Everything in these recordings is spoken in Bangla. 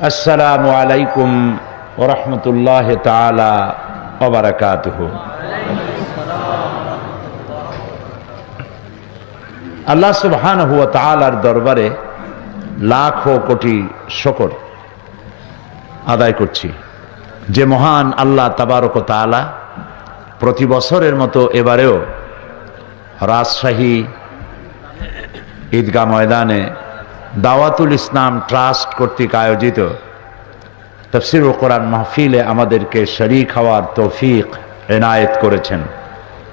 আসসালামু আলাইকুম ওয়া রাহমাতুল্লাহি তাআলা ওয়া বারাকাতুহু। আল্লাহ সুবহানাহু ওয়া তাআলার দরবারে লাখো কোটি শুকর আদায় করছি যে মহান আল্লাহ তাবারক ওয়া তাআলা প্রতি বছরের মতো এবারেও রাজশাহী ঈদগাহ ময়দানে দাওয়াতুল ইসলাম ট্রাস্ট কর্তৃক আয়োজিত তাফসীরুল কোরআন মাহফিলে আমাদেরকে শরীক হওয়ার তৌফিক এনায়েত করেছেন।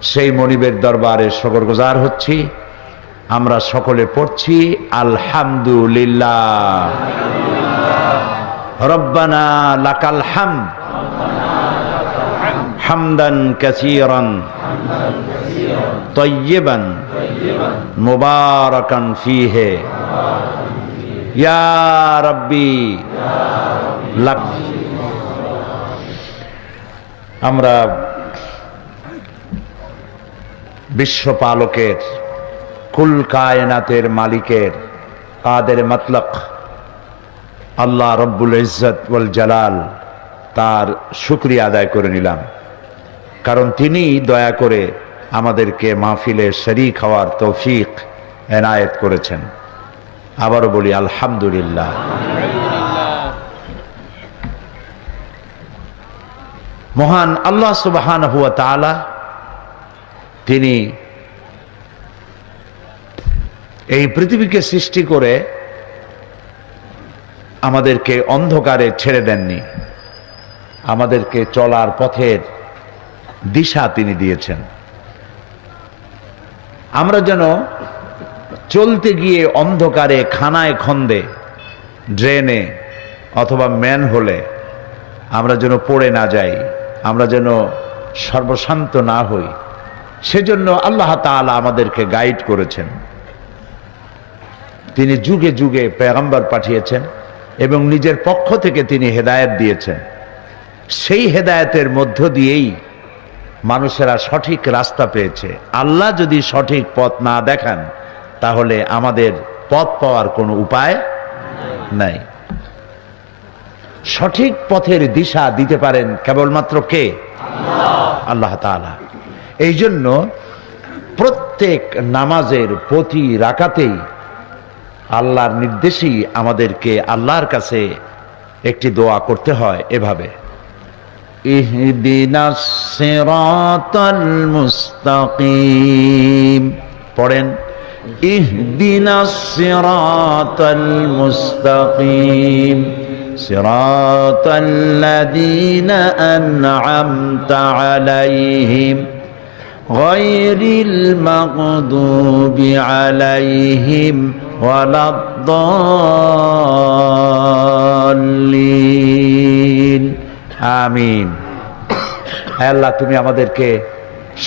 সেই মনিবের দরবারে শুকরগুজার হচ্ছি। আমরা সকলে পড়ছি আলহামদুলিল্লাহ। রব্বানা লাকাল হামদ হামদান কাসীরান তাইয়্যিবান মুবারাকান ফীহি ইয়া রাব্বি লাক। আমরা বিশ্বপালকের কুল কায়নাতের মালিকের কাদের মতলক আল্লাহ রব্বুল ইজ্জত ওয়াল জালাল তার শুকরিয়া আদায় করে নিলাম, কারণ তিনি দয়া করে আমাদেরকে মাহফিলে শরীক হওয়ার তৌফিক এনায়েত করেছেন। আবারও বলি আলহামদুলিল্লাহ। মহান আল্লাহ সুবহানাহু ওয়া তাআলা তিনি এই পৃথিবীকে সৃষ্টি করে আমাদেরকে অন্ধকারে ছেড়ে দেননি, আমাদেরকে চলার পথের দিশা তিনি দিয়েছেন। আমরা যেন চলতে গিয়ে অন্ধকারে খানায় খন্দে ড্রেনে অথবা ম্যানহোলে আমরা যেন পড়ে না যাই, আমরা যেন সর্বশান্ত না হই, সেজন্য আল্লাহ তাআলা আমাদেরকে গাইড করেছেন। তিনি যুগে যুগে পেগম্বর পাঠিয়েছেন এবং নিজের পক্ষ থেকে তিনি হেদায়েত দিয়েছেন। সেই হেদায়েতের মধ্য দিয়েই মানুষেরা সঠিক রাস্তা পেয়েছে। আল্লাহ যদি সঠিক পথ না দেখান তাহলে আমাদের পথ পাওয়ার কোনো উপায় নাই। সঠিক পথের দিশা দিতে পারেন কেবলমাত্র কে? আল্লাহ তাআলা। এই জন্য প্রত্যেক নামাজের প্রতি রাকাতেই আল্লাহর নির্দেশেই আমাদেরকে আল্লাহর কাছে একটি দোয়া করতে হয় এভাবে, ইহদিনাস সিরাতাল মুস্তাকিম। পড়েন, ইহদিনাস সিরাতাল মুস্তাকিম সিরাতাল্লাযীনা আন'আমতা আলাইহিম গায়রিল মাগদুবি আলাইহিম ওয়ালাদ-দাল্লিন। আমিন। আল্লাহ, তুমি আমাদেরকে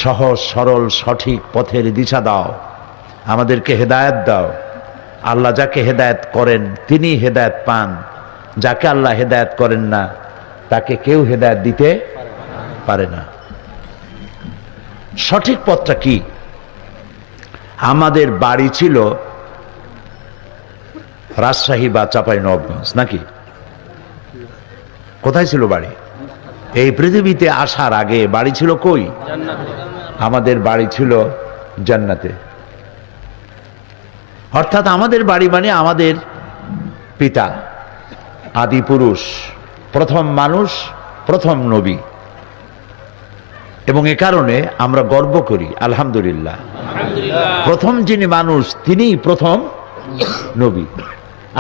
সহজ সরল সঠিক পথের দিশা দাও, আমাদেরকে হেদায়েত দাও। আল্লাহ যাকে হেদায়েত করেন তিনি হেদায়েত পান, যাকে আল্লাহ হেদায়েত করেন না তাকে কেউ হেদায়েত দিতে পারে না। সঠিক পথটা কি? আমাদের বাড়ি ছিল রাজশাহী বা চাঁপাইনবাবগঞ্জ, নাকি? কোথায় ছিল বাড়ি? এই পৃথিবীতে আসার আগে বাড়ি ছিল কই? আমাদের বাড়ি ছিল জান্নাতে। অর্থাৎ আমাদের বাড়ি মানে আমাদের পিতা, আদি পুরুষ, প্রথম মানুষ, প্রথম নবী। এবং এ কারণে আমরা গর্ব করি আলহামদুলিল্লাহ, প্রথম যিনি মানুষ তিনিই প্রথম নবী।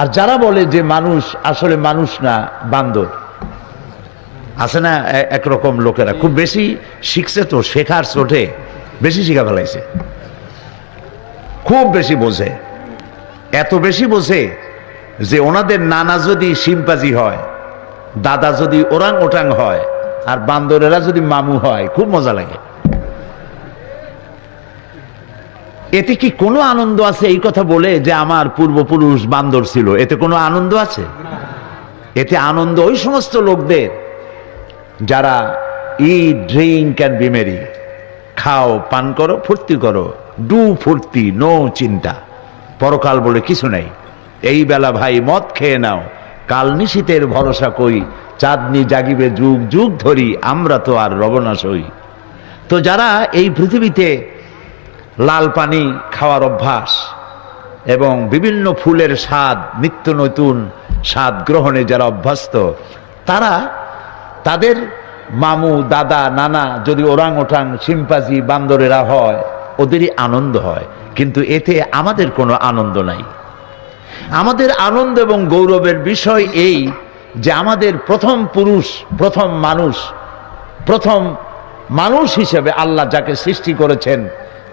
আর যারা বলে যে মানুষ আসলে মানুষ না, বান্দর, আছে না একরকম লোকেরা, খুব বেশি শিখছে তো, শেখার চোটে বেশি শিখা ফেলাইছে, খুব বেশি বোঝে। এত বেশি বোঝে যে ওনাদের নানা যদি শিম্পাজি হয়, দাদা যদি ওরাং ওটাং হয়, আর বান্দরেরা যদি মামু হয়, খুব মজা লাগে। এতে কি কোনো আনন্দ আছে এই কথা বলে যে আমার পূর্বপুরুষ বান্দর ছিল? এতে কোনো আনন্দ আছে? এতে আনন্দ ওই সমস্ত লোকদের যারা ইট, ড্রিঙ্ক অ্যান্ড বি মেরি, খাও, পান করো, ফুর্তি করো, ডু ফুর্তি, নো চিন্তা, পরকাল বলে কিছু নাই। এই বেলা ভাই মদ খেয়ে নাও, কাল নিশীতের ভরসা কই, চাঁদনি জাগিবে যুগ যুগ ধরি, আমরা তো আর রবনা সই। তো যারা এই পৃথিবীতে লাল পানি খাওয়ার অভ্যাস এবং বিভিন্ন ফুলের স্বাদ, নিত্য নতুন স্বাদ গ্রহণে যারা অভ্যস্ত, তারা তাদের মামু, দাদা, নানা যদি ওরাং ওঠাং, শিম্পাজি, বান্দরেরা হয়, ওদেরই আনন্দ হয়, কিন্তু এতে আমাদের কোনো আনন্দ নাই। আমাদের আনন্দ এবং গৌরবের বিষয় এই যে আমাদের প্রথম পুরুষ, প্রথম মানুষ হিসেবে আল্লাহ যাকে সৃষ্টি করেছেন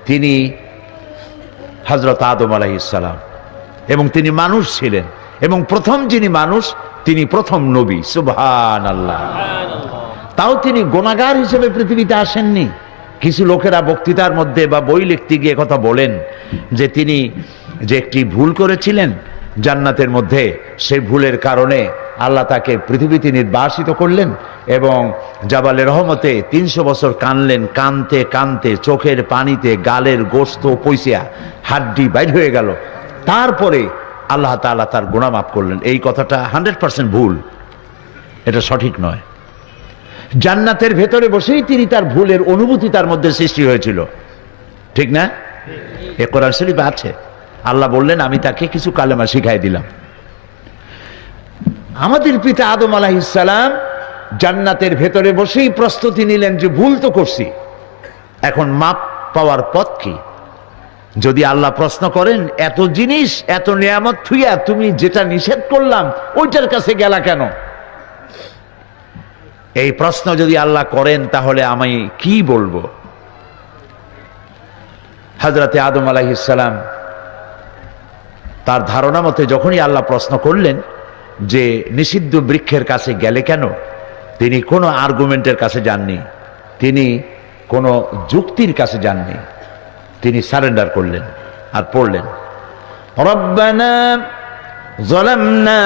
তিনি হযরত আদম আলাইহিস সালাম, এবং তিনি মানুষ ছিলেন, এবং প্রথম যিনি মানুষ তিনি প্রথম নবী। সুবহানাল্লাহ। তাও তিনি গুনাহগার হিসেবে পৃথিবীতে আসেননি। কিছু লোকেরা বক্তৃতার মধ্যে বা বই লিখতে গিয়ে কথা বলেন যে তিনি যে একটি ভুল করেছিলেন জান্নাতের মধ্যে, সেই ভুলের কারণে আল্লাহ তাকে পৃথিবীতে নির্বাসিত করলেন এবং জাবালে রহমতে 300 বছর কানলেন, কানতে কানতে চোখের পানিতে গালের গোশত পয়সা হাড্ডি বাইর হয়ে গেল। তারপরে আল্লাহ তাআলা তার গুনাহ মাফ করলেন। এই কথাটা 100% ভুল, এটা সঠিক নয়। জান্নাতের ভেতরে বসেই তিনি তার ভুলের অনুভূতি তার মধ্যে সৃষ্টি হয়েছিল, ঠিক না? এ কোরআন শরীফে আছে। আল্লাহ বললেন আমি তাকে কিছু কালেমা শিখাই দিলাম। আমাদের পিতা আদম আলাইহিস সালাম জান্নাতের ভেতরে বসেই প্রস্তুতি নিলেন যে ভুল তো করছি, এখন মাপ পাওয়ার পথ কি? যদি আল্লাহ প্রশ্ন করেন এত জিনিস, এত নিয়ামত থুইয়া তুমি যেটা নিষেধ করলাম ওইটার কাছে গেলা কেন, এই প্রশ্ন যদি আল্লাহ করেন তাহলে আমি কি বলবো? হযরতে আদম আলাইহিস সালাম তার ধারণা মতে যখনই আল্লাহ প্রশ্ন করলেন যে নিষিদ্ধ বৃক্ষের কাছে গেলে কেন, তিনি কোনো আর্গুমেন্টের কাছে যাননি, তিনি কোনো যুক্তির কাছে যাননি, তিনি সারেন্ডার করলেন আর পড়লেন রব্বানা যালামনা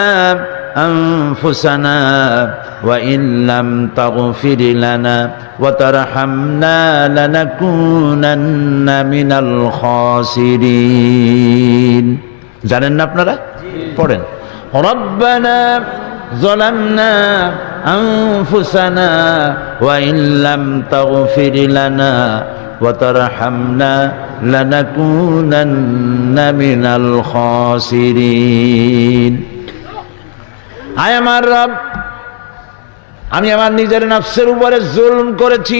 আনফুসানা ওয়া ইন লাম তাগফির লানা ওয়া তারহামনা লানাকুনান্না মিনাল খাসিরিন। জানেন না আপনারা? পড়েন রব্বানা যালামনা আনফুসানা ওয়া ইন লাম তাগফির লানা ওয়া তারহামনা লানাকুনান্না মিনাল খাসিরিন। আয় আমার রব, আমি আমার নিজের নফসের উপরে জুলম করেছি,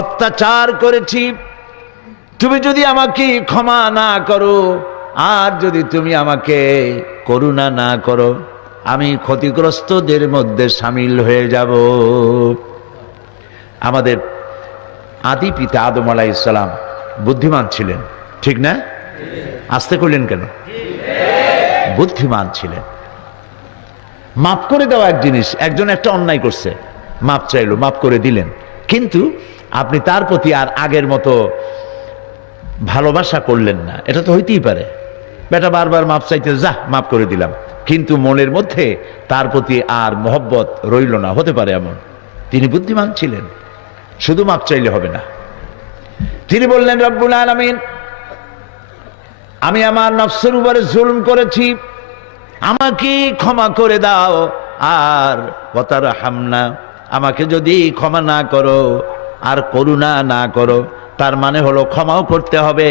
অত্যাচার করেছি, তুমি যদি আমাকে ক্ষমা না করো আর যদি তুমি আমাকে করুণা না করো আমি ক্ষতিগ্রস্তদের মধ্যে শামিল হয়ে যাব। আমাদের আদি পিতা আদম আলাইহিস সালাম বুদ্ধিমান ছিলেন, ঠিক না? আস্তে করলেন কেন? বুদ্ধিমান ছিলেন। মাফ করে দেওয়া এক জিনিস, একজন একটা অন্যায় করছে, মাফ চাইলো, মাফ করে দিলেন, কিন্তু আপনি তার প্রতি আর আগের মতো ভালোবাসা করলেন না। এটা তো হইতেই পারে, বেটা বারবার মাফ চাইতে, যা মাফ করে দিলাম, কিন্তু মনের মধ্যে তার প্রতি আর মহব্বত রইল না, হতে পারে এমন। তিনি বুদ্ধিমান ছিলেন, শুধু মাফ চাইলে হবে না। তিনি বললেন রব্বুল আলামিন, আমি আমার নফসের উপরে জুলম করেছি, আমাকে ক্ষমা করে দাও, আর ওয়া তারহামনা, আমাকে যদি ক্ষমা না করো আর করুণা না করো, তার মানে হলো ক্ষমাও করতে হবে,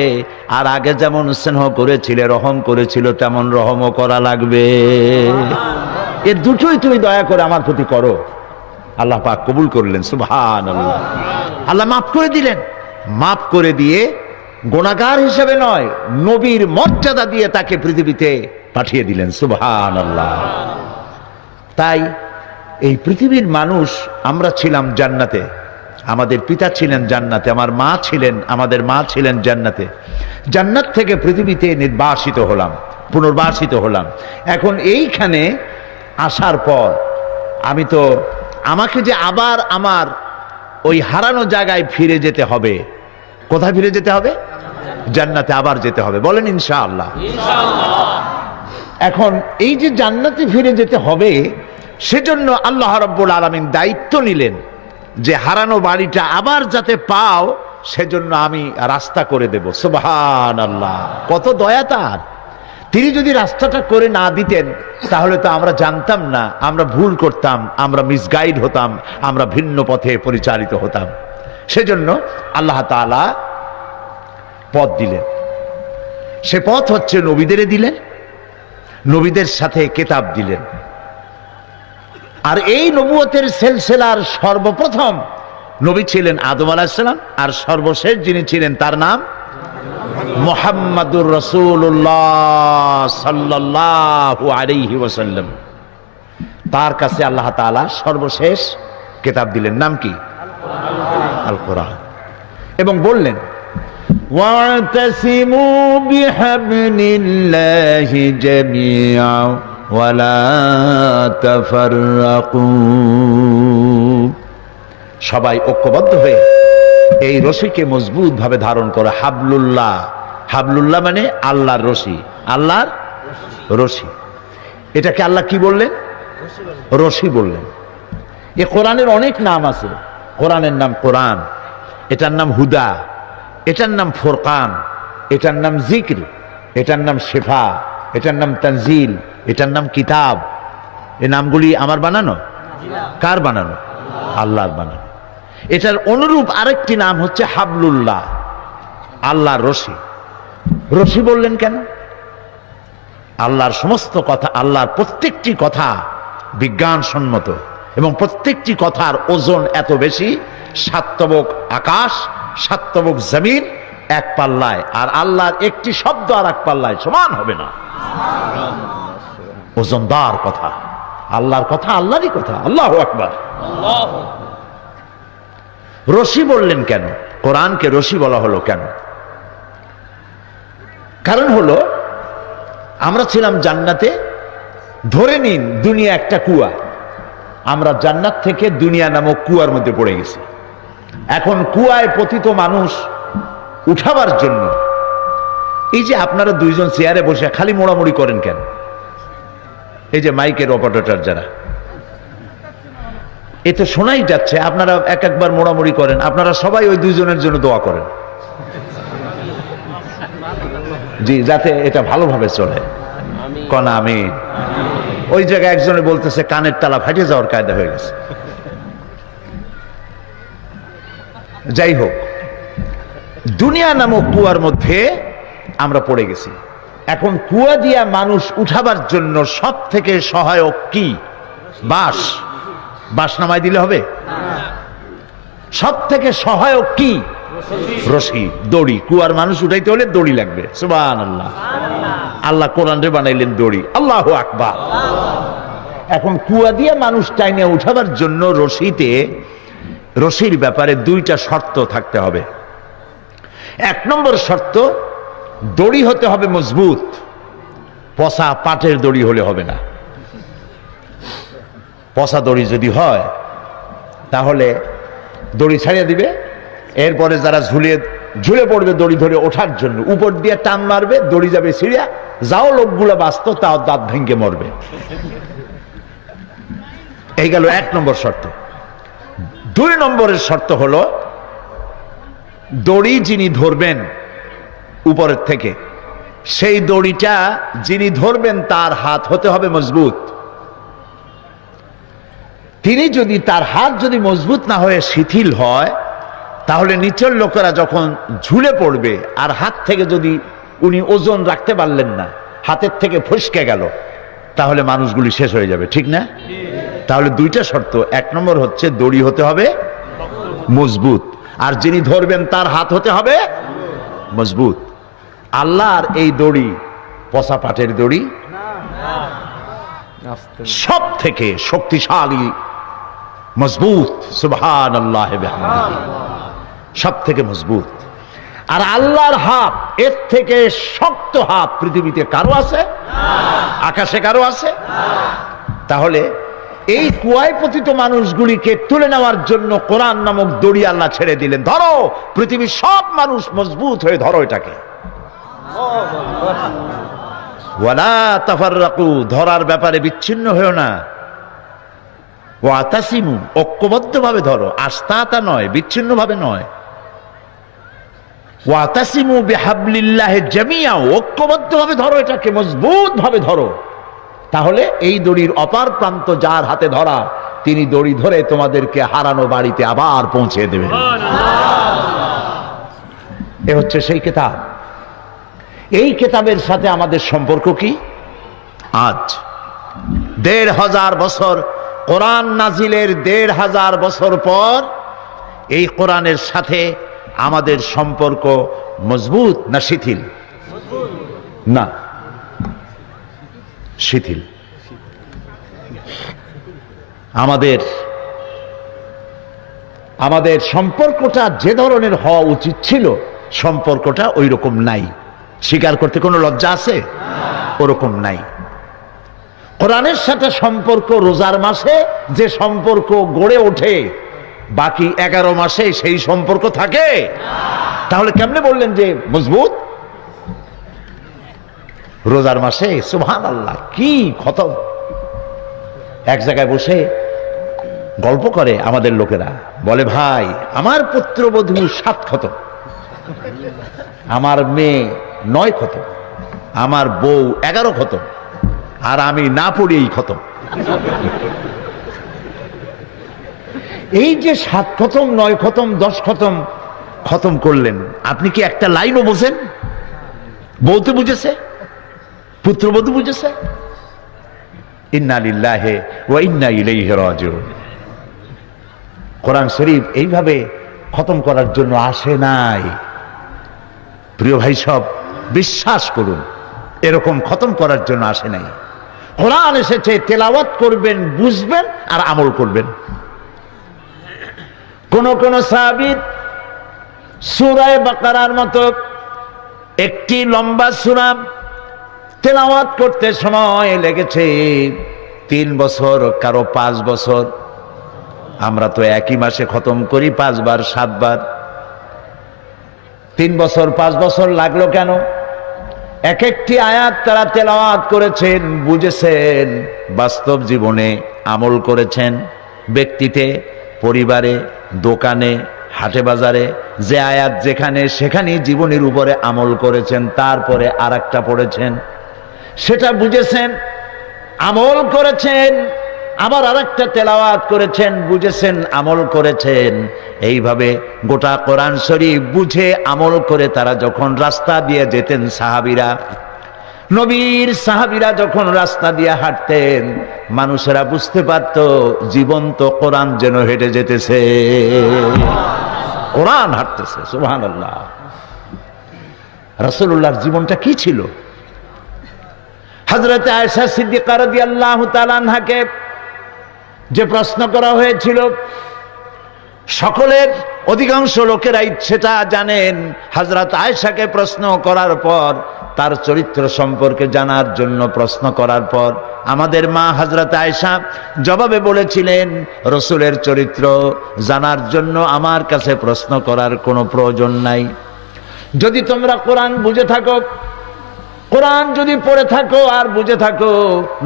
আর আগে যেমন স্নেহ করেছিলে, রহম করেছিল, তেমন রহমও করা লাগবে। এর দুটোই তুমি দয়া করে আমার প্রতি করো। আল্লাহ পাক কবুল করলেন, সুবহানাল্লাহ। আল্লাহ মাফ করে দিলেন, মাফ করে দিয়ে গুনাহগার হিসেবে নয়, নবীর মর্যাদা দিয়ে তাকে পৃথিবীতে পাঠিয়ে দিলেন, সুবহানাল্লাহ। তাই এই পৃথিবীর মানুষ, আমরা ছিলাম জান্নাতে, আমাদের পিতা ছিলেন জান্নাতে, আমাদের মা ছিলেন জান্নাতে। জান্নাত থেকে পৃথিবীতে নির্বাসিত হলাম, পুনর্বাসিত হলাম। এখন এইখানে আসার পর আমাকে যে আবার আমার ওই হারানো জায়গায় ফিরে যেতে হবে। কোথায় ফিরে যেতে হবে? জান্নাতে আবার যেতে হবে, বলেন ইনশাআল্লাহ। এখন এই যে জান্নাতে ফিরে যেতে হবে, সেজন্য আল্লাহ রাব্বুল আলামিন দায়িত্ব নিলেন যে হারানো বাড়িটা আবার যাতে পাও, সেজন্য আমি রাস্তা করে দেব। সুবহানাল্লাহ, কত দয়া তার! তিনি যদি রাস্তাটা করে না দিতেন তাহলে তো আমরা জানতাম না, আমরা ভুল করতাম, আমরা মিসগাইড হতাম, আমরা ভিন্ন পথে পরিচালিত হতাম। সেজন্য আল্লাহ তাআলা পথ দিলেন। সে পথ হচ্ছে নবীদের দিলেন, নবীদের সাথে কিতাব দিলেন। আর এই নবুয়তের সিলসিলার সর্বপ্রথম নবী ছিলেন আদম আলাইহিস সালাম, আর সর্বশেষ যিনি ছিলেন তার নাম মুহাম্মাদুর রাসূলুল্লাহ সাল্লাল্লাহু আলাইহি ওয়াসাল্লাম। তার কাছে আল্লাহ তাআলা সর্বশেষ কিতাব দিলেন, নাম কি? আল কোরআন। এবং বললেন ওয়াতাসিমু বিহাবলিল্লাহি জামিআ ওয়ালা তাফাররাকু, সবাই ঐক্যবদ্ধ হয়ে এই রশিকে মজবুত ভাবে ধারণ করে। হাবলুল্লাহ, হাবলুল্লাহ মানে আল্লাহর রশি, আল্লাহর রশি। এটাকে আল্লাহ কি বললেন? রশি বললেন। এ কোরআনের অনেক নাম আছে। কোরআনের নাম কোরআন, এটার নাম হুদা, এটার নাম ফুরকান, এটার নাম জিক্র, এটার নাম শিফা, এটার নাম তানজিল, এটার নাম কিতাব। এই নামগুলি আমার বানানো? কার বানানো? আল্লাহর বানানো। এটার অনুরূপ আরেকটি নাম হচ্ছে হাবলুল্লাহ, আল্লাহর রশি। রশি বললেন কেন? আল্লাহর সমস্ত কথা, আল্লাহর প্রত্যেকটি কথা বিজ্ঞানসম্মত, এবং প্রত্যেকটি কথার ওজন এত বেশি, সাতবক আকাশ, সাতবক জমিন এক পাল্লায়, আর আল্লাহর একটি শব্দ আর এক পাল্লায় সমান হবে না। ওজনদার কথা, আল্লাহর কথা আল্লাহরই কথা। আল্লাহু আকবার। রশি বললেন কেন? কোরআনকে রশি বলা হলো কেন? কারণ হলো, আমরা ছিলাম জান্নাতে, ধরে নিন দুনিয়া একটা কুয়া, আমরা জান্নাত থেকে দুনিয়া নামক কুয়ার মধ্যে পড়ে গেছি। এখন কুয়ায় পতিত মানুষ উঠাবার জন্য, এই যে আপনারা দুইজন চেয়ারে বসে খালি মোড়ামুড়ি করেন কেন? এই যে মাইকের অপারেটর যারা, এ তো শোনাই যাচ্ছে, আপনারা এক একবার মোড়ামুড়ি করেন, আপনারা সবাই ওই দুইজনের জন্য দোয়া করেন, জি, যাতে এটা ভালোভাবে চলে। কনা আমি ওই জায়গায় একজনে বলতেছে কানের তালা ফাটে যাওয়ার কায়দা হয়ে গেছে। যাই হোক, দুনিয়া নামক কুয়ার মধ্যে আমরা পড়ে গেছি। এখন কুয়া দিয়া মানুষ উঠাবার জন্য সব থেকে সহায়ক কি? বাঁশ। বাঁশ নামাই দিলে হবে? সব থেকে সহায়ক কি? রশি, দড়ি। কুয়ার মানুষ উঠাইতে হলে দড়ি লাগবে। সুবহানাল্লাহ। আল্লাহ কোরআনে বানাইলেন দড়ি। আল্লাহু আকবার। এখন কুয়া দিয়ে মানুষ টাইনে উঠাবার জন্য রশির ব্যাপারে দুইটা শর্ত থাকতে হবে। এক নম্বর শর্ত, দড়ি হতে হবে মজবুত, পচা পাটের দড়ি হলে হবে না। পচা দড়ি যদি হয় তাহলে দড়ি ছাড়িয়ে দিবে, এরপরে যারা ঝুলে পড়বে দড়ি ধরে ওঠার জন্য, উপর দিয়ে টান মারবে, দড়ি যাবে ছিঁড়িয়া, যাও লোকগুলো বাঁচত তাও দাঁত ভেঙে মরবে। এই গেল এক নম্বর শর্ত। দুই নম্বরের শর্ত হলো, দড়ি যিনি ধরবেন উপরের থেকে, সেই দড়িটা যিনি ধরবেন তার হাত হতে হবে মজবুত। তিনি যদি, তার হাত যদি মজবুত না হয়ে শিথিল হয়, তাহলে নিচের লোকেরা যখন ঝুলে পড়বে, আর হাত থেকে যদি উনি ওজন রাখতে পারলেন না, হাতের থেকে ফসকে গেল, তাহলে মানুষগুলি শেষ হয়ে যাবে। ঠিক না? তাহলে দুইটা শর্ত। এক নম্বর হচ্ছে দড়ি হতে হবে মজবুত, আর যিনি ধরবেন তার হাত হতে হবে মজবুত। আল্লাহর এই দড়ি পচা পাটের দড়ি, সব থেকে শক্তিশালী, মজবুত। সুবহানাল্লাহ বিহামদিহি। সব থেকে মজবুত। আর আল্লাহর হাত, এর থেকে শক্ত হাত পৃথিবীতে কারো আছে? আকাশে কারো আছে? তাহলে এই কুয়ায় পতিত মানুষগুলিকে তুলে নেওয়ার জন্য কোরআন নামক দড়ি আল্লাহ ছেড়ে দিলেন। ধরো, পৃথিবীর সব মানুষ মজবুত হয়ে ধরো এটাকে। ওয়ালা তাফাররাকু, ধরার ব্যাপারে বিচ্ছিন্ন হয়েও না। ওয়াতাসিমু, ঐক্যবদ্ধভাবে ধরো, আস্তাতা নয়, বিচ্ছিন্ন ভাবে নয়। ওয়াতাসিমু বিহাবলিল্লাহি জামিয়া, ঐক্যবদ্ধভাবে ধরো, এটাকে মজবুত ভাবে ধরো, তাহলে এই দড়ির অপার প্রান্ত যার হাতে ধরা, তিনি দড়ি ধরে তোমাদেরকে হারানো বাড়িতে আবার পৌঁছে দেবেন। এ হচ্ছে সেই কিতাব। এই কিতাবের সাথে আমাদের সম্পর্ক কি? আজ ১৫০০ বছর কোরআন নাজিলের, ১৫০০ বছর পর এই কোরআনের সাথে আমাদের সম্পর্ক মজবুত না শিথিল? না, শিথিল। আমাদের সম্পর্কটা যে ধরনের হওয়া উচিত ছিল, সম্পর্কটা ওই রকম নাই। স্বীকার করতে কোনো লজ্জা আছে? ওরকম নাই। কোরআনের সাথে সম্পর্ক রোজার মাসে যে সম্পর্ক গড়ে ওঠে, বাকি 11 মাসে সেই সম্পর্ক থাকে। তাহলে কেমনে বললেন যে মজবুত? রোজার মাসে সুবহানাল্লাহ কি খতম! এক জায়গায় বসে গল্প করে আমাদের লোকেরা, বলে ভাই আমার পুত্রবধূ 7 খতম, আমার মেয়ে 9 খতম, আমার বউ 11 খতম, আর আমি না পড়িয়েই খতম। এই যে 7 খতম, 9 খতম, 10 খতম খতম করলেন, আপনি কি একটা লাইনও বোঝেন? বউ তো বুঝেছে, পুত্রবধূ বুঝেছে। ইন্না লিল্লাহি ওয়া ইন্না ইলাইহি রাজিউন। কোরআন শরীফ এইভাবে খতম করার জন্য আসে নাই। প্রিয় ভাই সব, বিশ্বাস করুন, এরকম খতম করার জন্য আসে নাই। কোরআন এসেছে তেলাওয়াত করবেন, বুঝবেন আর আমল করবেন। কোন কোন সাহাবী সূরা বাকারার মতো একটি লম্বা সূরা তেলাওয়াত করতে সময় লেগেছে 3 বছর, কারো 5 বছর। আমরা তো একই মাসে খতম করি 5 বার 7 বার। 3 বছর 5 বছর লাগলো কেন? এক একটি আয়াত তারা তেলাওয়াত করেছেন, বুঝেছেন, বাস্তব জীবনে আমল করেছেন। ব্যক্তিতে, পরিবারে, দোকানে, হাটে বাজারে যে আয়াত যেখানে সেখানে জীবনের উপরে আমল করেছেন। তারপরে আরেকটা পড়েছেন, সেটা বুঝেছেন, আমল করেছেন, আবার আরেকটা তেলাওয়াত করেছেন, বুঝেছেন, আমল করেছেন। এইভাবে গোটা কোরআন শরীফ বুঝে আমল করে তারা যখন রাস্তা দিয়ে যেতেন, সাহাবীরা, নবীর সাহাবীরা যখন রাস্তা দিয়ে হাঁটতেন, মানুষেরা বুঝতে পারত জীবন্ত কোরআন যেন হেঁটে যেতেছে, কোরআন হাঁটতেছে। সুবহানাল্লাহ। রাসূলুল্লাহর জীবনটা কি ছিল? হযরত আয়েশা সিদ্দিকা রাদিয়াল্লাহু তাআলা আনহাকে যে প্রশ্ন করা হয়েছিল, সকলের অধিকাংশ লোকেরাই সেটা জানেন। হযরত আয়েশাকে প্রশ্ন করার পর, তার চরিত্র সম্পর্কে জানার জন্য প্রশ্ন করার পর, আমাদের মা হযরত আয়েশা জবাবে বলেছিলেন, রাসূলের চরিত্র জানার জন্য আমার কাছে প্রশ্ন করার কোনো প্রয়োজন নাই। যদি তোমরা কোরআন বুঝে থাকো, কোরআন যদি পড়ে থাকো আর বুঝে থাকো,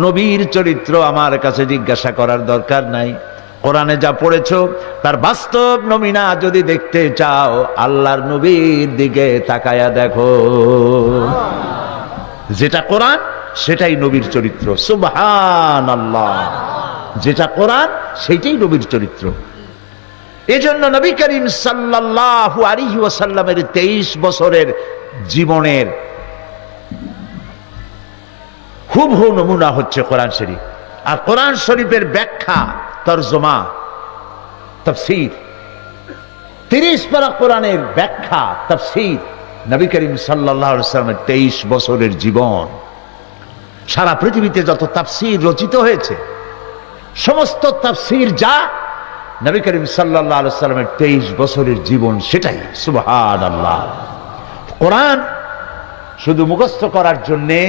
নবীর চরিত্র আমার কাছে জিজ্ঞাসা করার দরকার নাই। কোরআনে যা পড়েছো তার বাস্তব নমুনা যদি দেখতে চাও, আল্লাহর নবীর দিকে তাকায়া দেখো। যেটা কোরআন সেটাই নবীর চরিত্র। সুবহানাল্লাহ। যেটা কোরআন সেইটাই নবীর চরিত্র। এজন্য নবী করিম সাল্লাল্লাহু আলাইহি ওয়াসাল্লামের 23 বছরের জীবনের হুবহু নমুনা হচ্ছে কোরআন শরীফ। আর কোরআন শরীফের ব্যাখ্যা, তরজমা, তাফসীর, 30 পারা কোরআনের ব্যাখ্যা, তাফসীর, নবী করিম সাল্লাল্লাহু আলাইহি ওয়াসাল্লামের 23 বছরের জীবন। সারা পৃথিবীতে যত তাফসীর রচিত হয়েছে, সমস্ত তাফসীর যা, নবী করিম সাল্লাল্লাহু আলাইহি ওয়াসাল্লামের 23 বছরের জীবন সেটাই। সুবহানাল্লাহ। কোরআন শুধু মুখস্থ করার জন্যে,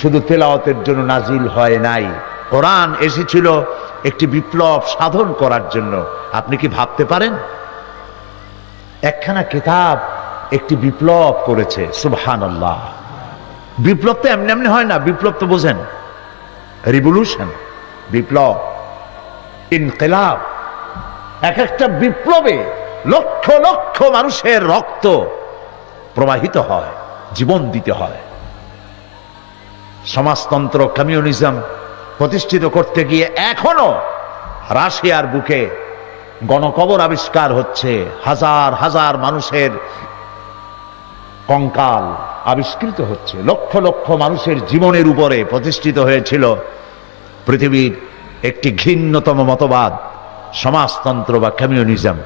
শুধু তেলাওয়াতের জন্য নাজিল হয় নাই। কোরআন এসেছিল একটি বিপ্লব সাধন করার জন্য। আপনি কি ভাবতে পারেন একখানা কিতাব একটি বিপ্লব করেছে? সুবহানাল্লাহ। বিপ্লব তো এমনি এমনি হয় না। বিপ্লব তো বোঝেন, রিভলিউশন, বিপ্লব, ইনকিলাব। এক একটা বিপ্লবে লক্ষ লক্ষ মানুষের রক্ত প্রবাহিত হয়, জীবন দিতে হয়। সমাজতন্ত্র, কমিউনিজম প্রতিষ্ঠিত করতে গিয়ে এখনো রাশিয়ার বুকে গণকবর আবিষ্কার হচ্ছে, হাজার হাজার মানুষের কঙ্কাল আবিষ্কৃত হচ্ছে, লক্ষ লক্ষ মানুষের জীবনের উপরে প্রতিষ্ঠিত হয়েছিল পৃথিবীর একটি ঘৃণ্যতম মতবাদ, সমাজতন্ত্র বা কমিউনিজম।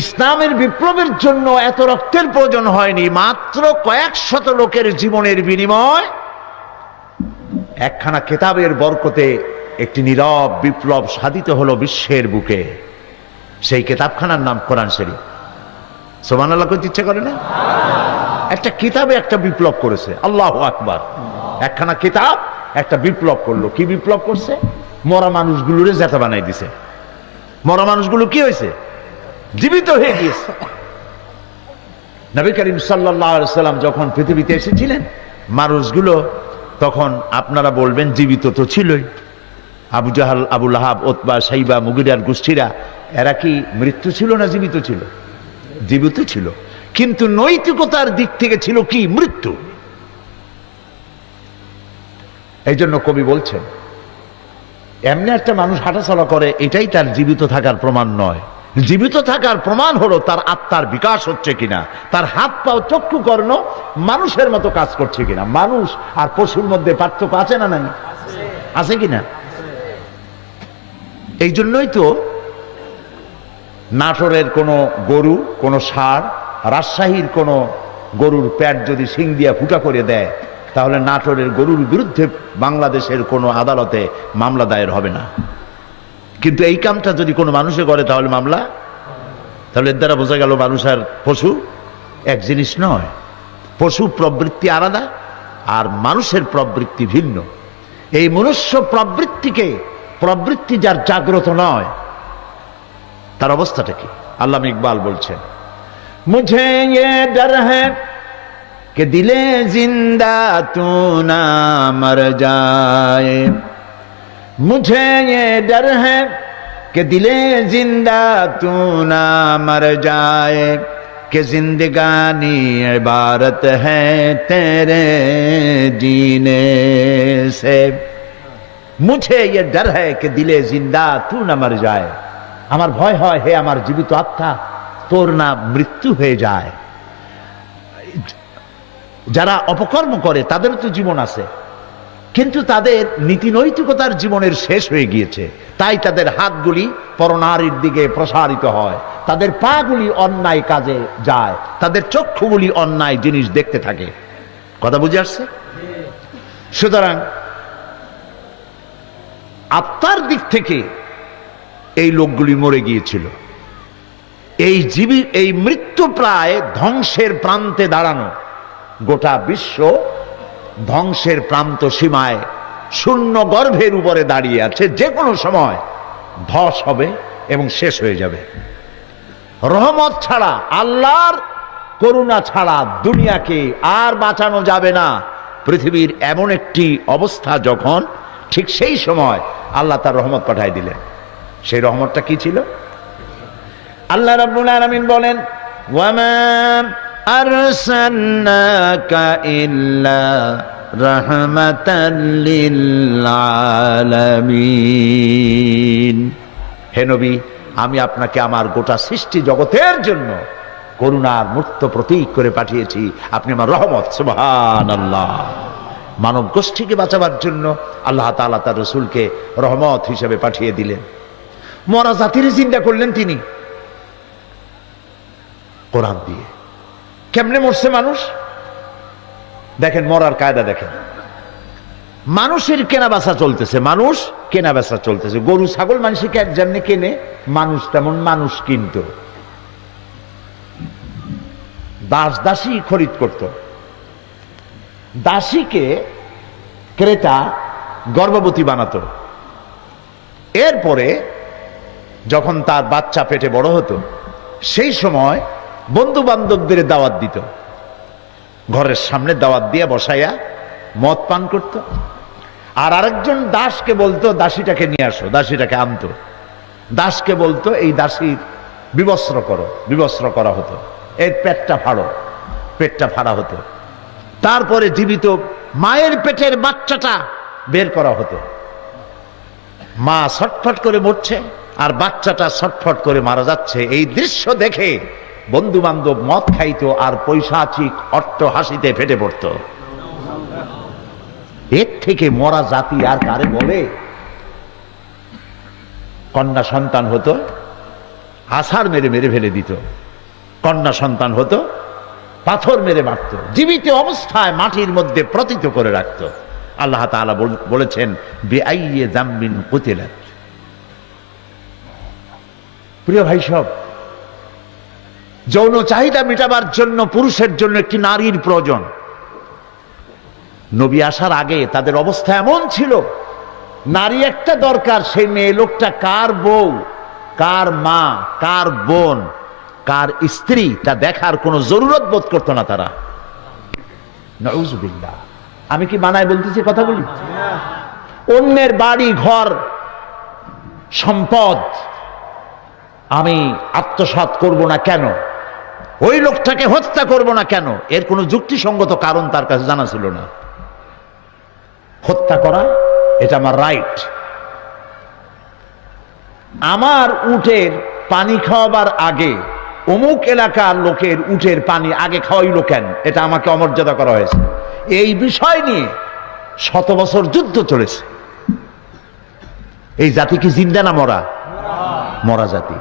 ইসলামের বিপ্লবের জন্য এত রক্তের প্রয়োজন হয়নি, মাত্র কয়েক শত লোকের জীবনের বিনিময়, একখানা কিতাবের বরকতে একটি নীরব বিপ্লব সাধিত হলো বিশ্বের বুকে। সেই কিতাবখানার নাম কোরআন শরীফ। সুবহানাল্লাহ কইতে ইচ্ছে করে না? একটা কিতাবে একটা বিপ্লব করেছে, আল্লাহু আকবার। একখানা কিতাব একটা বিপ্লব করলো। কি বিপ্লব করছে? মরা মানুষগুলোরে জেতা বানাই দিছে। মরা মানুষগুলো কি হয়েছে? জীবিত হয়ে গিয়েছে। নবী করিম সাল্লাল্লাহু আলাইহি সাল্লাম যখন পৃথিবীতে এসেছিলেন, মানুষগুলো তখন আপনারা বলবেন জীবিত তো ছিলই। আবু জাহাল, আবু লাহাব, উতবা, সাইবা, মুগিরার গোষ্ঠীরা, এরা কি মৃত্যু ছিল না জীবিত ছিল? জীবিত ছিল, কিন্তু নৈতিকতার দিক থেকে ছিল কি? মৃত্যু। এই জন্য কবি বলছেন, এমনি একটা মানুষ হাঁটাচলা করে, এটাই তার জীবিত থাকার প্রমাণ নয়। জীবিত থাকার প্রমাণ হলো তার আত্মার বিকাশ হচ্ছে কিনা, তার হাত পাও চক্ষু কর্ণ মানুষের মতো কাজ করছে কিনা। মানুষ আর পশুর মধ্যে পার্থক্য আছে না নাই? আছে কিনা? এই জন্যই তো নাটোরের কোনো গরু, কোনো ষাঁড়, রাজশাহীর কোনো গরুর পেট যদি শিং দিয়া ফুটা করে দেয়, তাহলে নাটোরের গরুর বিরুদ্ধে বাংলাদেশের কোনো আদালতে মামলা দায়ের হবে না। কিন্তু এই কামটা যদি কোনো মানুষে করে তাহলে মামলা। তাহলে এর দ্বারা বোঝা গেল মানুষ আর পশু এক জিনিস নয়। পশু প্রবৃত্তি আলাদা আর মানুষের প্রবৃত্তি ভিন্ন। এই মনুষ্য প্রবৃত্তি যার জাগ্রত নয়, তার অবস্থাটা কি? আল্লামা ইকবাল বলছেন, মুঝে ये डर है कि दिले जिंदा तू ना मर जाए, मुझे ये डर है कि दिले जिंदा तू ना मर जाए, कि जिंदगानी इबारत है तेरे जीने से, मुझे ये डर है कि दिले जिंदा तू ना मर जाए। আমার ভয় হয়, হে আমার জীবিত আত্মা, তোর না মৃত্যু হয়ে যায়। যারা অপকর্ম করে তাদেরও তো জীবন আছে, কিন্তু তাদের নীতি নৈতিকতার জীবনের শেষ হয়ে গিয়েছে। তাই তাদের হাতগুলি পরনারীর দিকে প্রসারিত হয়, তাদের পাগুলি অন্যায় কাজে যায়, তাদের চক্ষুগুলি অন্যায় জিনিস দেখতে থাকে। কথা বুঝে আসছে? সুতরাং আত্মার দিক থেকে এই লোকগুলি মরে গিয়েছিল। এই মৃত্যু প্রায় ধ্বংসের প্রান্তে দাঁড়ানো। গোটা বিশ্ব ধ্বংসের প্রান্ত সীমায় শূন্য গর্ভের উপরে দাঁড়িয়ে আছে, যে কোনো সময় ধস হবে এবং শেষ হয়ে যাবে। রহমত ছাড়া, আল্লাহর করুণা ছাড়া দুনিয়াকে আর বাঁচানো যাবে না। পৃথিবীর এমন একটি অবস্থা যখন, ঠিক সেই সময় আল্লাহ তার রহমত পাঠিয়ে দিলেন। সেই রহমতটা কি ছিল? আল্লাহ রাব্বুল আলামিন বলেন, ওয়ামা আরসালনাকা ইল্লা রাহমাতাল লিল আলামিন। হে নবী, আমি আপনাকে আমার গোটা সৃষ্টি জগতের জন্য করুণার মূর্ত প্রতীক করে পাঠিয়েছি। আপনি আমার রহমত। সুবহানাল্লাহ। মানব গোষ্ঠীকে বাঁচাবার জন্য আল্লাহ তাআলা তার রাসূলকে রহমত হিসেবে পাঠিয়ে দিলেন। মরা জাতির চিন্তা করলেন তিনি কোরআন দিয়ে। কেমনে মরছে মানুষ? দেখেন মরার কায়দা দেখেন। মানুষের কেনা বেচা চলতেছে, মানুষ কেনা বেচা চলতেছে। গরু ছাগল মানুষকে এক যেমনি কেনে, মানুষ তেমন মানুষ কিনত। দাস দাসী খরিদ করত। দাসীকে ক্রেতা গর্ভবতী বানাতো। এরপরে যখন তার বাচ্চা পেটে বড় হতো, সেই সময় বন্ধু বান্ধবদের দাওয়াত দিত। ঘরের সামনে দাওয়াত দিয়ে বসাইয়া মদ পান করত। আর আরেকজন দাসকে বলতো দাসীটাকে নিয়ে আসো, দাসীটাকে আনতো। দাসকে বলতো এই দাসীর বিবস্ত্র করো, বিবস্ত্র করা হতো। এর পেটটা ফাড়া হতো। তারপরে জীবিত মায়ের পেটের বাচ্চাটা বের করা হতো। মা ছটফট করে মরছে আর বাচ্চাটা ছটফট করে মারা যাচ্ছে। এই দৃশ্য দেখে বন্ধু বান্ধব মদ খাইতো আর পৈশাচিক অট্ট হাসিতে ফেটে পড়ত। এর থেকে মরা জাতি আর কারে বলে? কন্যা সন্তান হতো, আছাড় মেরে মেরে ফেলে দিত। কন্যা সন্তান হতো, পাথর মেরে মারত, জীবিত অবস্থায় মাটির মধ্যে প্রতীত করে রাখত। আল্লাহ তাআলা বলেছেন বিআইয়ি যামবিন কুতিলাত। প্রিয় ভাই সব, যৌন চাহিদা মেটাবার জন্য পুরুষের জন্য একটি নারীর প্রয়োজন। নবী আসার আগে তাদের অবস্থা এমন ছিল, নারী একটা দরকার, সেই মেয়ে লোকটা কার বউ, কার মা, কার বোন, কার স্ত্রী তা দেখার কোনো জরুরত বোধ করতো না তারা। নাউযুবিল্লাহ। আমি কি মানায় বলতেছি কথাগুলি? অন্যের বাড়ি ঘর সম্পদ আমি আত্মসাৎ করব না কেন, ওই লোকটাকে হত্যা করব না কেন, এর কোনো যুক্তিসঙ্গত কারণ তার কাছে জানা ছিল না। হত্যা করা এটা আমার রাইট। আমার উটের পানি খাওয়াবার আগে অমুক এলাকার লোকের উটের পানি আগে খাওয়াইলো কেন, এটা আমাকে অমর্যাদা করা হয়েছে। এই বিষয় নিয়ে 100 বছর যুদ্ধ চলেছে। এই জাতি কি জিন্দা না মরা? মরা জাতি।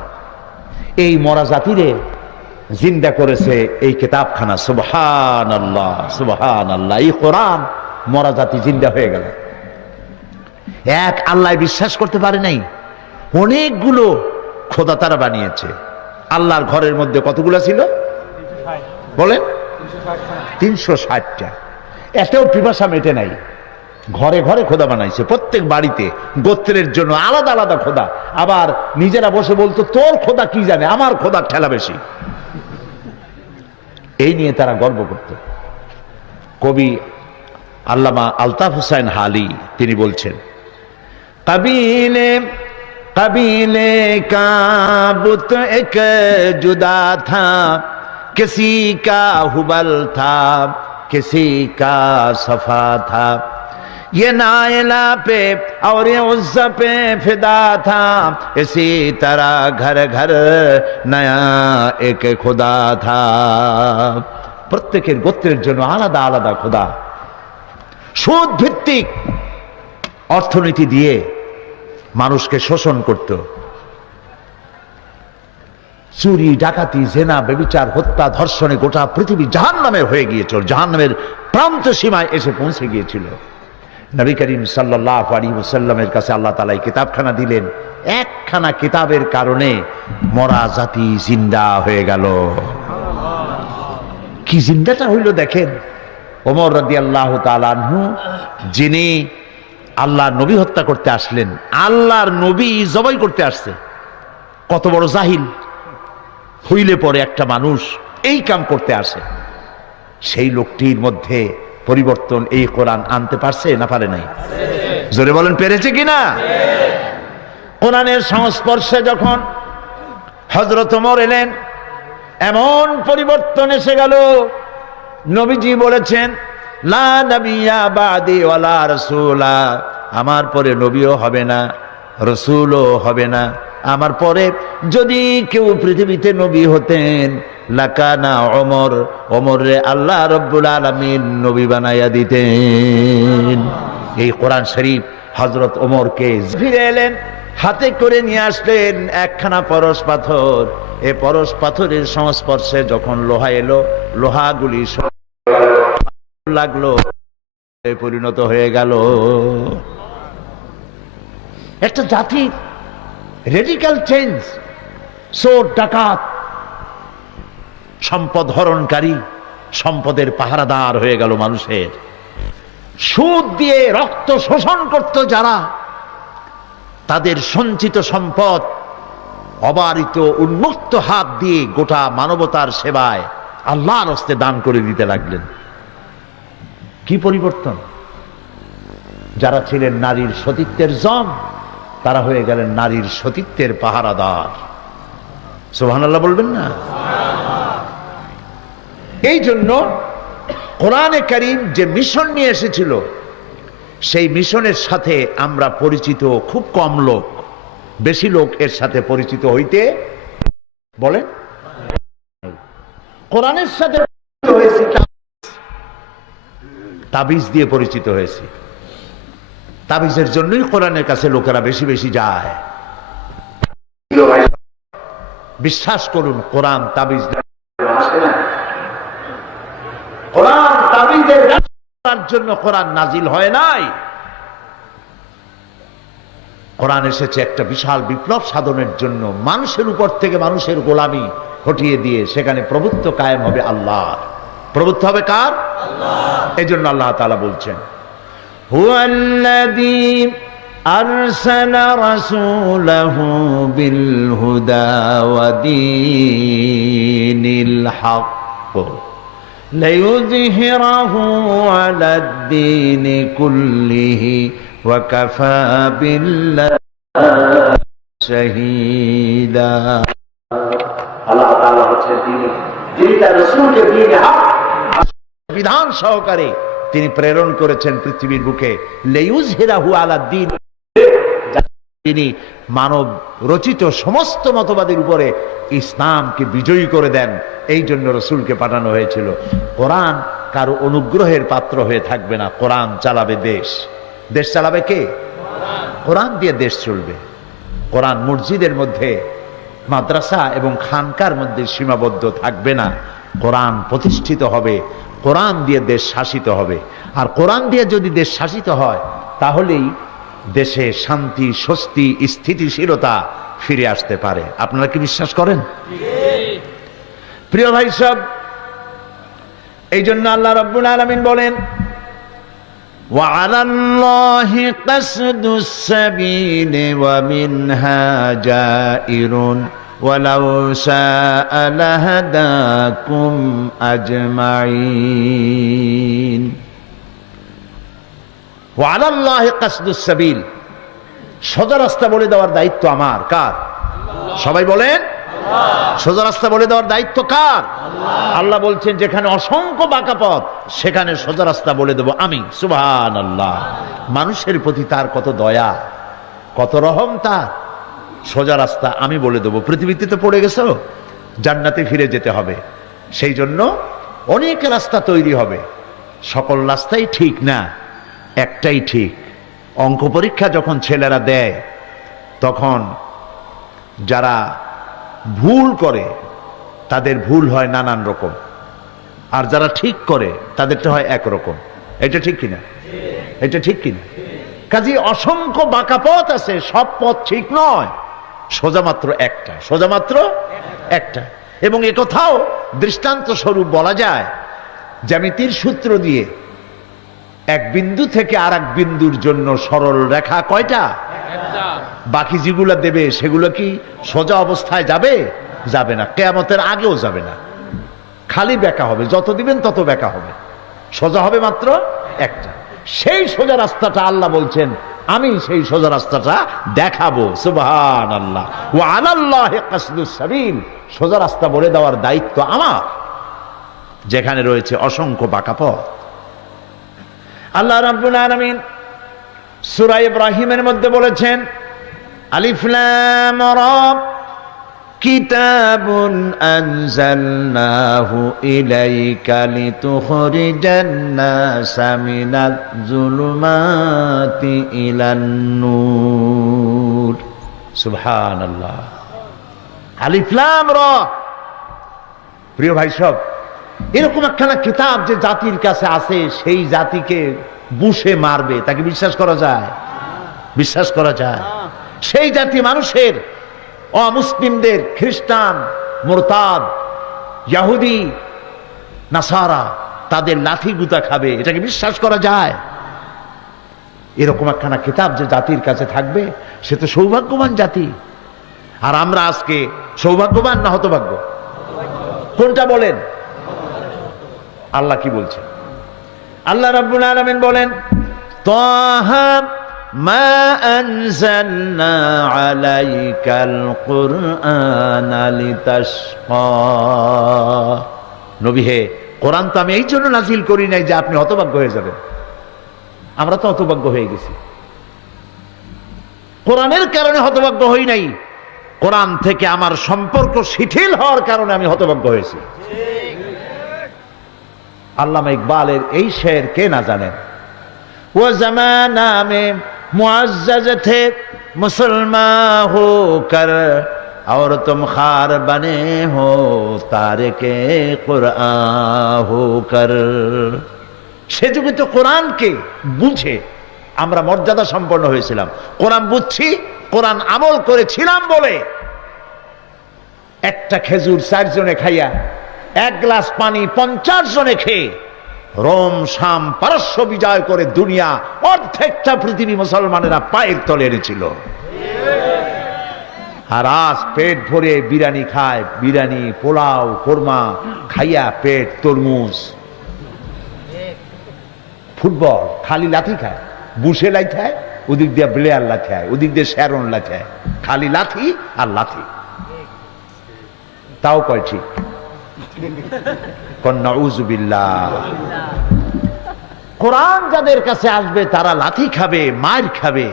এই মরা জাতিরে জিন্দা করেছে এই কিতাবখানা। সুবহানাল্লাহ, সুবহানাল্লাহ। এই কোরআন মরা জাতি জিন্দা হয়ে গেল। এক আল্লাহ বিশ্বাস করতে পারে নাই, অনেকগুলো খোদা তারা বানিয়েছে। আল্লাহর ঘরের মধ্যে কতগুলো ছিল বলেন? 360টা। এতেও পিপাসা মেটে নাই। ঘরে ঘরে খোদা বানাইছে, প্রত্যেক বাড়িতে গোত্রের জন্য আলাদা আলাদা খোদা। আবার নিজেরা বসে বলতো তোর খোদা কি জানে, আমার খোদার ঠেলা বেশি। এই নিয়ে তারা গর্ব করত। কবি আল্লামা আলতাফ হুসাইন হালি তিনি বলছেন, কবিলে कबीले का बुत एक जुदा था, किसी का हुबल था, किसी का सफा था, ये नाइला पे और ये उज़्ज़ा पे फिदा था, इसी तरह घर घर नया एक खुदा था। প্রত্যেকের গোত্রের জন্য আলাদা আলাদা খোদা। সুদ ভিত্তিক অর্থনীতি দিয়ে মানুষকে শোষণ করত। চুরি, ডাকাতি, জেনা, ব্যভিচার, হত্যা, ধর্ষণে গোটা পৃথিবী জাহান্নামের হয়ে গিয়েছিল, জাহান্নামের প্রান্ত সীমায় এসে পৌঁছে গিয়েছিল। নবী করিম সাল্লাল্লাহু আলাইহি ওয়াসাল্লামের কাছে আল্লাহ তাআলা এই কিতাবখানা দিলেন। একখানা কিতাবের কারণে মরা জাতি জিন্দা হয়ে গেল। কি জিন্দাটা হইল দেখেন। ওমর রাদিয়াল্লাহু তাআলা আনহু, যিনি আল্লাহর নবী হত্যা করতে আসলেন, আল্লাহর নবী জবাই করতে আসছে। কত বড় জাহিল হইলে পরে একটা মানুষ এই কাম করতে আসে। সেই লোকটির মধ্যে পরিবর্তন এই কোরআন আনতে পারছে না পারে নাই? জোরে বলেন, পেরেছে কিনা? কোরআনের সংস্পর্শে যখন হযরত ওমর এলেন, এমন পরিবর্তন এসে গেল। নবীজি বলেছেন, লা নবিয়্যা বাদি ওয়ালা রাসূলা, আমার পরে নবীও হবে না, রাসূলও হবে না। আমার পরে যদি কেউ পৃথিবীতে নবী হতেন, লাকানা ওমর, ওমরে আল্লাহ রাব্বুল আলামিন নবী বানাইয়া দিতেন। এই কোরআন শরীফ হযরত ওমরকে ফিরে এলেন, হাতে করে নিয়ে আসলেন একখানা পরশ পাথর। এই পরশ পাথরের সংস্পর্শে যখন লোহা এলো, লোহাগুলি লাগলো, পরিণত হয়ে গেল। একটা জাতি রেডিক্যাল চেঞ্জ। চোর, ডাকাত, সম্পদ হরণকারী, সম্পদের পাহারাদার হয়ে গেল মানুষের। সুদ দিয়ে রক্ত শোষণ করত যারা, তাদের সঞ্চিত সম্পদ অবারিত উন্মুক্ত হাত দিয়ে গোটা মানবতার সেবায় আল্লাহর হস্তে দান করে দিতে লাগলেন। কি পরিবর্তন! যারা ছিলেন নারীর সতীত্বের জম, তারা হয়ে গেলেন নারীর সতীত্বের পাহারাদার। সুবহানাল্লাহ বলবেন না? এই জন্য কোরআনে কারীম যে মিশন নিয়ে এসেছিল, সেই মিশনের সাথে আমরা পরিচিত খুব কম লোক, বেশি লোক এর সাথে পরিচিত হইতে বলেন। কোরআনের সাথে হয়েছি তাবিজ দিয়ে পরিচিত হয়েছি। তাবিজের জন্যই কোরআনের কাছে লোকেরা বেশি বেশি যায়। বিশ্বাস করুন, কোরআন তাবিজ কোরআন তাবিজের জন্য কোরআন নাজিল হয় নাই। কোরআন এসেছে একটা বিশাল বিপ্লব সাধনের জন্য, মানুষের উপর থেকে মানুষের গোলামি হটিয়ে দিয়ে সেখানে প্রভুত্ব কায়েম হবে আল্লাহর। প্রভুত্ব হবে কার? আল্লাহ। এই জন্য আল্লাহ তাআলা বলছেন, হুয়াল্লাযী আরসালা রাসূলাহু বিল হুদা ওয়া দীনিল হক লিইয়ুযহিরাহু আলাদ দীনি কুল্লিহি ওয়া কাফা বিল্লাহি শাহীদা। আল্লাহ তাআলা হচ্ছেন যিনি তার রাসূলকে দ্বীনে হক বিধান সহকারে তিনি প্রেরণ করেছেন পৃথিবীর বুকে। লিইয়ুযহিরাহু আলাদ দীন, তিনি মানব রচিত সমস্ত মতবাদের উপরে ইসলামকে বিজয়ী করে দেন। এই জন্য রাসূলকে পাঠানো হয়েছিল। কোরআন কারো অনুগ্রহের পাত্র হয়ে থাকবে না। কোরআন চালাবে দেশ। দেশ চালাবে কে? কোরআন দিয়ে দেশ চলবে। কোরআন মসজিদের মধ্যে, মাদ্রাসা এবং খানকার মধ্যে সীমাবদ্ধ থাকবে না। কোরআন প্রতিষ্ঠিত হবে, কোরআন দিয়ে দেশ শাসিত হবে। আর কোরআন দিয়ে যদি দেশ শাসিত হয়, তাহলেই দেশে শান্তি, স্বস্তি, স্থিতিশীলতা ফিরে আসতে পারে। আপনারা কি বিশ্বাস করেন? প্রিয় ভাই সব, এই জন্য আল্লাহ রাব্বুল আলামিন বলেন, وعلى الله قصد السبيل ومنها جائر ولو شاء لهداكم أجمعين وعلى الله قصد السبيل। সোজা রাস্তা বলে দেওয়ার দায়িত্ব আমার। কার? সবাই বলেন। সোজা রাস্তা বলে দেওয়ার দায়িত্ব কার? আল্লাহ বলছেন, যেখানে অসংখ্য বাঁকা পথ সেখানে সোজা রাস্তা বলে দেব আমি। সুবহানাল্লাহ। মানুষের প্রতি তার কত দয়া, কত রহম তার। সোজা রাস্তা আমি বলে দেব। পৃথিবীতে তো পড়ে গেছো, জান্নাতে ফিরে যেতে হবে। সেই জন্য অনেক রাস্তা তৈরি হবে। সকল রাস্তাই ঠিক না, একটাই ঠিক। অঙ্ক পরীক্ষা যখন ছেলেরা দেয়, তখন যারা ভুল করে তাদের ভুল হয় নানান রকম, আর যারা ঠিক করে তাদেরটা হয় একরকম। এটা ঠিক কিনা? এটা ঠিক কিনা? কাজে অসংখ্য বাঁকা পথ আছে, সব পথ ঠিক নয়। সোজা মাত্র একটা, সোজা মাত্র একটা। এবং একথাও দৃষ্টান্ত স্বরূপ বলা যায়, জ্যামিতির সূত্র দিয়ে এক বিন্দু থেকে আর এক বিন্দুর জন্য সরল রেখা কয়টা? বাকি যেগুলো দেবে সেগুলো কি সোজা অবস্থায় যাবে? যাবে না। কিয়ামতের আগেও যাবে না, খালি বেঁকা হবে। যত দিবেন তত বেঁকা হবে, সোজা হবে মাত্র একটা। সেই সোজা রাস্তাটা আল্লাহ বলছেন আমি সেই সোজা রাস্তাটা দেখাবো। সুবহানাল্লাহ। ওয়া আলাল্লাহি কাসদুস সাবিল। সোজা রাস্তা বলে দেওয়ার দায়িত্ব আমার, যেখানে রয়েছে অসংখ্য বাঁকা পথ। আল্লাহ রাব্বুল আলামিন সূরা ইব্রাহিমের মধ্যে বলেছেন, আলিফ লাম রা কিতাবুন আনজালনাহু ইলাইকা লিতুখরিজান নাসা মিনাজ যুলুমাতি ইলান নূর। সুবহানাল্লাহ। আলিফ লাম রা। প্রিয় ভাই সব, এরকম একখানা কিতাব যে জাতির কাছে আছে, সেই জাতিকে বুশে মারবে, তাকে বিশ্বাস করা যায়? বিশ্বাস করা যায়? সেই জাতি মানুষের, অমুসলিমদের, খ্রিস্টান, মুরতাদ, ইহুদি, নাসারা, তাদের লাঠি গুতা খাবে, এটাকে বিশ্বাস করা যায়? এরকম একখানা কিতাব যে জাতির কাছে থাকবে, সে তো সৌভাগ্যবান জাতি। আর আমরা আজকে সৌভাগ্যবান না হতভাগ্য? কোনটা বলেন? আল্লাহ কি বলছেন? আল্লাহ রাব্বুল আলামিন বলেন, তাহা মা আনজালনা আলাইকাল কুরআনা লিতাশকা। নবী হে, কোরআন তো আমি এই জন্য নাজিল করি নাই যে আপনি হতভাগ্য হয়ে যাবেন। আমরা তো হতভাগ্য হয়ে গেছি। কোরআনের কারণে হতভাগ্য হই নাই, কোরআন থেকে আমার সম্পর্ক শিথিল হওয়ার কারণে আমি হতভাগ্য হয়েছি। আল্লামা ইকবালের এই শের কে না জানেন? ও জামানা মে মুআজ্জাজ থে মুসলমান হো কর और तुम खार बने हो तारिके कुरआन होकर। সে যুগে তো কোরআনকে বুঝে আমরা মর্যাদা সম্পন্ন হয়েছিলাম। কোরআন বুঝছি, কোরআন আমল করেছিলাম বলে একটা খেজুর 4 জনে খাইয়া, 1 গ্লাস পানি 50 জনে খেয়ে রোম শাম পারস্য বিজয় করে দুনিয়া অর্ধেকটা পৃথিবী মুসলমানেরা পায়ের তলে এনেছিল। আর আজ পেট ভরে বিরিয়ানি খায়, বিরিয়ানি, পোলাও, কোরমা খাইয়া পেট তরমুজ। ফুটবল খালি লাথি খায়, বুসে লাইথায়, ওদিক দিয়ে ব্লেয়ার লাথায়, ওদিক দিয়ে শ্যারন লাথায়, খালি লাথি আর লাথি। তাও কয় ঠিক। নাউযুবিল্লাহ। কোরআন যাদের কাছে আসবে তারা লাথি খাবে, মার খাবে।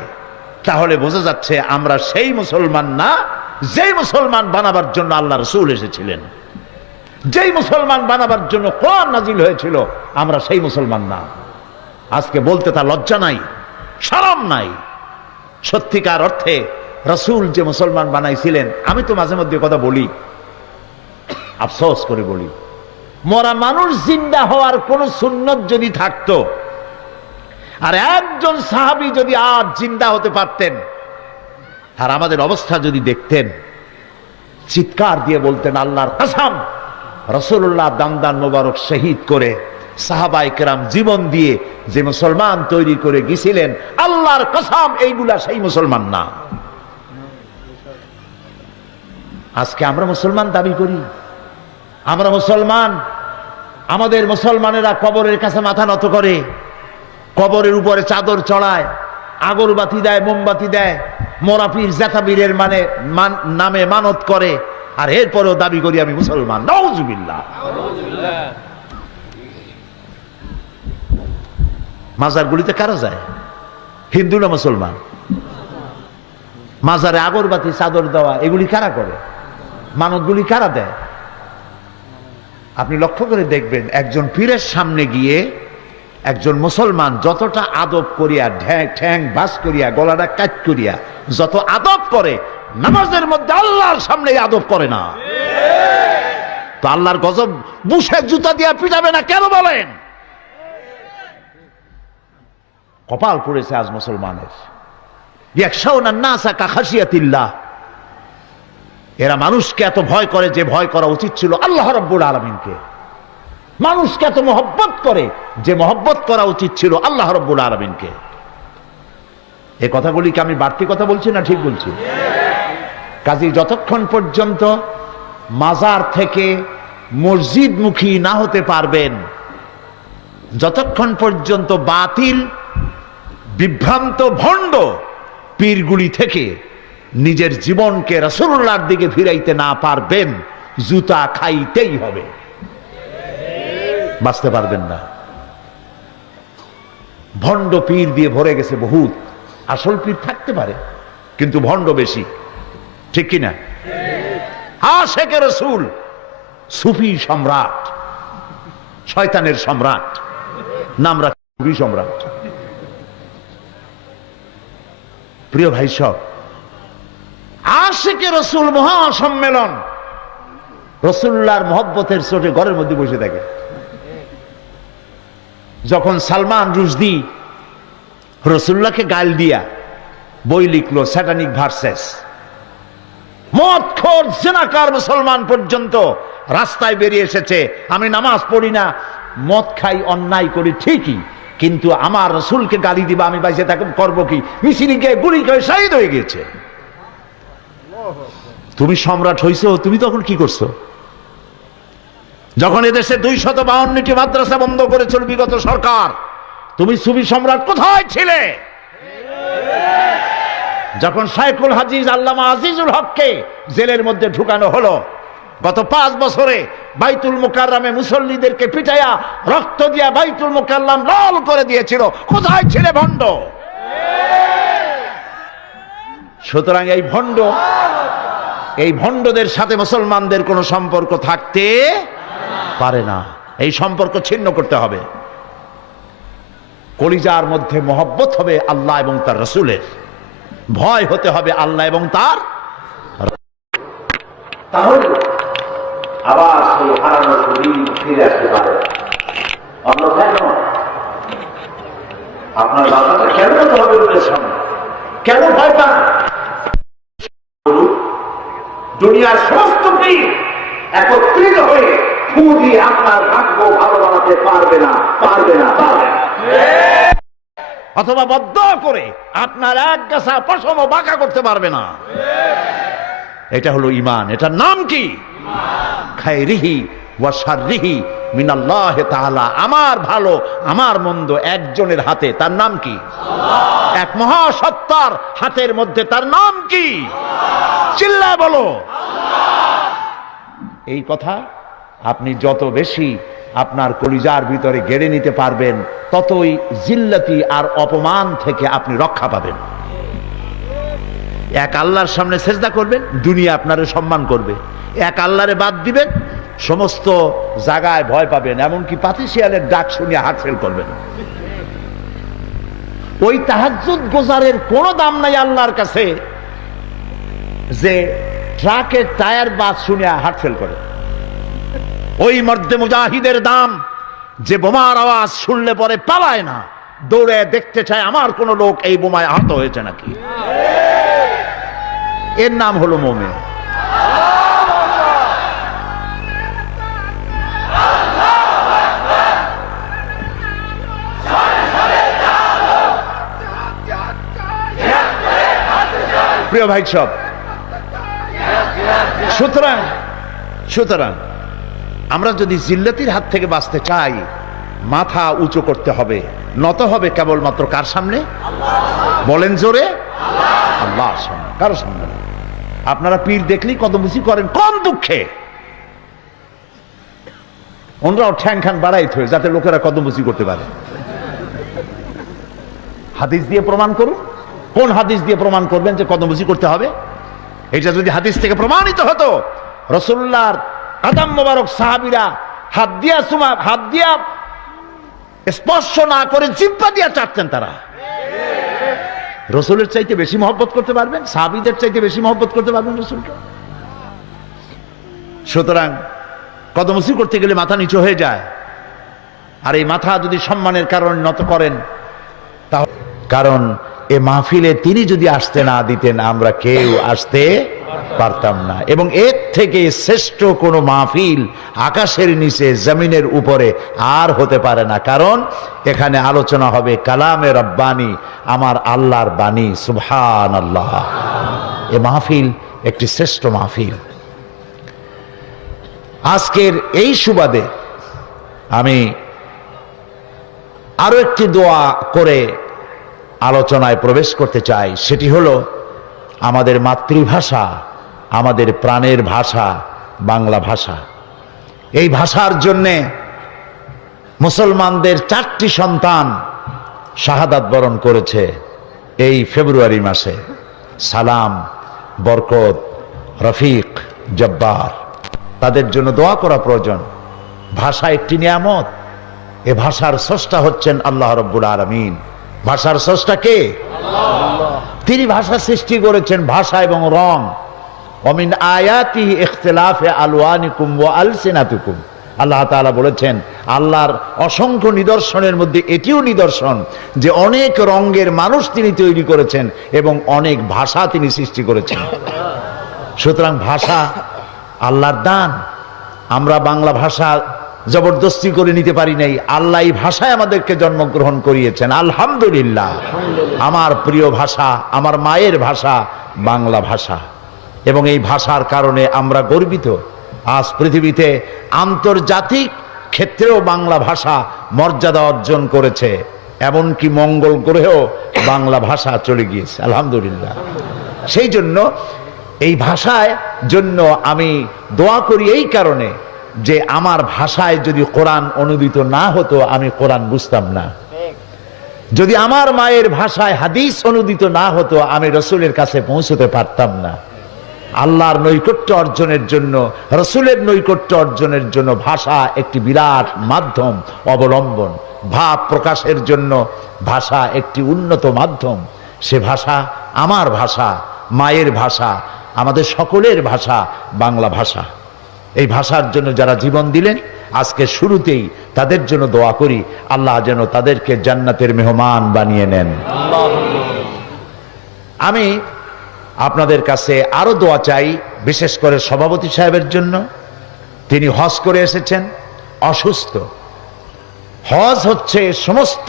তাহলে বোঝা যাচ্ছে আমরা সেই মুসলমান না যেই মুসলমান বানাবার জন্য আল্লাহ রাসূল এসেছিলেন, যেই মুসলমান বানাবার জন্য কোরআন নাজিল হয়েছিল, আমরা সেই মুসলমান না। আজকে বলতে তার লজ্জা নাই, শরম নাই। সত্যিকার অর্থে রাসূল যে মুসলমান বানাইছিলেন, আমি তো মাঝে মধ্যে কথা বলি, আফসোস করে বলি, মরা মানুষ জিন্দা হওয়ার কোন সুন্নত যদি থাকতো, আর একজন সাহাবী যদি আজ জিন্দা হতে পারতেন, আর আমাদের অবস্থা যদি দেখতেন, চিৎকার দিয়ে বলতেন আল্লাহর কসম, রাসূলুল্লাহ দান্দান মোবারক শহীদ করে সাহাবায়ে কেরাম জীবন দিয়ে যে মুসলমান তৈরি করে গিয়েছিলেন, আল্লাহর কসম এইগুলা সেই মুসলমান না। আজকে আমরা মুসলমান দাবি করি, আমরা মুসলমান। আমাদের মুসলমানেরা কবরের কাছে মাথা নত করে, কবরের উপরে চাদর চড়ায়, আগরবাতি দেয়, মোমবাতি দেয়, মোরাফির জাতাবীরের নামে মানত করে, আর এরপরেও দাবি করি আমি মুসলমান। নাউযুবিল্লাহ। মাজারগুলিতে কারা যায়? হিন্দু না মুসলমান? মাজারে আগরবাতি চাদর দেওয়া এগুলি কারা করে? মানতগুলি কারা দেয়? আপনি লক্ষ্য করে দেখবেন, একজন পীরের সামনে গিয়ে একজন মুসলমান যতটা আদব করিয়া, ঠ্যাং বাস করিয়া, গলাটা কাট করিয়া যত আদব করে, নামাজের মধ্যে আল্লাহর সামনে আদব করে না। তো আল্লাহর গজব বুশে জুতা দিয়া পিটাবে না কেন বলেন? কপাল পড়েছে আজ মুসলমানের। ইয়াখশাউনান নাসা কাখাশিয়াতিল্লাহ। এরা মানুষকে এত ভয় করে যে ভয় করা উচিত ছিল আল্লাহ রাব্বুল আলামিনকে। মানুষকে এত মহব্বত করে যে মহব্বত করা উচিত ছিল আল্লাহ রাব্বুল আলামিনকে। এই কথাগুলি কি আমি বাড়তি কথা বলছি না ঠিক বলছি? কাজী যতক্ষণ পর্যন্ত মাজার থেকে মসজিদমুখী না হতে পারবেন, যতক্ষণ পর্যন্ত বাতিল বিভ্রান্ত ভণ্ড পীরগুলি থেকে নিজের জীবনকে রাসূলুল্লাহর দিকে ফিরাইতে না পারবেন, জুতা খাইতেই হবে, বাঁচতে পারবেন না। ভণ্ড পীর দিয়ে ভরে গেছে বহুত। আসল পীর থাকতে পারে কিন্তু ভণ্ড বেশি, ঠিক কিনা? আশিকে রাসূল, সুফি সম্রাট, শয়তানের সম্রাট, নাম রাখা সুফি সম্রাট। প্রিয় ভাই সব, আশিকে রাসূল মহাসম্মেলন, রাসূলুল্লাহর মহব্বতের চোটে ঘরের মধ্যে বসে থাকে। যখন সালমান রুশদি রাসূলুল্লাহকে গাল দিয়া বই লিখলো স্যাটানিক ভার্সেস, মদখোর জিনাকার মুসলমান পর্যন্ত রাস্তায় বেরিয়ে এসেছে, আমি নামাজ পড়ি না, মদ খাই, অন্যায় করি ঠিকই, কিন্তু আমার রাসূলকে গালি দিবা, আমি বাইসে থাকব করবো কি? মিছিলে গিয়ে গুলি করে শহীদ হয়ে গেছে। তুমি সম্রাট হইছো, তুমি তখন কি করছো? যখন এদেশে 252টি মাদ্রাসা বন্ধ করেছিল বিগত সরকার, তুমি সুফি সম্রাট কোথায় ছিলে? যখন শাইখুল হাদিস আল্লামা আজিজুল হককে জেলের মধ্যে ঢুকানো হলো, গত 5 বছরে বাইতুল মুকাররমে মুসল্লিদেরকে পিটাইয়া রক্ত দিয়া বাইতুল মুকাররম লাল করে দিয়েছিল। কোথায় ছিলে ভণ্ড? সুতরাং এই ভণ্ডদের সাথে মুসলমানদের কোনো সম্পর্ক থাকতে পারে না। এই সম্পর্ক ছিন্ন করতে হবে। কলিজার মধ্যে মহব্বত হবে আল্লাহ এবং তার রাসূলের, ভয় হতে হবে আল্লাহ এবং তার, তাহলে আবার সেই হারানো সুদিন ফিরে আসতে পারে। অন্যথায় নয়। আপনার বাধাটা কেন হতে হবে ওদের সামনে? কেন ভয় পান? দুনিয়ার সমস্ত পীর একত্রিত হয়ে ফু দিয়ে আপনার ভাগ্য ভালো বানাতে পারবে না, পারবে না, পারবে না। অথবা বদ্ধ করে আপনার এক গাছা পশম বাঁকা করতে পারবে না। এটা হলো ঈমান। এটার নাম কি? খায়রিহি ওয়া শাররিহি মিনাল্লাহ তাআলা। আমার ভালো আমার মন্দ একজনের হাতে, তার নাম কি? আল্লাহ। এক মহাসত্তার হাতের মধ্যে, তার নাম কি? চিল্লায় বলো আল্লাহ। এই কথা আপনি যত বেশি আপনার কলিজার ভিতরে গেড়ে নিতে পারবেন, ততই জিল্লাতি আর অপমান থেকে আপনি রক্ষা পাবেন। এক আল্লাহর সামনে সেজদা করবেন, দুনিয়া আপনারে সম্মান করবে। এক আল্লাহরে বাদ দিবেন, সমস্ত জায়গায় ভয় পাবেন, এমনকি পাতি শিয়ালের ডাক শুনিয়ে হার্ট ফেল করবেন। ওই তাহাজ্জুদ গোজারের কোনো দাম নাই আল্লাহর কাছে যে ট্রাকের টায়ার বাজ শুনিয়া হার্ট ফেল করে। ওই মর্দে মুজাহিদের দাম যে বোমার আওয়াজ শুনলে পরে পালায় না, দৌড়ে দেখতে চায় আমার কোন লোক এই বোমায় আহত হয়েছে নাকি। এর নাম হলো মুমিন। প্রিয় ভাই সব, সুতরাং আমরা যদি জিল্লাতির হাত থেকে বাঁচতে চাই, মাথা উঁচু করতে হবে, নত হবে কেবলমাত্র কার সামনে? বলেন জোরে, আল্লাহর সামনে, কারো সামনে না। আপনারা পীর দেখলেই কদমুচি করেন, কোন দুঃখে? ওনরাও ঠ্যাং খ্যাং বাড়াই থয়ে যাতে লোকেরা কদমুচি করতে পারে। হাদিস দিয়ে প্রমাণ করুন। কোন হাদিস দিয়ে প্রমাণ করবেন যে কদমুচি করতে হবে? এটা যদি হাদিস থেকে প্রমাণিত হতো, রাসূলুল্লাহর কদম মোবারক সাহাবীরা হাত দিয়া স্পর্শ না করে জিহ্বা দিয়া চাটতেন। তারা রাসূলের চাইতে বেশি মহব্বত করতে পারবেন, সাহাবীদের চাইতে বেশি মহব্বত করতে পারবেন রাসূলকে। সুতরাং কদমুচি করতে গেলে মাথা নিচু হয়ে যায়। আর এই মাথা যদি সম্মানের কারণে নত করেন, তাহলে কারণ এ মাহফিলে তিনি যদি আসতে না দিতেন, আমরা কেউ আসতে পারতাম না। এবং এর থেকে শ্রেষ্ঠ কোনো মাহফিল আকাশের নিচে জমিনের উপরে আর হতে পারে না। কারণ এখানে আলোচনা হবে কালামে রব্বানি, আমার আল্লাহর বাণী। সুবহানাল্লাহ। এ মাহফিল একটি শ্রেষ্ঠ মাহফিল। আজকের এই সুবাদে আমি আরো একটি দোয়া করে আলোচনায় প্রবেশ করতে চাই। সেটি হলো আমাদের মাতৃভাষা, আমাদের প্রাণের ভাষা বাংলা ভাষা। এই ভাষার জন্যে মুসলমানদের 4টি সন্তান শাহাদাত বরণ করেছে এই ফেব্রুয়ারি মাসে। সালাম, বরকত, রফিক, জব্বার। তাদের জন্য দোয়া করা প্রয়োজন। ভাষা একটি নিয়ামত। এ ভাষার স্রষ্টা হচ্ছেন আল্লাহ রাব্বুল আলামিন। ভাষার স্রষ্টা কে? আল্লাহ। তিনি ভাষা সৃষ্টি করেছেন, ভাষা এবং রং। ওমিন আয়াতিহি ইখতিলাফে আলওয়ানিকুম ওয়া আলসিনাতুকুম। আল্লাহ তাআলা বলেছেন, আল্লাহর অসংখ্য নিদর্শনের মধ্যে এটিও নিদর্শন যে অনেক রঙের মানুষ তিনি তৈরি করেছেন এবং অনেক ভাষা তিনি সৃষ্টি করেছেন। সুতরাং ভাষা আল্লাহর দান। আমরা বাংলা ভাষা জবরদস্তি করে নিতে পারি নাই। আল্লাহ এই ভাষায় আমাদেরকে জন্মগ্রহণ করিয়েছেন। আলহামদুলিল্লাহ। আমার প্রিয় ভাষা, আমার মায়ের ভাষা বাংলা ভাষা, এবং এই ভাষার কারণে আমরা গর্বিত। আজ পৃথিবীতে আন্তর্জাতিক ক্ষেত্রেও বাংলা ভাষা মর্যাদা অর্জন করেছে। এমনকি মঙ্গল গ্রহেও বাংলা ভাষা চলে গিয়েছে, আলহামদুলিল্লাহ। সেই জন্য এই ভাষায় জন্য আমি দোয়া করি এই কারণে যে আমার ভাষায় যদি কোরআন অনুদিত না হতো আমি কোরআন বুঝতাম না। যদি আমার মায়ের ভাষায় হাদিস অনুদিত না হতো আমি রসুলের কাছে পৌঁছতে পারতাম না। আল্লাহর নৈকট্য অর্জনের জন্য, রসুলের নৈকট্য অর্জনের জন্য ভাষা একটি বিরাট মাধ্যম অবলম্বন। ভাব প্রকাশের জন্য ভাষা একটি উন্নত মাধ্যম। সে ভাষা আমার ভাষা, মায়ের ভাষা, আমাদের সকলের ভাষা বাংলা ভাষা। এই ভাষার জন্য যারা জীবন দিলেন আজকে শুরুতেই তাদের জন্য দোয়া করি আল্লাহ যেন তাদেরকে জান্নাতের মেহমান বানিয়ে নেন। আমি আপনাদের কাছে আরো দোয়া চাই, বিশেষ করে সভাপতি সাহেবের জন্য। তিনি হজ করে এসেছেন, অসুস্থ। হজ হচ্ছে সমস্ত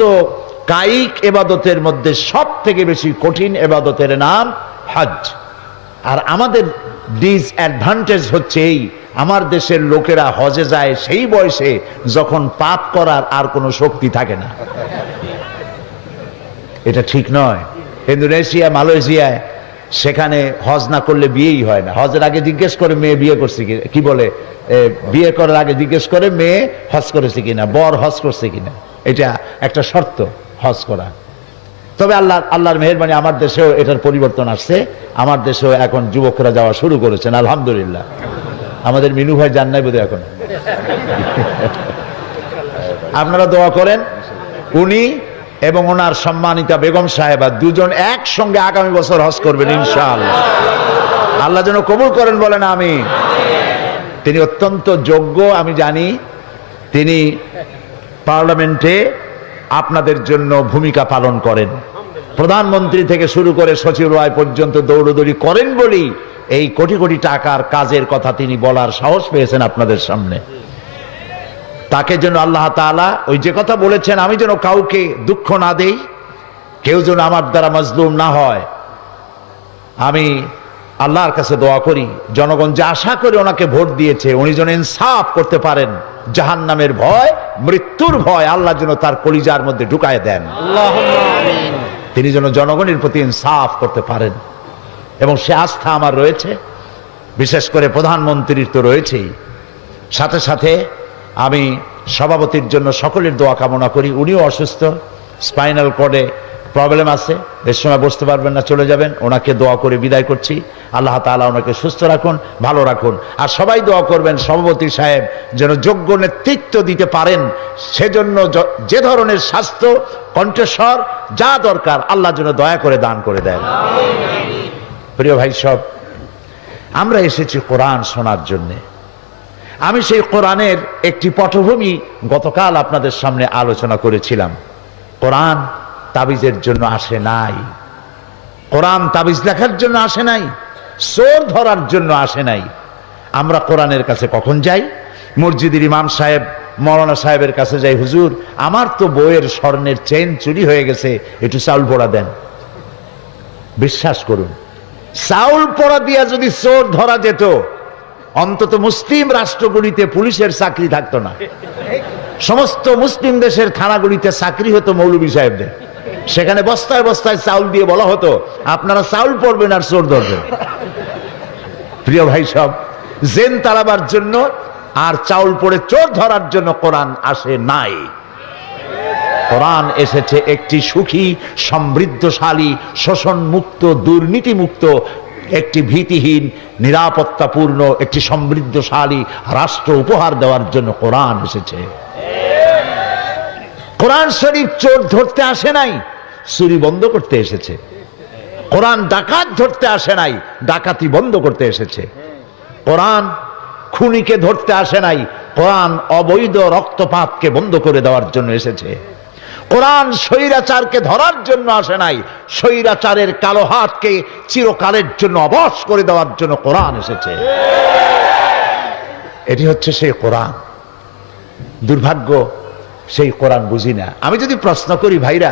কায়িক এবাদতের মধ্যে সব থেকে বেশি কঠিন এবাদতের নাম হজ। আর আমাদের ডিসঅ্যাডভান্টেজ হচ্ছে এই, আমার দেশের লোকেরা হজে যায় সেই বয়সে যখন পাপ করার আর কোনো শক্তি থাকে না। এটা ঠিক নয়। ইন্দোনেশিয়া, মালয়েশিয়ায় সেখানে হজ না করলে বিয়েই হয় না। হজের আগে জিজ্ঞেস করে মেয়ে বিয়ে করছে কি বলে বিয়ে করার আগে জিজ্ঞেস করে মেয়ে হজ করেছে কিনা, বর হজ করছে কিনা। এটা একটা শর্ত হজ করা। তবে আল্লাহর মেহেরবানি আমার দেশেও এটার পরিবর্তন আসছে। আমার দেশেও এখন যুবকরা যাওয়া শুরু করেছেন, আলহামদুলিল্লাহ। আমাদের মিনু ভাই যান নাই বোধহয় এখন। আপনারা দোয়া করেন উনি এবং ওনার সম্মানিতা বেগম সাহেবা দুজন একসঙ্গে আগামী বছর হজ করবেন ইনশাআল্লাহ। আল্লাহ যেন কবুল করেন, বলেন আমিন। তিনি অত্যন্ত যোগ্য, আমি জানি। তিনি পার্লামেন্টে আপনাদের জন্য ভূমিকা পালন করেন। প্রধানমন্ত্রী থেকে শুরু করে সচিবালয় পর্যন্ত দৌড়দৌড়ি করেন বলেই এই কোটি কোটি টাকার কাজের কথা তিনি বলার সাহস পেয়েছেন আপনাদের সামনে। তাকে যেন আল্লাহ তাআলা ওই যে কথা বলেছেন, আমি যেন কাউকে দুঃখ না দেই, কেউ যেন আমার দ্বারা মজলুম না হয়। আমি আল্লাহর কাছে দোয়া করি জনগণ যে আশা করে ওনাকে ভোট দিয়েছে উনি যেন ইনসাফ করতে পারেন। জাহান্নামের ভয়, মৃত্যুর ভয় আল্লাহ যেন তার কলিজার মধ্যে ঢুকায় দেন। তিনি যেন জনগণের প্রতি ইনসাফ করতে পারেন, এবং সে আস্থা আমার রয়েছে। বিশেষ করে প্রধানমন্ত্রীর তো রয়েছেই, সাথে সাথে আমি সভাপতির জন্য সকলের দোয়া কামনা করি। উনিও অসুস্থ, স্পাইনাল কর্ডে প্রবলেম আছে, এর সময় বসতে পারবেন না, চলে যাবেন। ওনাকে দোয়া করে বিদায় করছি। আল্লাহ তাআলা ওনাকে সুস্থ রাখুন, ভালো রাখুন। আর সবাই দোয়া করবেন সভাপতি সাহেব যেন যোগ্য নেতৃত্ব দিতে পারেন। সেজন্য যে ধরনের স্বাস্থ্য, কণ্ঠস্বর যা দরকার আল্লাহ যেন দয়া করে দান করে দেন। প্রিয় ভাই সব, আমরা এসেছি কোরআন শোনার জন্যে। আমি সেই কোরআনের একটি পটভূমি গতকাল আপনাদের সামনে আলোচনা করেছিলাম। কোরআন তাবিজের জন্য আসে নাই, কোরআন তাবিজ লেখার জন্য আসে নাই, চোর ধরার জন্য আসে নাই। আমরা কোরআনের কাছে কখন যাই? মসজিদের ইমাম সাহেব, মৌলানা সাহেবের কাছে যাই, হুজুর আমার তো বইয়ের স্বর্ণের চেন চুরি হয়ে গেছে, একটু চাউল পোড়া দেন। বিশ্বাস করুন, চাউল পোড়া দিয়া যদি চোর ধরা যেত, অন্তত মুসলিম রাষ্ট্রগুলিতে পুলিশের চাকরি থাকতো না। সমস্ত মুসলিম দেশের থানাগুলিতে চাকরি হতো মৌলভী সাহেবদের। সেখানে বস্তায় বস্তায় চাউল দিয়ে বলা হতো আপনারা চাউল পড়বেন আর চোর ধরবেন। প্রিয় ভাই সব, জেন তাড়াবার জন্য আর চাউল পড়ে চোর ধরার জন্য কোরআন আসে নাই। কোরআন এসেছে একটি সুখী, সমৃদ্ধশালী, শোষণ মুক্ত, দুর্নীতি মুক্ত, একটি ভীতিহীন, নিরাপত্তাপূর্ণ, একটি সমৃদ্ধশালী রাষ্ট্র উপহার দেওয়ার জন্য কোরআন এসেছে। কোরআন শরীফ চোর ধরতে আসে নাই, চুরি বন্ধ করতে এসেছে। কোরআন ডাকাত ধরতে আসে নাই, ডাকাতি বন্ধ করতে এসেছে। কোরআন খুনিকে ধরতে আসে নাই, কোরআন অবৈধ রক্তপাতকে বন্ধ করে দেওয়ার জন্য এসেছে। কোরআন স্বৈরাচারকে ধরার জন্য আসে নাই, স্বৈরাচারের কালো হাতকে চিরকালের জন্য অবশ করে দেওয়ার জন্য কোরআন এসেছে। এটি হচ্ছে সেই কোরআন। দুর্ভাগ্য, সেই কোরআন বুঝি না। আমি যদি প্রশ্ন করি ভাইরা,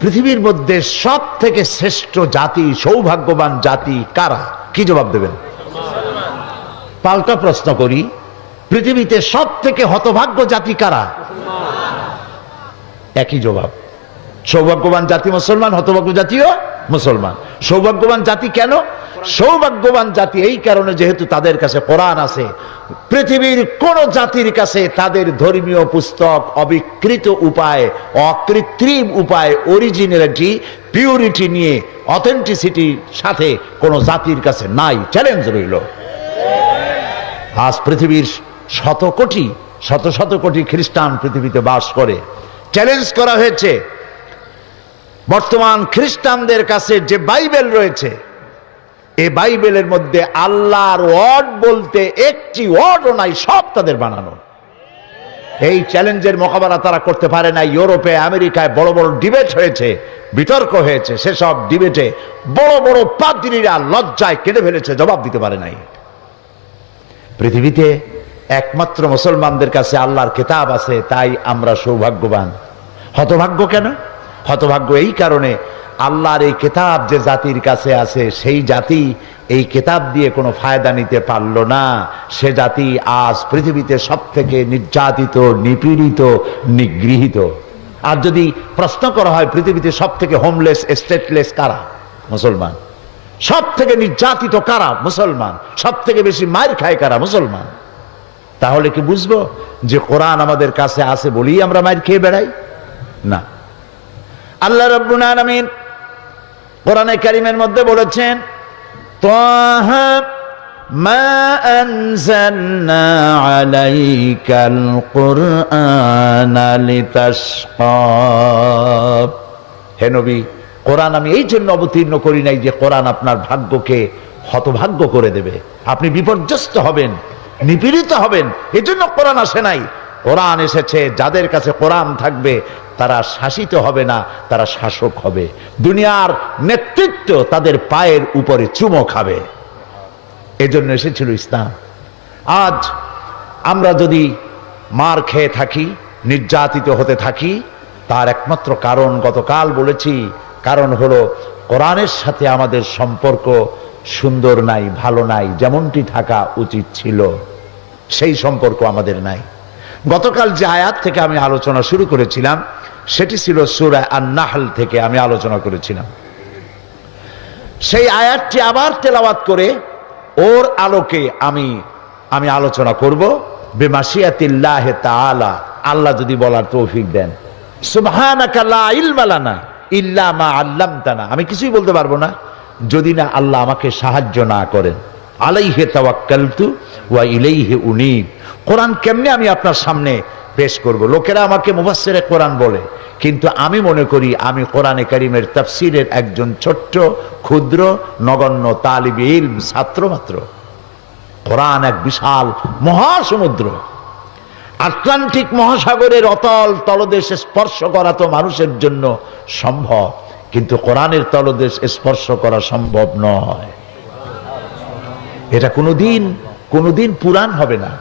পৃথিবীর মধ্যে সব থেকে শ্রেষ্ঠ জাতি, সৌভাগ্যবান জাতি কারা? কি জবাব দেবেন? পাল্টা প্রশ্ন করি, পৃথিবীতে সব থেকে হতভাগ্য জাতি কারা? একই জবাব। সৌভাগ্যবান জাতি মুসলমান, হতভাগ্য জাতিও মুসলমান। সৌভাগ্যবান জাতি কেন? সৌভাগ্যবান জাতি এই কারণে যেহেতু তাদের কাছে কোরআন আছে। পৃথিবীর কোন জাতির কাছে তাদের ধর্মীয় পুস্তক অবিকৃত উপায়, অকৃত্রিম উপায়, অরিজিনালিটি, পিউরিটি নিয়ে, অথেন্টিসিটির সাথে কোন জাতির কাছে নাই। চ্যালেঞ্জ রইল। আজ পৃথিবীর শত কোটি খ্রিস্টান পৃথিবীতে বাস করে। চ্যালেঞ্জ করা হয়েছে বর্তমান খ্রিস্টানদের কাছে যে বাইবেল রয়েছে, এই বাইবেলের মধ্যে আল্লাহর ওয়ার্ড বলতে একটি ওয়ার্ডও নাই, সব তাদের বানানো। এই চ্যালেঞ্জের মোকাবেলা তারা করতে পারে না। ইউরোপে, আমেরিকায় বড় বড় ডিবেট হয়েছে, বিতর্ক হয়েছে। সেসব ডিবেটে বড় বড় পাদ্রীরা লজ্জায় কেটে ফেলেছে, জবাব দিতে পারে নাই। পৃথিবীতে একমাত্র মুসলমানদের কাছে আল্লাহর কিতাব আছে, তাই আমরা সৌভাগ্যবান। হতভাগ্য কেন? হতভাগ্য এই কারণে, আল্লাহর এই কিতাব যে জাতির কাছে আছে, সেই জাতি এই কিতাব দিয়ে কোনো ফায়দা নিতে পারল না। সে জাতি আজ পৃথিবীতে সব থেকে নির্যাতিত, নিপীড়িত, নিগৃহীত। আর যদি প্রশ্ন করা হয় পৃথিবীতে সব থেকে হোমলেস, স্টেটলেস কারা? মুসলমান। সব থেকে নির্যাতিত কারা? মুসলমান। সব থেকে বেশি মার খায় কারা? মুসলমান। তাহলে কি বুঝবো যে কোরআন আমাদের কাছে আছে বলেই আমরা মার খেয়ে বেড়াই? না। আল্লাহ রাব্বুল আলামিন কোরআনে কারীমের মধ্যে বলেছেন, তাহা মা আনজালনা আলাইকাল কুরআনা লিতাশকা। হে নবী, কোরআন আমি এই জন্য অবতীর্ণ করি নাই যে কোরআন আপনার ভাগ্যকে হতভাগ্য করে দেবে, আপনি বিপর্যস্ত হবেন, নিপীড়িত হবেন। এই জন্য কোরআন আসে নাই। কোরআন এসেছে যাদের কাছে কোরআন থাকবে তারা শাসিত হবে না, তারা শাসক হবে। দুনিয়ার নেতৃত্ব তাদের পায়ের উপরে চুমো খাবে। এজন্য এসেছিল ইসলাম। আজ আমরা যদি মার খেয়ে থাকি, নির্যাতিত হতে থাকি, তার একমাত্র কারণ গতকাল বলেছি, কারণ হলো কোরআনের সাথে আমাদের সম্পর্ক সুন্দর নাই, ভালো নাই, যেমনটি থাকা উচিত ছিল সেই সম্পর্ক আমাদের নাই। গতকাল যে আয়াত থেকে আমি আলোচনা শুরু করেছিলাম সেটি ছিল সূরা আন-নাহল থেকে আমি আলোচনা করেছিলাম। সেই আয়াতটি আবার তেলাওয়াত করে ওর আলোকে আমি আলোচনা করব বিমাশিয়াতিল্লাহ তাআলা, আল্লাহ যদি বলার তৌফিক দেন। সুবহানাকা লা ইলমা লানা ইল্লা মা আল্লামতানা, আমি কিছুই বলতে পারবো না যদি না আল্লাহ আমাকে সাহায্য না করেন। আলাইহি তাওয়াক্কালতু ওয়া ইলাইহি উনীব। কোরআন কেমনে আমি আপনার সামনে পেশ করব? লোকেরা আমাকে মুফাসসিরে কোরআন বলে, কিন্তু আমি মনে করি আমি কোরআনে কারীমের তাফসীরের একজন ছোট্ট ক্ষুদ্র নগণ্য তালিবে ইলম, ছাত্র মাত্র। কোরআন এক বিশাল মহাসমুদ্র। আটলান্টিক মহাসাগরের অতল তলদেশে স্পর্শ করা তো মানুষের জন্য সম্ভব, কিন্তু কোরআনের তলদেশ স্পর্শ করা সম্ভব নয়। এটা কোনোদিন পুরাণ হবে না।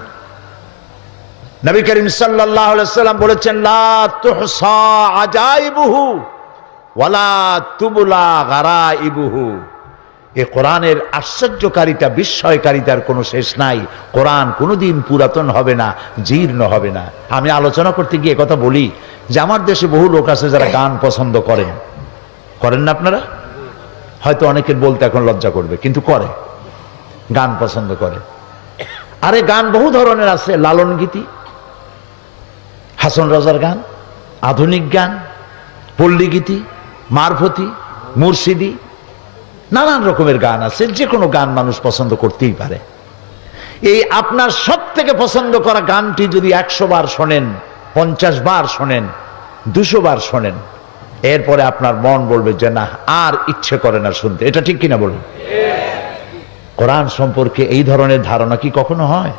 নবী করিম সাল্লাল্লাহু আলাইহি সাল্লাম বলেছেন, লা তুহসা আজাইবুহু ওয়ালা তুবলা গারাইবুহু। এই কোরআনের আশ্চর্যকারিতা, বিস্ময়কারিতার কোনো শেষ নাই। কোরআন কোনোদিন পুরাতন হবে না, জীর্ণ হবে না। আমি আলোচনা করতে গিয়ে কথা বলি যে আমার দেশে বহু লোক আছে যারা গান পছন্দ করেন না আপনারা? হয়তো অনেকের বলতে এখন লজ্জা করবে, কিন্তু করে, গান পছন্দ করে। আরে গান বহু ধরনের আছে, লালন গীতি, হাসন রাজার গান, আধুনিক গান, পল্লী গীতি, মারফতি, মুর্শিদি, নানান রকমের গান আছে। যে কোনো গান মানুষ পছন্দ করতেই পারে। এই আপনার সব থেকে পছন্দ করা গানটি যদি 100 বার শোনেন, 50 বার শোনেন, 200 বার শোনেন, এরপরে আপনার মন বলবে যে না, আর ইচ্ছে করে না শুনতে। এটা ঠিক কিনা বলুন? কোরআন সম্পর্কে এই ধরনের ধারণা কি কখনো হয়?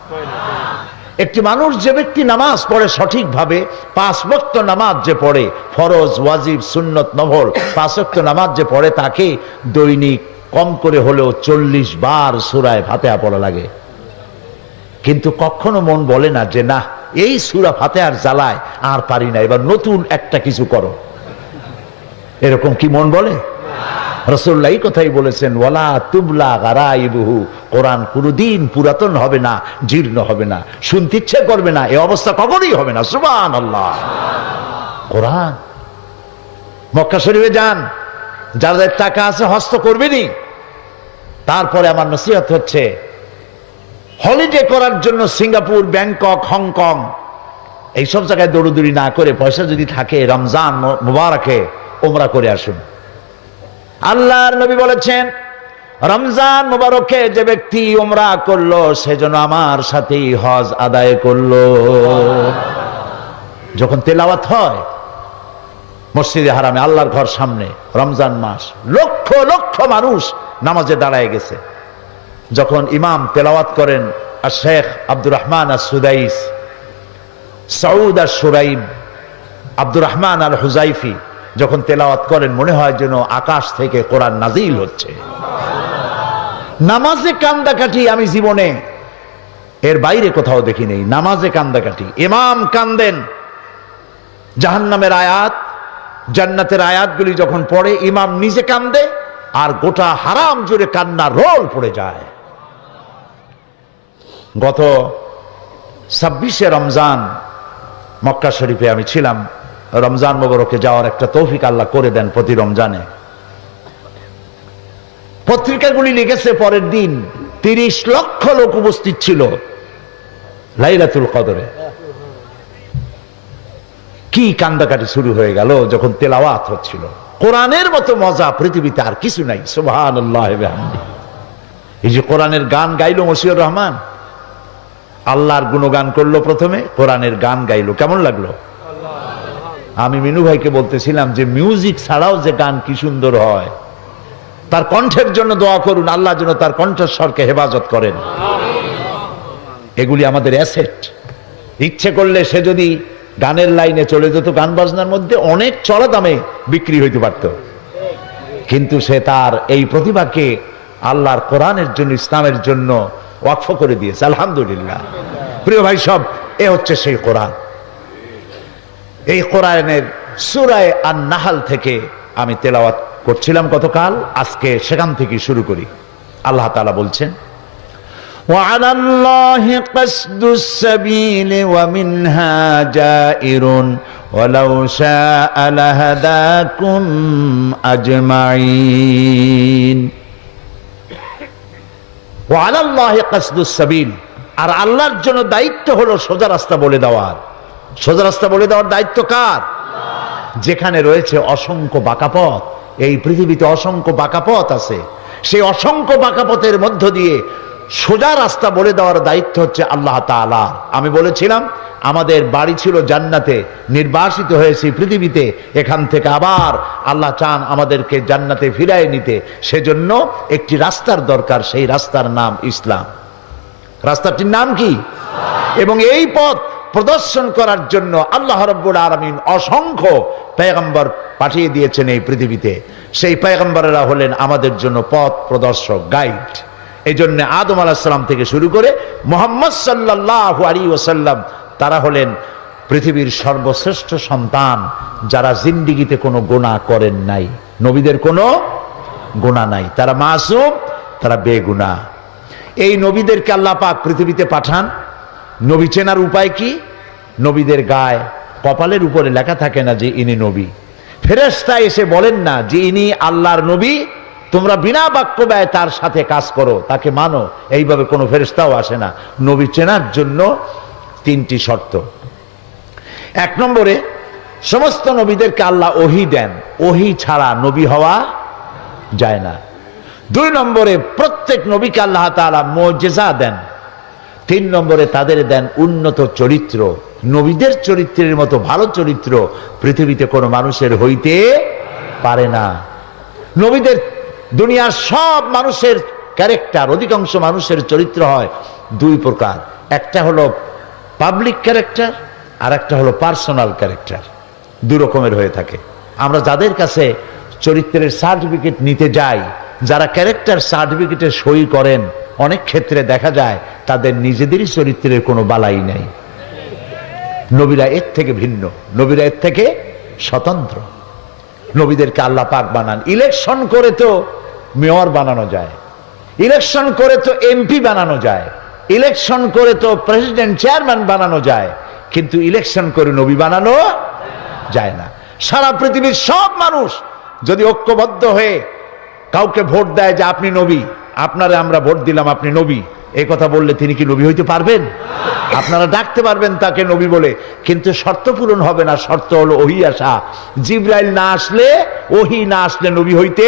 একটি মানুষ, যে ব্যক্তি নামাজ পড়ে সঠিকভাবে, 5 ওয়াক্ত নামাজ যে পড়ে, ফরজ, ওয়াজিব, সুন্নত, নফল 5 ওয়াক্ত নামাজ যে পড়ে, তাকে দৈনিক কম করে হলেও 40 বার সূরা ফাতিহা পড়া লাগে। কিন্তু কখনো মন বলে না যে না, এই সূরা ফাতিহার জ্বালায় আর পারি না, এবার নতুন একটা কিছু করো। এরকম কি মন বলে? রাসূলুল্লাহ এই কথাই বলেছেন, ওয়ালা তুবলা গারাইবুহু। কোরআন কোনদিন পুরাতন হবে না, জীর্ণ হবে না, শুনতে ইচ্ছে করবে না, এই অবস্থা কখনোই হবে না। সুবহানাল্লাহ। কোরআন মক্কা শরীফে যান, যাদের টাকা আছে হজ তো করবেনই। তারপরে আমার নসিহত হচ্ছে, হলিডে করার জন্য সিঙ্গাপুর, ব্যাংকক, হংকং এইসব জায়গায় দৌড়দৌড়ি না করে পয়সা যদি থাকে রমজান মুবারকে উমরা করে আসুন। আল্লাহর নবী বলেছেন, রমজান মুবারকে যে ব্যক্তি উমরা করলো সেজন্য আমার সাথেই হজ আদায় করলো। যখন তেলাওয়াত হয় মসজিদে হারামে, আল্লাহর ঘর সামনে, রমজান মাস, লক্ষ লক্ষ মানুষ নামাজে দাঁড়ায় গেছে। যখন ইমাম তেলাওয়াত করেন, আর শেখ আব্দুর রহমান আর সুদাইস, সৌদ আর সুরাইব, আব্দুর রহমান আর হুজাইফি যখন তেলাওয়াত করেন, মনে হয় যেন আকাশ থেকে কোরআন নাজিল হচ্ছে। নামাজে কান্দাকাটি আমি জীবনে এর বাইরে কোথাও দেখি নেই। নামাজে কান্দাকাটি, ইমাম কান্দেন, জাহান্নামের আয়াত, জান্নাতের আয়াতগুলি যখন পড়ে ইমাম নিজে কান্দে, আর গোটা হারাম জুড়ে কান্না রোল পড়ে যায়। গত 26শে রমজান মক্কা শরীফে আমি ছিলাম। রমজান মুবারকে যাওয়ার একটা তৌফিক আল্লাহ করে দেন প্রতি রমজানে। পত্রিকাগুলি লিখেছে পরের দিন 30 লক্ষ লোক উপস্থিত ছিল লাইলাতুল কদরে। কি কান্দাকাটি শুরু হয়ে গেল যখন তেলাওয়াত হচ্ছিল। কোরআনের মতো মজা পৃথিবীতে আর কিছু নাই। সুবহানাল্লাহ ওয়া বিহামদিহি। এই যে কোরআনের গান গাইলো মশিউর রহমান, আল্লাহর গুণগান করলো, প্রথমে কোরআনের গান গাইলো, কেমন লাগলো? আমি মিনু ভাইকে বলতেছিলাম যে মিউজিক ছাড়াও যে গান কি সুন্দর হয়। তার কণ্ঠের জন্য দোয়া করুন, আল্লাহ যেন তার কণ্ঠস্বরকে হেফাজত করেন। এগুলি আমাদের অ্যাসেট। ইচ্ছে করলে সে যদি গানের লাইনে চলে যেত, গান বাজনার মধ্যে অনেক চড়া দামে বিক্রি হইতে পারত, কিন্তু সে তার এই প্রতিভাকে আল্লাহর কোরআনের জন্য, ইসলামের জন্য ওয়াকফ করে দিয়েছে। আলহামদুলিল্লাহ। প্রিয় ভাই সব, এ হচ্ছে সেই কোরআন। এই কোরআনের সূরা আন-নাহল থেকে আমি তেলাওয়াত করছিলাম গতকাল, আজকে সেখান থেকে শুরু করি। আল্লাহ তাআলা বলছেন, وعلى الله قصد السبيل ومنها جائر ولو شاء لهداكم أجمعين وعلى الله قصد السبيل। আর আল্লাহর জন্য দায়িত্ব হলো সোজা রাস্তা বলে দেওয়ার। সোজা রাস্তা বলে দেওয়ার দায়িত্ব কার? যেখানে রয়েছে অসংখ্য বাঁকা পথ, এই পৃথিবীতে অসংখ্য বাঁকা পথ আছে, সেই অসংখ্য বাঁকা পথের মধ্য দিয়ে সোজা রাস্তা বলে দেওয়ার দায়িত্ব হচ্ছে আল্লাহ তাআলা। আমি বলেছিলাম আমাদের বাড়ি ছিল জান্নাতে, নির্বাসিত হয়েছি পৃথিবীতে, এখান থেকে আবার আল্লাহ চান আমাদেরকে জান্নাতে ফিরায় নিতে। সেজন্য একটি রাস্তার দরকার, সেই রাস্তার নাম ইসলাম। রাস্তাটির নাম কি? এবং এই পথ প্রদর্শন করার জন্য আল্লাহ রাব্বুল আলামিন অসংখ্য পয়গম্বর পাঠিয়ে দিয়েছেন এই পৃথিবীতে। সেই পয়গম্বরেরা হলেন আমাদের জন্য পথ প্রদর্শক, গাইড। এই জন্য আদম আলাইহিস সালাম থেকে শুরু করে মুহাম্মদ সাল্লাল্লাহু আলাইহি ওয়াসাল্লাম, তারা হলেন পৃথিবীর সর্বশ্রেষ্ঠ সন্তান যারা জিন্দেগিতে কোনো গুনাহ করেন নাই। নবীদের কোনো গুনাহ নাই, তারা মাসুম, তারা বেগুনাহ। এই নবীদেরকে আল্লাহ পাক পৃথিবীতে পাঠান। নবী চেনার উপায় কি? নবীদের গায়ে কপালের উপরে লেখা থাকে না যে ইনি নবী। ফেরেশতা এসে বলেন না যে ইনি আল্লাহর নবী, তোমরা বিনা বাক্য ব্যয় তার সাথে কাজ করো, তাকে মানো, এইভাবে কোনো ফেরেশতাও আসে না। নবী চেনার জন্য 3টি শর্ত। 1 নম্বরে সমস্ত নবীদেরকে আল্লাহ ওহী দেন, ওহী ছাড়া নবী হওয়া যায় না। 2 নম্বরে প্রত্যেক নবীকে আল্লাহ তাআলা মুজিজা দেন। 3 নম্বরে তাদের দেন উন্নত চরিত্র। নবীদের চরিত্রের মতো ভালো চরিত্র পৃথিবীতে কোনো মানুষের হইতে পারে না। নবীদের, দুনিয়ার সব মানুষের ক্যারেক্টার, অধিকাংশ মানুষের চরিত্র হয় 2 প্রকার। একটা হলো পাবলিক ক্যারেক্টার, আর একটা হলো পার্সোনাল ক্যারেক্টার। 2 রকমের হয়ে থাকে। আমরা যাদের কাছে চরিত্রের সার্টিফিকেট নিতে যাই, যারা ক্যারেক্টার সার্টিফিকেটে সই করেন, অনেক ক্ষেত্রে দেখা যায় তাদের নিজেদেরই চরিত্রের কোনো বালাই নাই। নবীরা এর থেকে ভিন্ন, নবীরা এর থেকে স্বতন্ত্র। নবীদেরকে আল্লাহ পাক বানান। ইলেকশন করে তো মেয়র বানানো যায়, ইলেকশন করে তো এমপি বানানো যায়, ইলেকশন করে তো প্রেসিডেন্ট, চেয়ারম্যান বানানো যায়, কিন্তু ইলেকশন করে নবী বানানো যায় না। সারা পৃথিবীর সব মানুষ যদি ঐক্যবদ্ধ হয়ে কাউকে ভোট দেয় যে আপনি নবী, আপনারে আমরা ভোট দিলাম আপনি নবী, এই কথা বললে তিনি কি নবী হইতে পারবেন? আপনারা ডাকতে পারবেন তাকে নবী বলে, কিন্তু শর্ত পূরণ হবে না। শর্ত হলো ওহী আসা। জিবরাইল না আসলে, ওহী না আসলে নবী হইতে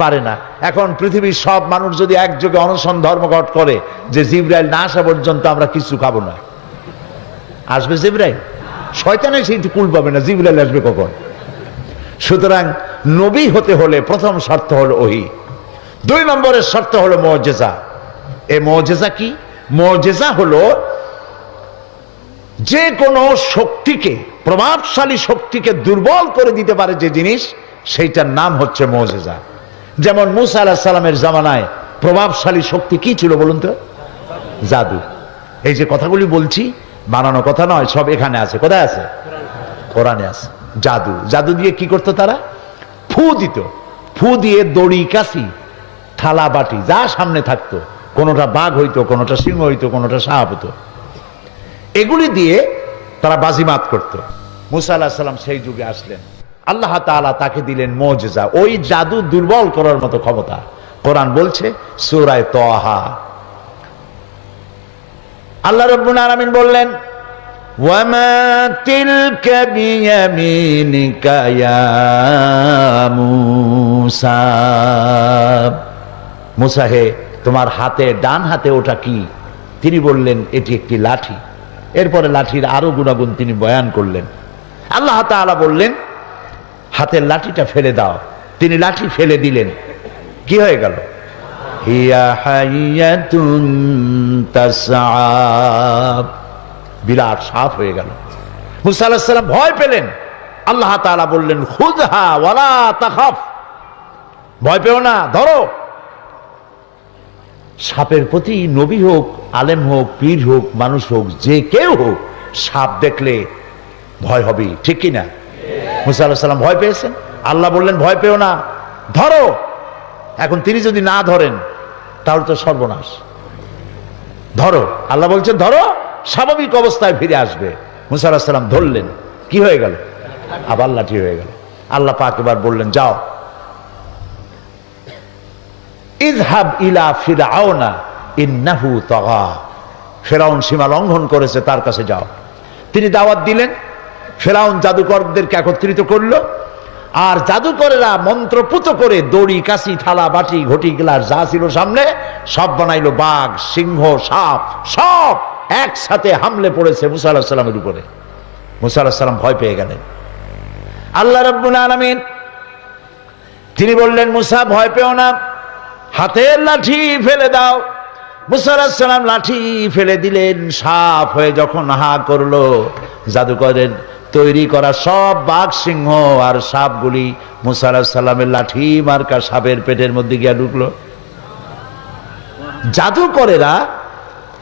পারে না। এখন পৃথিবীর সব মানুষ যদি একযোগে অনশন ধর্মঘট করে যে জিবরাইল না আসা পর্যন্ত আমরা কিছু খাবো না, আসবে জিবরাইল? শয়তানে সেই কুল পাবে না, জিবরাইল আসবে কখন? সুতরাং নবী হতে হলে প্রথম শর্ত হলো ওহী। 2 নম্বরের শর্ত হলো মুআজিজা। এই মুআজিজা কি? মুআজিজা হলো যে কোনো শক্তিকে, প্রভাবশালী শক্তিকে দুর্বল করে দিতে পারে যে জিনিস, সেইটার নাম হচ্ছে মুআজিজা। যেমন মুসা আলাইহিস সালামের জামানায় প্রভাবশালী শক্তি কি ছিল বলুন তো? জাদু। এই যে কথাগুলি বলছি বানানো কথা নয়, সব এখানে আছে। কোথায় আছে? কোরআনে আছে। জাদু। জাদু দিয়ে কি করতো তারা? ফু দিত। ফু দিয়ে দড়ি, কাশি, থালা, বাটি যা সামনে থাকতো, কোনোটা বাঘ হইতো, কোনোটা সিংহ হইতো, কোনোটা সাপ হতো, এগুলি দিয়ে তারা বাজিমাত করত। মুসা আলাইহিস সালাম সেই যুগে আসলেন, আল্লাহ তাআলা তাকে দিলেন মুআজিজা, ওই জাদু দুর্বল করার মতো ক্ষমতা। কোরআন বলছে সূরা তাহা, আল্লাহ রাব্বুল আলামিন বললেন ওয়ামা তিলকা বিয়ামিনিকা ইয়া মূসা। মুসা হে, তোমার হাতে, ডান হাতে ওটা কি? তিনি বললেন এটি একটি লাঠি। এরপরে লাঠির আরো গুণাগুণ তিনি বয়ান করলেন। আল্লাহ তাআলা বললেন হাতের লাঠিটা ফেলে দাও। তিনি লাঠি ফেলে দিলেন। কি হয়ে গেল? হিয়া হাইয়াতুন তাসআ, বিরাট সাপ হয়ে গেল। মুসা আলাইহিস সালাম ভয় পেলেন। আল্লাহ তাআলা বললেন খুযহা ওয়ালা তাখাফ, ভয় পেও না, ধরো। সাপের প্রতি নবী হোক, আলেম হোক, পীর হোক, মানুষ হোক, যে কেউ হোক, সাপ দেখলে ভয় হবে, ঠিক কিনা? মুসা আলাইহিস সালাম ভয় পেয়েছেন। আল্লাহ বললেন ভয় পেও না, ধরো। এখন তিনি যদি না ধরেন তাহলে তো সর্বনাশ। ধরো, আল্লাহ বলছেন ধরো, স্বাভাবিক অবস্থায় ফিরে আসবে। মুসা আলাইহিস সালাম ধরলেন, কি হয়ে গেল? আবার লাঠি হয়ে গেল। আল্লাহ পাক এবার বললেন যাও, ইযহাব ইলা ফিরআউনা ইন্নাহু তাগা, ফিরআউন সীমা লঙ্ঘন করেছে, তার কাছে যাও। তিনি দাওয়াত দিলেন। ফিরআউন জাদুকরদেরকে একত্রিত করলো, আর জাদুকরেরা মন্ত্রপুত করে দড়ি, কাশি, থালা, বাটি, ঘটি, গ্লাস যা ছিল সামনে সব বানাইলো বাঘ, সিংহ, সাপ, সব একসাথে হামলে পড়েছে মুসা আলাইহিস সালামের উপরে। মুসা আলাইহিস সালাম ভয় পেয়ে গেলেন। আল্লাহ রাব্বুল আলামিন তিনি বললেন মুসা ভয় পেও না, হাতের লাঠি ফেলে দাও। মুসা আলাইহিস সালাম লাঠি ফেলে দিলেন। সাপ হয়ে যখন হা করলো, জাদুকরের তৈরি করা সব বাঘ, সিংহ আর সাপগুলি মুসা আলাইহিস সালামের লাঠি মার্কা সাপের পেটের মধ্যে গিয়ে ঢুকলো। জাদুকরেরা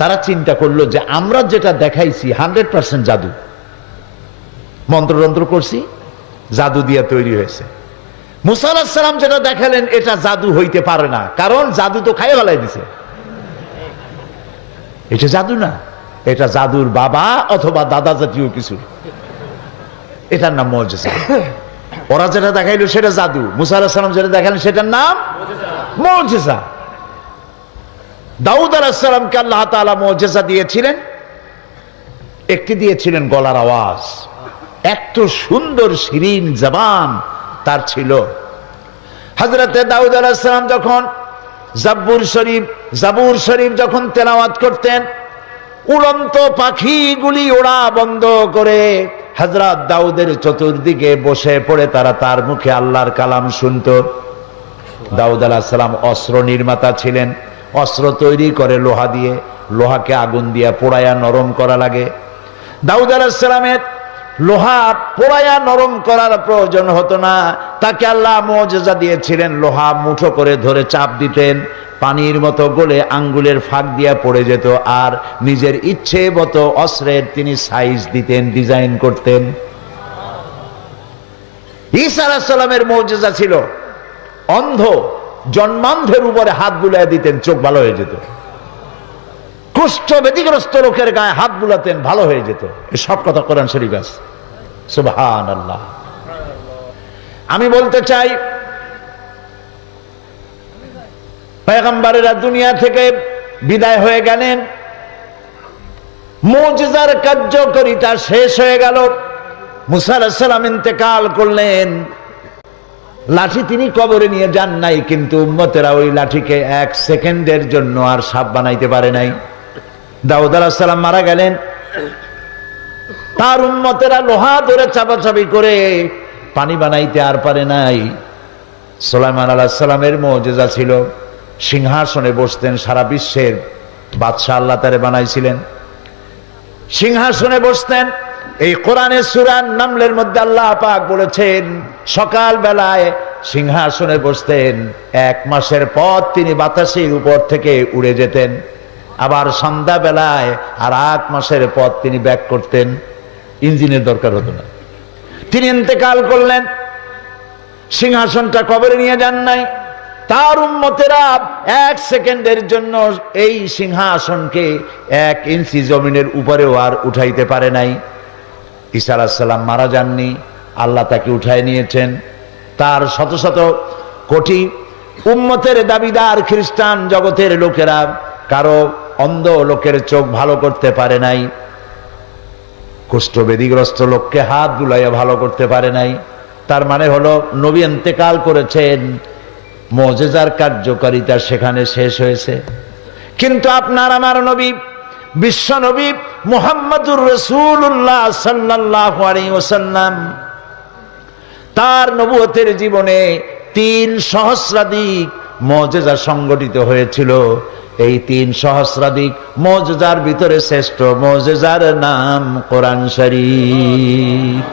তারা চিন্তা করলো যে আমরা যেটা দেখাইছি 100% জাদু, মন্ত্রতন্ত্র করছি, জাদু দিয়ে তৈরি হয়েছে। মুসা আলাইহিস সালাম যেটা দেখালেন এটা জাদু হইতে পারে না, কারণ জাদু তো খাইয়ে ফেলাই দিছে। এটা জাদু না, এটা জাদুর বাবা অথবা দাদা জাতীয় কিছু। এটার নাম মুআজিজা। ওরা যেটা দেখাইলো সেটা জাদু, মুসা আলাইহিস সালাম যেটা দেখালেন সেটার নাম মুআজিজা। দাউদ আলাইহিস সালামকে আল্লাহ তাআলা মুআজিজা দিয়েছিলেন। একটি দিয়েছিলেন গলার আওয়াজ, এত সুন্দর শিরিন জবান তার ছিল। হযরতে দাউদ আলাইহিস সালাম যখন জাবুর শরীফ যখন তেলাওয়াত করতেন, উড়ন্ত পাখিগুলি ওড়া বন্ধ করে হযরত দাউদের চতুর্দিকে বসে পড়ে তারা তার মুখে আল্লাহর কালাম শুনত। দাউদ আলাইহিস সালাম অস্ত্র নির্মাতা ছিলেন। অস্ত্র তৈরি করে লোহা দিয়ে, লোহাকে আগুন দিয়ে পোড়ায়া নরম করা লাগে। দাউদ আলাইহিস সালামের লোহা পোড়ায়া নরম করার প্রয়োজন হতো না, তাকে আল্লাহ মুআজিজা দিয়েছিলেন। লোহা মুঠো করে ধরে চাপ দিতেন, পানির মতো গলে আঙ্গুলের ফাঁক দিয়া পড়ে যেত, আর নিজের ইচ্ছে মতো অস্ত্রের তিনি সাইজ দিতেন, ডিজাইন করতেন। ঈসা আলাইহিস সালামের মুআজিজা ছিল অন্ধ, জন্মান্ধের উপরে হাত বুলাইয়া দিতেন, চোখ ভালো হয়ে যেত। কুষ্ঠ ব্যাধিগ্রস্ত লোকের গায়ে হাত বুলাতেন, ভালো হয়ে যেত। এই সব কথা কোরআন শরীফ আছে। সুবহানাল্লাহ। আমি বলতে চাই, পয়গম্বরেরা দুনিয়া থেকে বিদায় হয়ে গেলেন, মুজিজার কার্যকারিতা শেষ হয়ে গেল। মুসা আলাইহিস সালাম ইন্তেকাল করলেন, লাঠি তিনি কবরে নিয়ে যান নাই, কিন্তু উম্মতেরা ওই লাঠিকে 1 সেকেন্ডের জন্য আর সাপ বানাইতে পারে নাই। দাউদ আলাইহিস সালাম মারা গেলেন, তার উম্মতেরা লোহা ধরে চাপাচাপি করে পানি বানাইতে আর পারে নাই। সুলাইমান আলাইহিস সালামের মুজিজা ছিল, সিংহাসনে বসতেন, সারা বিশ্বের বাদশা আল্লাহ তারে বানাইছিলেন, সিংহাসনে বসতেন। এই কোরআনের সূরা নামলের মধ্যে আল্লাহ পাক বলেছেন, সকাল বেলায় সিংহাসনে বসতেন, 1 মাসের পথ তিনি বাতাসের উপর থেকে উড়ে যেতেন, আবার সন্ধ্যা বেলায় আর 1 মাসের পথ তিনি ব্যাক করতেন, ইঞ্জিনের দরকার হতো না। তিনি ইন্তেকাল করলেন, সিংহাসনটা কবরে নিয়ে যান নাই। তার উম্মতেরা 1 সেকেন্ডের জন্য এই সিংহাসনকে 1 ইঞ্চি জমিনের উপরেও আর উঠাইতে পারে নাই। ঈসা আলাইহিস সালাম মারা যাননি, আল্লাহ তাকে উঠায় নিয়েছেন। তার শত শত কোটি উম্মতের দাবিদার খ্রিস্টান জগতের লোকেরা কারো অন্ধ লোকের চোখ ভালো করতে পারে নাই, কুষ্ঠবেদীগ্রস্ত লোককে হাত বুলাইয়া ভালো করতে পারে নাই। তার মানে হলো নবী ইন্তেকাল করেছেন, মুজিজার কার্যকারিতা সেখানে শেষ হয়েছে। কিন্তু আপনার আমার নবী, বিশ্ব নবী মুহাম্মদুর রাসূলুল্লাহ সাল্লাল্লাহু আলাইহি ওয়াসাল্লাম, তার নবুয়তের জীবনে 3 সহস্রাধিক মুজিজা সংগঠিত হয়েছিল। এই 3 সহস্রাধিক মুজিজার ভিতরে শ্রেষ্ঠ মুজিজার নাম কোরআন শরীফ।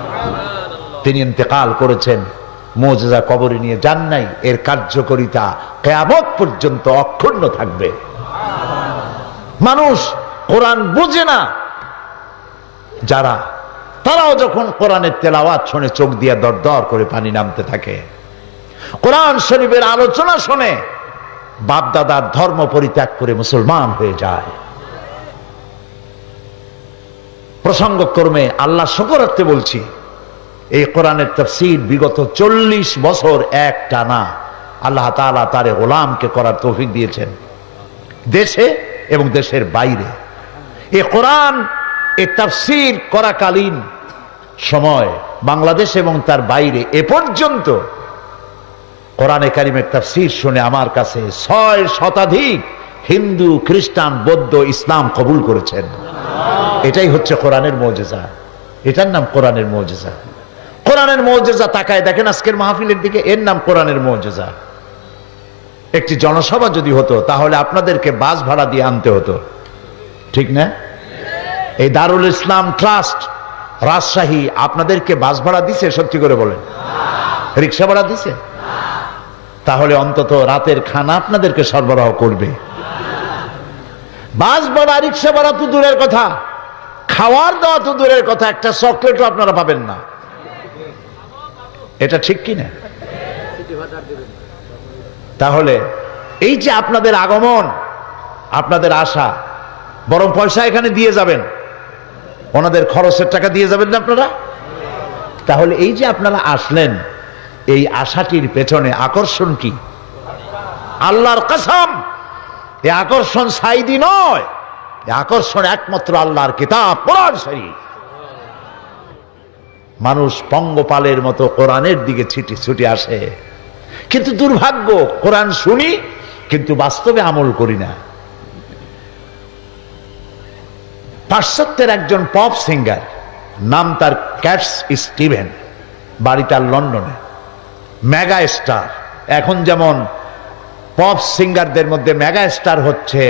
তিনি ইন্তেকাল করেছেন, মুজিজা কবরে নিয়ে যান নাই, এর কার্যকারিতা কিয়ামত পর্যন্ত অক্ষুণ্ণ থাকবে। মানুষ কোরআন বুঝে না যারা, তারাও যখন কোরআনের তেলাওয়াত শুনে চোখ দিয়ে দরদর করে পানি নামতে থাকে, কোরআন শরীফের আলোচনা শুনে বাপ দাদার ধর্ম পরিত্যাগ করে মুসলমান হয়ে যায়। প্রসঙ্গক্রমে আল্লাহ শুকরার্থে বলছি, এই কোরআনের তাফসীর বিগত 40 বছর একটানা আল্লাহ তাআলা তার গোলামকে করার তৌফিক দিয়েছেন, দেশে এবং দেশের বাইরে। এই কোরআন এই তাফসীর করাকালীন সময় বাংলাদেশ এবং তার বাইরে এ পর্যন্ত কোরআনে কারিমের তাফসীর শুনে আমার কাছে 6 শতাধিক হিন্দু, খ্রিস্টান, বৌদ্ধ, ইসলাম কবুল করেছেন। এটাই হচ্ছে কোরআনের মুজিজা, এটার নাম কোরআনের মুজিজা। কোরআনের মুজিজা তাকায় দেখেন আজকের মাহফিলের দিকে, এর নাম কোরআনের মুজিজা। একটি জনসভা যদি হতো তাহলে আপনাদেরকে বাস ভাড়া দিয়ে আনতে হতো, ঠিক না? এই দারুল ইসলাম ট্রাস্ট রাজশাহী আপনাদেরকে বাস ভাড়া দিছে? সত্যি করে বলেন, রিক্সা ভাড়া দিছে? তাহলে অন্তত রাতের খানা আপনাদেরকে সরবরাহ করবে। বাস ভাড়া, রিক্সা ভাড়া তো দূরের কথা, খাওয়ার দাওয়া তো দূরের কথা, একটা চকলেটও আপনারা পাবেন না। এটা ঠিক কি না? তাহলে এই যে আপনাদের আগমন, আপনাদের আশা, বরং পয়সা এখানে দিয়ে যাবেন, ওনাদের খরচের টাকা দিয়ে যাবেন না আপনারা? তাহলে এই যে আপনারা আসলেন, এই আশাটির পেছনে আকর্ষণ কি? আল্লাহর কসম, এই আকর্ষণ সাইদি নয়, এই আকর্ষণ একমাত্র আল্লাহর কিতাব কোরআন শরীফ। মানুষ পঙ্গপালের মতো কোরআনের দিকে ছুটে আসে, কিন্তু দুর্ভাগ্য, কোরআন শুনি কিন্তু বাস্তবে আমল করি না। পাশ্চাত্যের একজন পপ সিঙ্গার, নাম তার ক্যাটস স্টিভেন, বাড়ি তার লন্ডনে, মেগা স্টার। এখন যেমন পপ সিঙ্গারদের মধ্যে মেগা স্টার হচ্ছে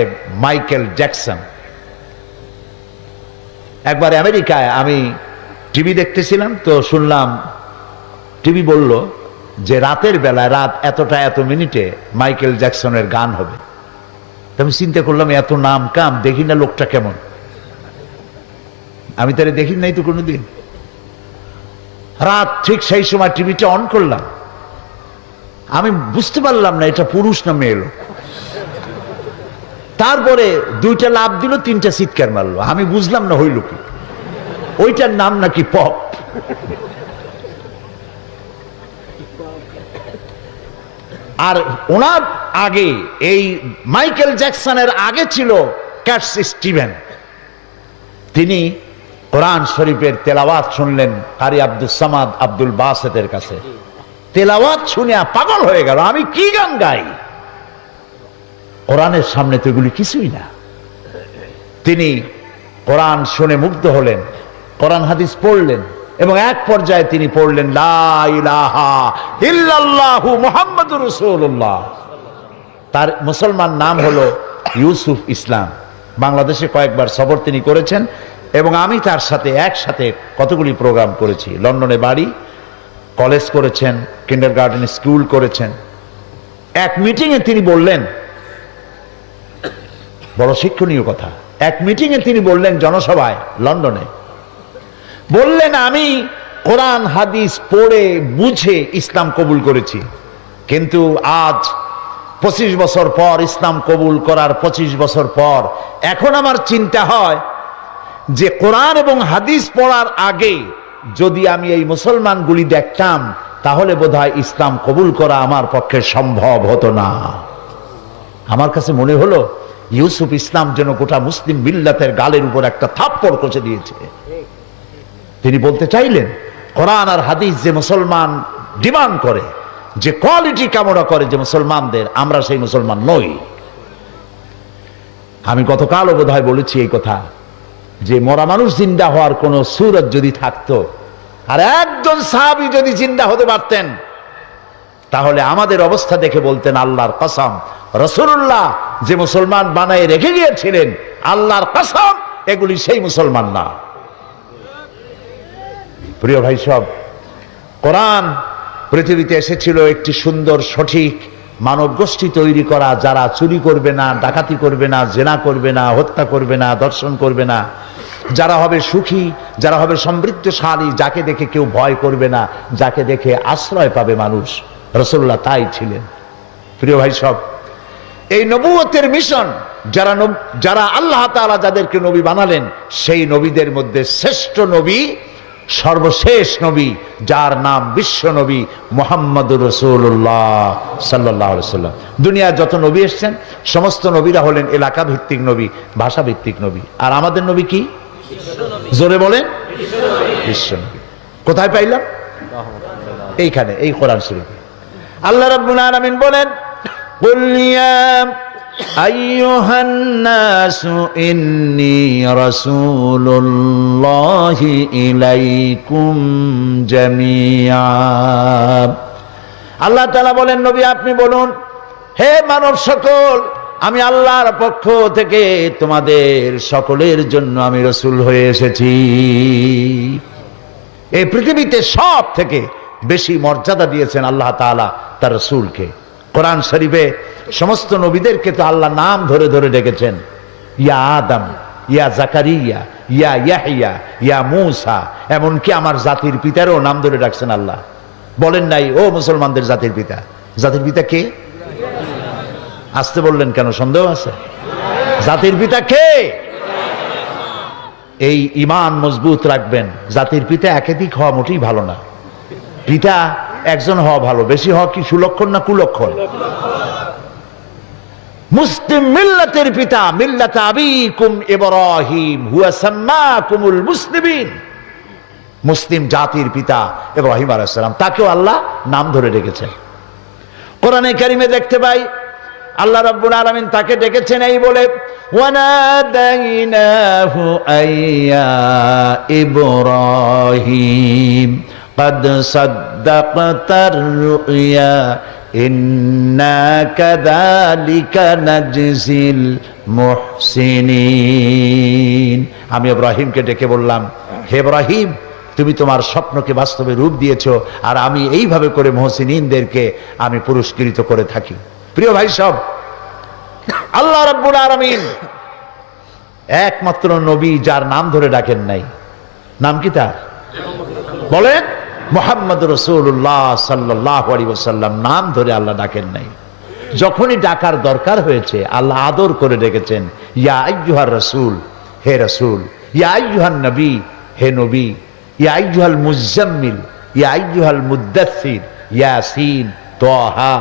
মাইকেল জ্যাকসন। একবার আমেরিকায় আমি টিভি দেখতেছিলাম, তো শুনলাম টিভি বলল যে রাতের বেলায় রাত এতটা এত মিনিটে মাইকেল জ্যাকসনের গান হবে। আমি চিন্তা করলাম, এত নাম কাম, দেখি না লোকটা কেমন। আমি তারে দেখি নাই তো কোনোদিন। রাত ঠিক সেই সময় টিভিটা অন করলাম, আমি বুঝতে পারলাম না এটা পুরুষ না মেয়ে লোক। তারপরে 2টা লাফ দিল, 3টা চিৎকার মারলো, আমি বুঝলাম না হইল কি। ওইটার নাম নাকি পপ। আর ওনার আগে এই মাইকেল জ্যাকসনের আগে ছিল ক্যাটস স্টিভেন। তিনি কোরআন শরীফের তেলাওয়াত শুনলেন কারি আব্দুল সামাদ আব্দুল বাসেতের কাছে। তেলাওয়াত শুনে পাগল হয়ে গেল, আমি কি গান গাই, কোরআনের সামনে তো এগুলি কিছুই না। তিনি কোরআন শুনে মুগ্ধ হলেন, কোরআন হাদিস পড়লেন এবং এক পর্যায়ে তিনি পড়লেন লা ইলাহা ইল্লাল্লাহু মুহাম্মাদুর রাসূলুল্লাহ। তার মুসলমান নাম হলো ইউসুফ ইসলাম। বাংলাদেশে কয়েকবার সফর তিনি করেছেন এবং আমি তার সাথে একসাথে কতগুলি প্রোগ্রাম করেছি। লন্ডনে বাড়ি, কলেজ করেছেন, কিন্ডারগার্টেন স্কুল করেছেন। এক মিটিংয়ে তিনি বললেন, বড় শিক্ষণীয় কথা, এক মিটিংয়ে তিনি বললেন জনসভায় লন্ডনে, বললেন আমি কোরআন হাদিস পড়ে বুঝে ইসলাম কবুল করেছি, কিন্তু আজ 25 বছর পর, ইসলাম কবুল করার 25 বছর পর এখন আমার চিন্তা হয় যে কোরআন এবং হাদিস পড়ার আগে যদি আমি এই মুসলমানগুলি দেখতাম তাহলে বোধহয় ইসলাম কবুল করা আমার পক্ষে সম্ভব হতো না। আমার কাছে মনে হলো ইউসুফ ইসলাম যেন গোটা মুসলিম মিল্লাতের গালের উপর একটা থাপ্পড় কষে দিয়েছে। তিনি বলতে চাইলেন কোরআন আর হাদিস যে মুসলমান ডিমান্ড করে, যে কোয়ালিটি কামনা করে যে মুসলমানদের, আমরা সেই মুসলমান নই। আমি গতকালও বোধহয় বলেছি এই কথা যে মরা মানুষ জিন্দা হওয়ার কোন সুরত যদি থাকতো আর একজন সাহাবী যদি জিন্দা হতে পারতেন তাহলে আমাদের অবস্থা দেখে বলতেন আল্লাহর কসম, রাসূলুল্লাহ যে মুসলমান বানায় রেখে গিয়েছিলেন আল্লাহর কসম এগুলি সেই মুসলমান না। প্রিয় ভাই সব, কোরআন পৃথিবীতে এসেছিল একটি সুন্দর সঠিক মানব গোষ্ঠী তৈরি করা, যারা চুরি করবে না, ডাকাতি করবে না, জেনা করবে না, হত্যা করবে না, ধর্ষণ করবে না, যারা হবে সুখী, যারা হবে সমৃদ্ধশালী, যাকে দেখে কেউ ভয় করবে না, যাকে দেখে আশ্রয় পাবে মানুষ। রাসূলুল্লাহ তাই ছিলেন। প্রিয় ভাই সব, এই নবুয়তের মিশন যারা আল্লাহ তাআলা যাদেরকে নবী বানালেন সেই নবীদের মধ্যে শ্রেষ্ঠ নবী, সর্বশেষ নবী, যার নাম বিশ্ব নবী মুহাম্মদুর রাসূলুল্লাহ সাল্লাল্লাহু আলাইহি ওয়াসাল্লাম। দুনিয়ায় যত নবী এসেছেন সমস্ত নবীরা হলেন এলাকা ভিত্তিক নবী, ভাষা ভিত্তিক নবী। আর আমাদের নবী কি? জোরে বলেন, বিশ্ব নবী। কোথায় পাইলাম? এইখানে, এই কোরআন শরীফে আল্লাহ রাব্বুল আলামিন বলেন কুল ইয়া আইয়ুহান নাসু ইন্নী রাসূলুল্লাহি ইলাইকুম জামিআ। আল্লাহ তাআলা বলেন নবী আপনি বলুন, হে মানব সকল, আমি আল্লাহর পক্ষ থেকে তোমাদের সকলের জন্য আমি রাসূল হয়ে এসেছি। এই পৃথিবীতে সব থেকে বেশি মর্যাদা দিয়েছেন আল্লাহ তাআলা তার রাসূলকে। কোরআন শরীফে সমস্ত নবীদেরকে তো আল্লাহ নাম ধরে ধরে ডেকেছেন, ইয়া আদম, ইয়া জাকারিয়া, ইয়া ইয়াহইয়া, ইয়া মূসা, এমনকি আমার জাতির পিতারও নাম ধরে ডাকছেন আল্লাহ। বলেন নাই ও মুসলমানদের জাতির পিতা? জাতির পিতা কে? আসতে বললেন কেন? সন্দেহ আছে? জাতির পিতা কে? এই ঈমান মজবুত রাখবেন। জাতির পিতা একাধিক হওয়া মোটেই ভালো না। পিতা একজন হওয়া ভালো, বেশি হওয়া কি সুলক্ষণ না কুলক্ষণ? মুসলিম মিল্লাতের পিতা, মিল্লাত আবিকুম ইব্রাহিম হুয়া সাম্মাকুমুল মুসলিমিন, মুসলিম জাতির পিতা ইব্রাহিম আলাইহিস সালাম, তাকেও আল্লাহ নাম ধরে ডেকেছেন। কোরআনে কারিমে দেখতে পাই আল্লাহ রাব্বুল আলামিন তাকে ডেকেছেন এই বলে, ওয়ানাদাইনাহু আইয়া ইব্রাহিম قد صدقت الرؤيا إنا كذلك نجزي المحسنين। আমি ইব্রাহিমকে ডেকে বললাম, হে ইব্রাহিম, তুমি তোমার স্বপ্নকে বাস্তবে রূপ দিয়েছো আর আমি এইভাবে করে মুহসিনিনদেরকে আমি পুরস্কৃত করে থাকি। প্রিয় ভাই সব, আল্লাহ রাব্বুল আলামিন একমাত্র নবী যার নাম ধরে ডাকেন নাই। নাম কি তার? বলেন, মুহাম্মদুর রাসূলুল্লাহ সাল্লাল্লাহু আলাইহি ওয়াসাল্লাম নাম ধরে আল্লাহ ডাকেন নাই। যখনই ডাকার দরকার হয়েছে আল্লাহ আদর করে ডেকেছেন, ইয়া আইয়ুহার রাসূল, হে রাসূল, ইয়া আইয়ুহান নবী, হে নবী, ইয়া আইয়ুহাল মুজাম্মিল, ইয়া আইয়ুহাল মুদ্দাসসির, ইয়াসিন, তাহা,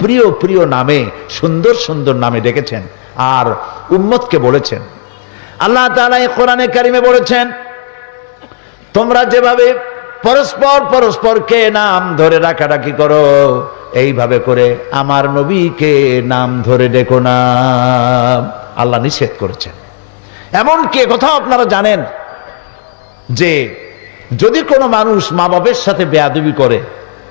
প্রিয় প্রিয় নামে, সুন্দর সুন্দর নামে ডেকেছেন আর উম্মতকে বলেছেন। আল্লাহ তাআলা এই কোরআনে কারিমে বলেছেন, তোমরা যেভাবে পরস্পর পরস্পরকে নাম ধরে ডাকাডাকি করো, এইভাবে করে আমার নবীকে নাম ধরে ডেকো না। আল্লাহ নিষেধ করেছেন। এমনকি কথা আপনারা জানেন যে যদি কোনো মানুষ মা বাবার সাথে বেয়াদবি করে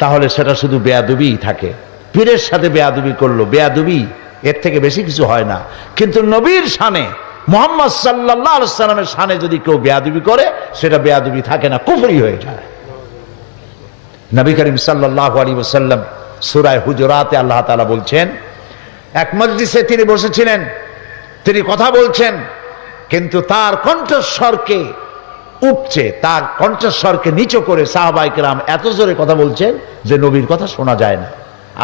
তাহলে সেটা শুধু বেয়াদবিই থাকে। পীরের সাথে বেয়াদবি করলো, বেয়াদবি, এর থেকে বেশি কিছু হয় না। কিন্তু নবীর শানে, মুহাম্মদ সাল্লাল্লাহু আলাইহি সাল্লামের শানে যদি কেউ বেয়াদবি করে, সেটা বেয়াদবি থাকে না, কুফরি হয়ে যায়। নবী করিম সাল্লাল্লাহু আলাইহি ওয়াসাল্লাম সূরা হুজুরাতে আল্লাহ তাআলা বলছেন, এক মজলিসে তিনি বসেছিলেন, তিনি কথা বলছেন, কিন্তু তার কণ্ঠস্বরকে উপচে, তার কণ্ঠস্বরকে নিচু করে সাহাবায়ে কেরাম এত জোরে কথা বলছেন যে নবীর কথা শোনা যায় না।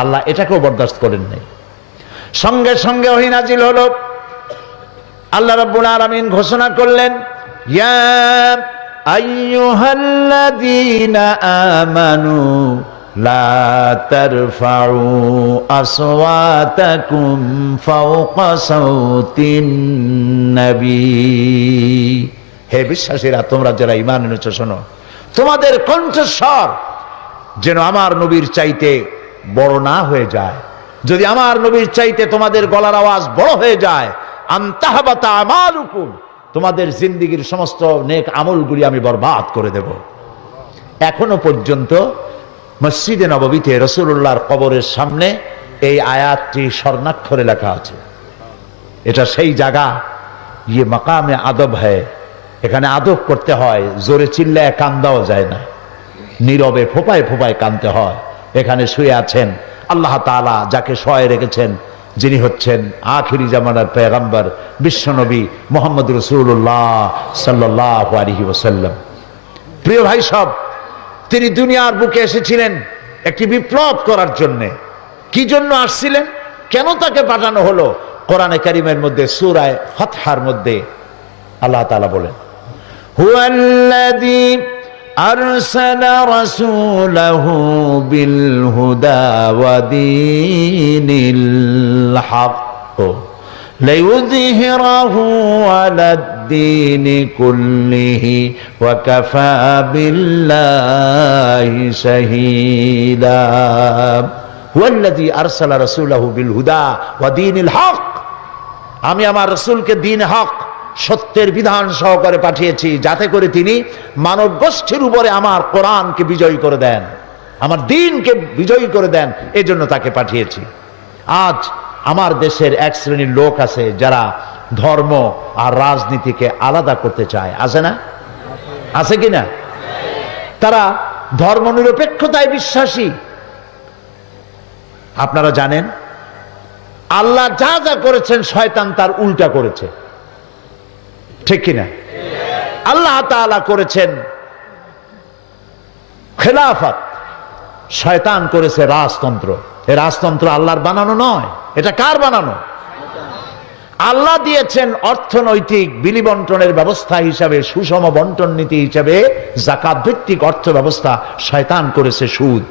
আল্লাহ এটাকেও বরদাস্ত করেন নাই। সঙ্গে সঙ্গে ওহী নাজিল হলো। আল্লাহ রাব্বুল আলামিন ঘোষণা করলেন, ইয়া আইয়ুহাল্লাযীনা আমানু লা তারফাউ আসওয়াতাকুম ফাওকা সাওতিন নবী। হে বিশ্বাসীরা, তোমরা যারা ঈমান এনেছো শোনো, তোমাদের কণ্ঠস্বর যেন আমার নবীর চাইতে বড় না হয়ে যায়। যদি আমার নবীর চাইতে তোমাদের গলার আওয়াজ বড় হয়ে যায়, আনতাহবাতা আমালুকুম, তোমাদের জিন্দেগীর সমস্ত নেক আমলগুলি আমি বরবাদ করে দেব। এখনো পর্যন্ত মসজিদে নববীতে রাসূলুল্লাহর কবরের সামনে এই আয়াতটি স্বর্ণাক্ষরে লেখা আছে। এটা সেই জায়গা, ইয়ে মাকামে আদব হয়, এখানে আদব করতে হয়, জোরে চিল্লায় কান্দাও যায় না, নীরবে ফোঁপায় ফোঁপায় কাঁদতে হয়। এখানে শুয়ে আছেন আল্লাহ তাআলা যাকে শয়ে রেখেছেন, যিনি হচ্ছেন আখিরি জামানার পয়গম্বর বিশ্বনবী মুহাম্মদ রাসূলুল্লাহ সাল্লাল্লাহু আলাইহি ওয়াসাল্লাম। প্রিয় ভাই সব, তিনি দুনিয়ার বুকে এসেছিলেন একটি বিপ্লব করার জন্য। কি জন্য আসছিলেন, কেন তাকে পাঠানো হলো? কোরআনে কারীমের মধ্যে সূরা ফাতহার মধ্যে আল্লাহ তাআলা বলেন, হুয়াল্লাযী আরসালা রাসূলাহু বিল হুদা ওয়া দীনিল হক লিইয়ুযহিরাহু আলাদ-দীনি কুল্লিহি ওয়া কাফা বিল্লাহি শাহীদা। হুয়াল্লাযী আরসালা রাসূলাহু বিল হুদা ওয়া দীনিল হক, আমি আমার রাসূলকে দ্বীন হক, সত্যের বিধান সহকারে পাঠিয়েছি, যাতে করে তিনি মানব গোষ্ঠীর উপরে আমার কোরআনকে বিজয়ী করে দেন, আমার দ্বীনকে বিজয়ী করে দেন। এজন্য তাকে পাঠিয়েছি। আজ আমার দেশের এক শ্রেণীর লোক আছে যারা ধর্ম আর রাজনীতিকে আলাদা করতে চায়, আছে না? আছে কিনা? তারা ধর্মনিরপেক্ষতায় বিশ্বাসী। আপনারা জানেন আল্লাহ যা যা করেছেন শয়তান তার উল্টা করেছে, ঠিক কিনা? আল্লাহ তাআলা করেছেন খেলাফত, শয়তান করেছে রাজতন্ত্র। এই রাজতন্ত্র আল্লাহর বানানো নয়, এটা কার বানানো? আল্লাহ দিয়েছেন অর্থনৈতিক বিলি বন্টনের ব্যবস্থা হিসাবে, সুষম বন্টন নীতি হিসাবে যাকাত ভিত্তিক অর্থ ব্যবস্থা, শয়তান করেছে সুদ।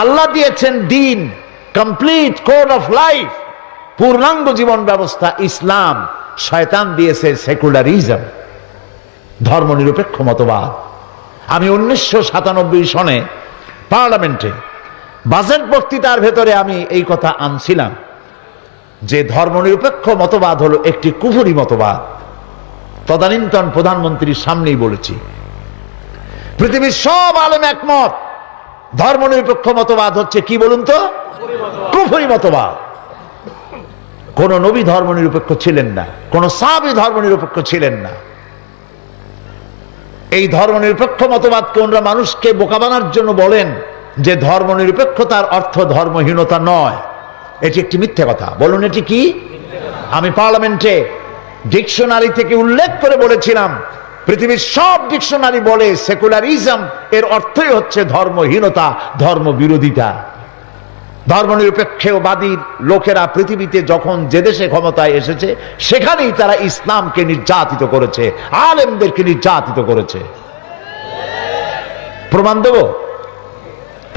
আল্লাহ দিয়েছেন দ্বীন, কমপ্লিট কোড অফ লাইফ, পূর্ণাঙ্গ জীবন ব্যবস্থা ইসলাম। শয়তান দিয়েছে সেকুলারিজম, ধর্মনিরপেক্ষ মতবাদ। আমি 1997 সনে পার্লামেন্টে বাজেট বক্তৃতার ভেতরে আমি এই কথা আনছিলাম যে ধর্মনিরপেক্ষ মতবাদ হলো একটি কুফরি মতবাদ। তদানীন্তন প্রধানমন্ত্রীর সামনেই বলেছি, পৃথিবীর সব আলেম একমত, ধর্মনিরপেক্ষ মতবাদ হচ্ছে কি বলুন তো? কুফরি মতবাদ। কোন নবী ধর্মনিরপেক্ষ ছিলেন না, কোন সাহাবী ধর্মনিরপেক্ষ ছিলেন না। এই ধর্মনিরপেক্ষ মতবাদকে ওনারা মানুষকে বোকা বানানোর জন্য বলেন যে ধর্মনিরপেক্ষতার অর্থ ধর্মহীনতা নয়। এটি একটি মিথ্যে কথা। বলুন এটি কি? আমি পার্লামেন্টে ডিকশনারি থেকে উল্লেখ করে বলেছিলাম, পৃথিবীর সব ডিকশনারি বলে সেকুলারিজম এর অর্থই হচ্ছে ধর্মহীনতা, ধর্মবিরোধিতা। ধর্মনিরপেক্ষবাদী লোকেরা পৃথিবীতে যখন যে দেশে ক্ষমতায় এসেছে সেখানেই তারা ইসলামকে নির্যাতিত করেছে, আলেমদেরকে নির্যাতিত করেছে। প্রমাণ দেব?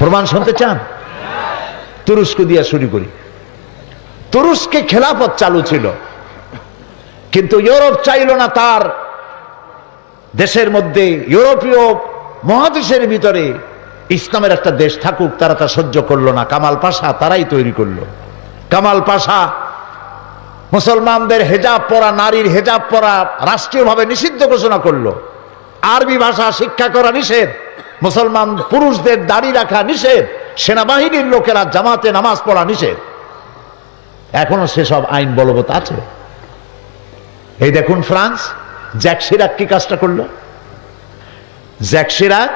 প্রমাণ শুনতে চান? তুরস্ক দিয়ে শুরু করি। তুরস্কে খেলাফত চালু ছিল, কিন্তু ইউরোপ চাইল না তার দেশের মধ্যে, ইউরোপীয় মহাদেশের ভিতরে ইসলামের একটা দেশ থাকুক, তারা তা সহ্য করলো না। কামাল পাশা তারাই তৈরি করলো। কামাল পাশা মুসলমানদের হেজাব পরা, নারীর হেজাব পরা রাষ্ট্রীয়ভাবে নিষিদ্ধ ঘোষণা করলো। আরবি ভাষা শিক্ষা করা নিষেধ, মুসলমান পুরুষদের দাড়ি রাখা নিষেধ, সেনাবাহিনীর লোকেরা জামাতে নামাজ পড়া নিষেধ। এখনো সেসব আইন বলবৎ আছে। এই দেখুন ফ্রান্স, জ্যাক শিরাক কি কাজটা করলো। জ্যাক শিরাক